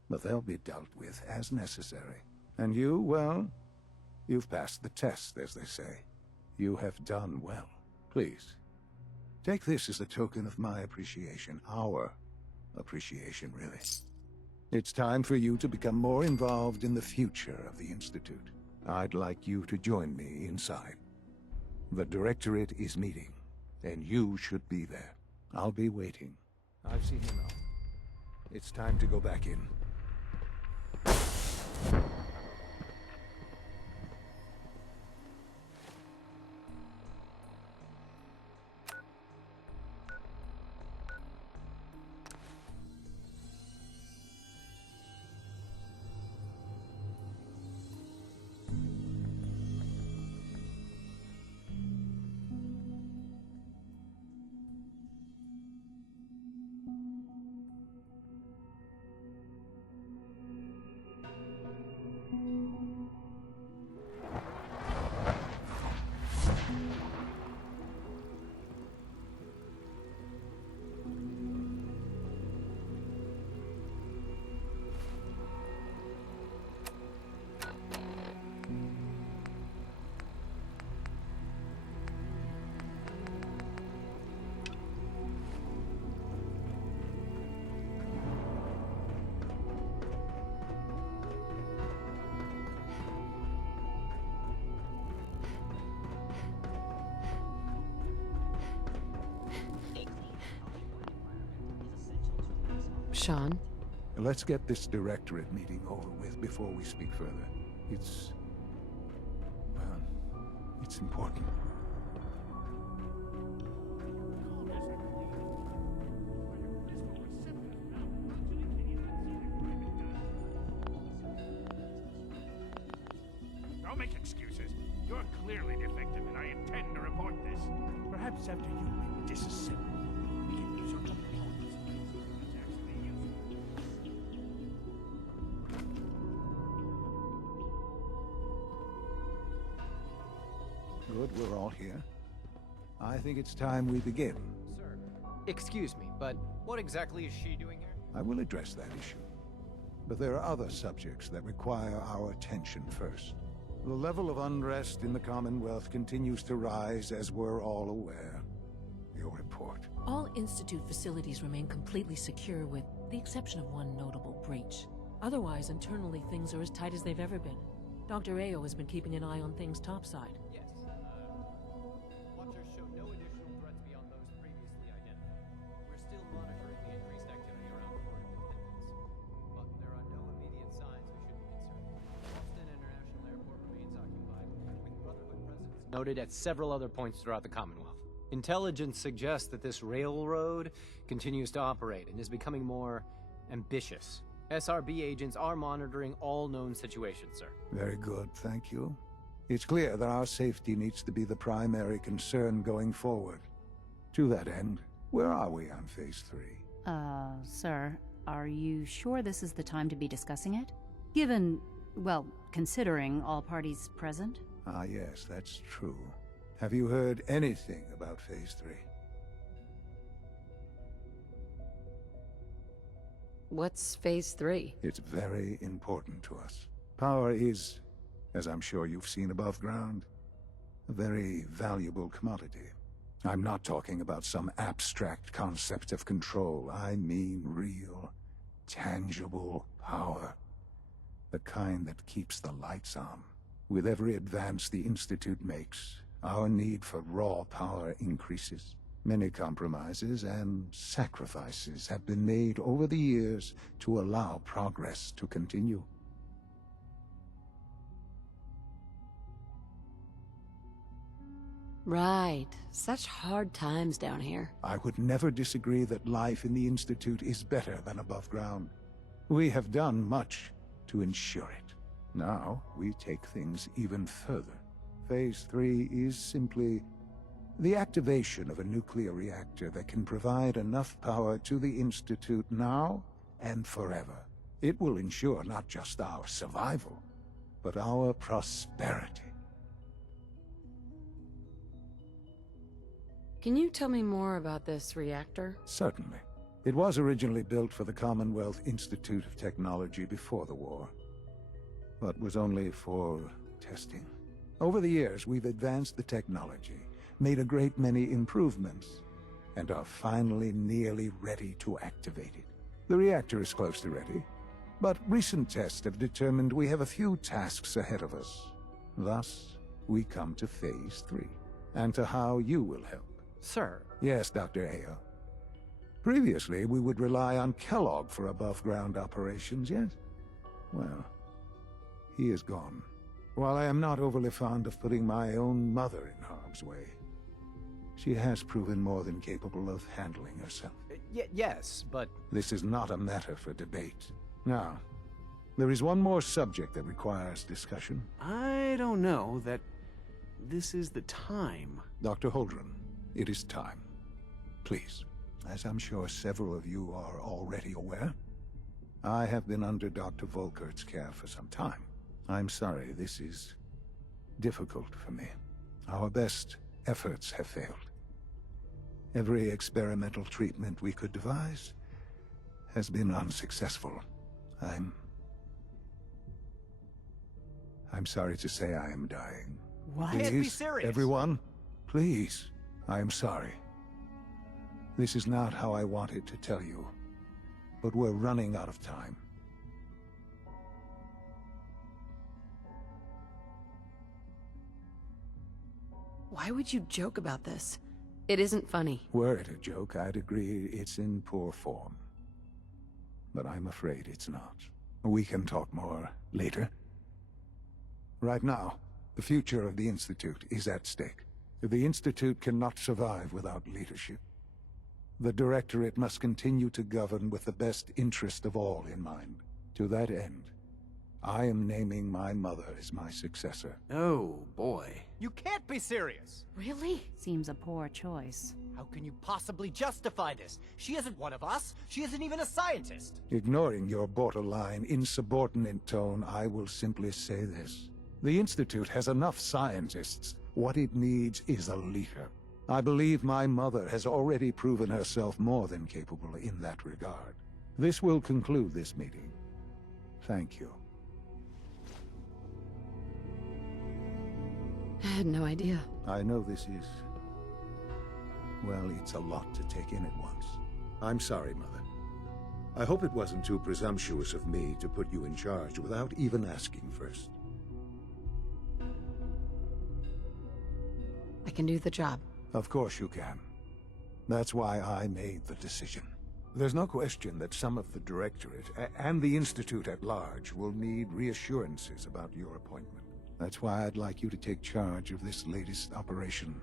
But they'll be dealt with as necessary. And you, well, you've passed the test, as they say. You have done well. Please, take this as a token of my appreciation. Our appreciation, really. It's time for you to become more involved in the future of the Institute. I'd like you to join me inside. The Directorate is meeting, and you should be there. I'll be waiting. I've seen enough. It's time to go back in. Sean? Let's get this directorate meeting over with before we speak further. It's... well, it's important. Don't make excuses. You're clearly defective, and I intend to report this. Perhaps after you've been disassembled, we can use your components. It's actually useful. Good, we're all here. I think it's time we begin. Sir, excuse me, but what exactly is she doing here? I will address that issue. But there are other subjects that require our attention first. The level of unrest in the Commonwealth continues to rise, as we're all aware. Your report. All Institute facilities remain completely secure with the exception of one notable breach. Otherwise, internally things are as tight as they've ever been. Dr. Ao has been keeping an eye on things topside. Yes. Watchers show no additional threats beyond those previously identified. We're still monitoring the increased activity around Fort Independence, but there are no immediate signs we should be concerned. Boston International Airport remains occupied, with Brotherhood presence noted at several other points throughout the Commonwealth. Intelligence suggests that this railroad continues to operate and is becoming more ambitious. SRB agents are monitoring all known situations, sir. Very good, thank you. It's clear that our safety needs to be the primary concern going forward. To that end, where are we on Phase 3? Sir, are you sure this is the time to be discussing it? Given, well, considering all parties present? Ah, yes, that's true. Have you heard anything about Phase 3? What's Phase 3? It's very important to us. Power is, as I'm sure you've seen above ground, a very valuable commodity. I'm not talking about some abstract concept of control. I mean real, tangible power. The kind that keeps the lights on. With every advance the Institute makes, our need for raw power increases. Many compromises and sacrifices have been made over the years to allow progress to continue. Right. Such hard times down here. I would never disagree that life in the Institute is better than above ground. We have done much to ensure it. Now, we take things even further. Phase 3 is simply the activation of a nuclear reactor that can provide enough power to the Institute now and forever. It will ensure not just our survival, but our prosperity. Can you tell me more about this reactor? Certainly. It was originally built for the Commonwealth Institute of Technology before the war, but was only for testing. Over the years, we've advanced the technology, made a great many improvements, and are finally nearly ready to activate it. The reactor is close to ready, but recent tests have determined we have a few tasks ahead of us. Thus, we come to Phase 3, and to how you will help. Sir. Yes, Dr. Ao. Previously, we would rely on Kellogg for above-ground operations, yes? Well, he is gone. While I am not overly fond of putting my own mother in harm's way, she has proven more than capable of handling herself. Yes, but... This is not a matter for debate. Now, there is one more subject that requires discussion. I don't know that this is the time. Dr. Holdren, it is time. Please, as I'm sure several of you are already aware, I have been under Dr. Volkert's care for some time. I'm sorry, this is difficult for me. Our best efforts have failed. Every experimental treatment we could devise has been unsuccessful. I'm sorry to say I am dying. What? Please, Can't be serious. Everyone, please, I am sorry. This is not how I wanted to tell you, but we're running out of time. Why would you joke about this? It isn't funny. Were it a joke, I'd agree it's in poor form. but I'm afraid it's not. We can talk more later. Right now, the future of the Institute is at stake. The Institute cannot survive without leadership. The Directorate must continue to govern with the best interest of all in mind. To that end, I am naming my mother as my successor. Oh, boy. You can't be serious! Really? Seems a poor choice. How can you possibly justify this? She isn't one of us. She isn't even a scientist. Ignoring your borderline, insubordinate tone, I will simply say this. The Institute has enough scientists. What it needs is a leader. I believe my mother has already proven herself more than capable in that regard. This will conclude this meeting. Thank you. I had no idea. I know this is... well, it's a lot to take in at once. I'm sorry, Mother. I hope it wasn't too presumptuous of me to put you in charge without even asking first. I can do the job. Of course you can. That's why I made the decision. There's no question that some of the Directorate and the Institute at large will need reassurances about your appointment. That's why I'd like you to take charge of this latest operation.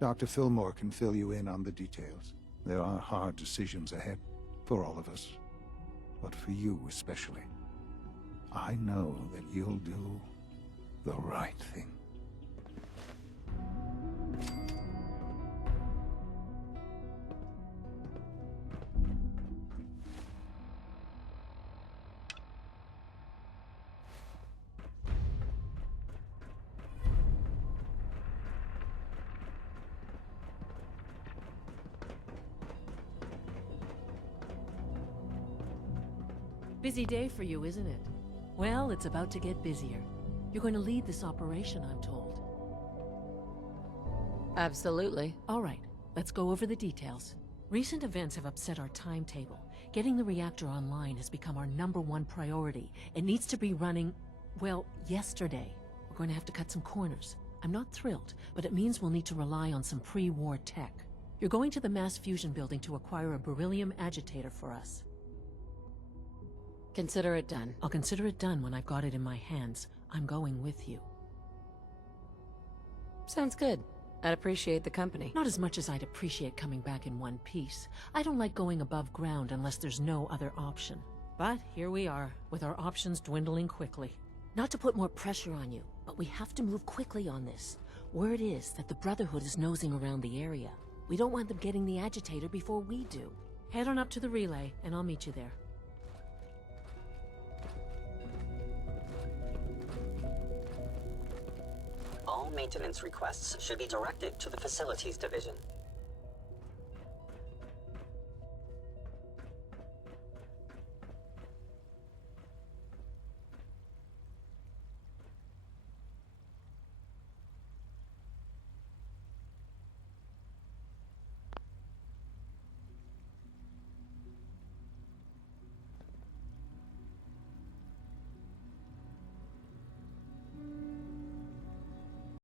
Dr. Fillmore can fill you in on the details. There are hard decisions ahead, for all of us. But for you especially. I know that you'll do the right thing. Busy day for you, isn't it? Well, it's about to get busier. You're going to lead this operation, I'm told. Absolutely. All right, let's go over the details. Recent events have upset our timetable. Getting the reactor online has become our #1 priority. It needs to be running, well, yesterday. We're going to have to cut some corners. I'm not thrilled, but it means we'll need to rely on some pre-war tech. You're going to the Mass Fusion building to acquire a beryllium agitator for us. Consider it done. I'll consider it done when I've got it in my hands. I'm going with you. Sounds good. I'd appreciate the company. Not as much as I'd appreciate coming back in one piece. I don't like going above ground unless there's no other option. But here we are, with our options dwindling quickly. Not to put more pressure on you, but we have to move quickly on this. Word is that the Brotherhood is nosing around the area. We don't want them getting the agitator before we do. Head on up to the relay, and I'll meet you there. All maintenance requests should be directed to the Facilities Division.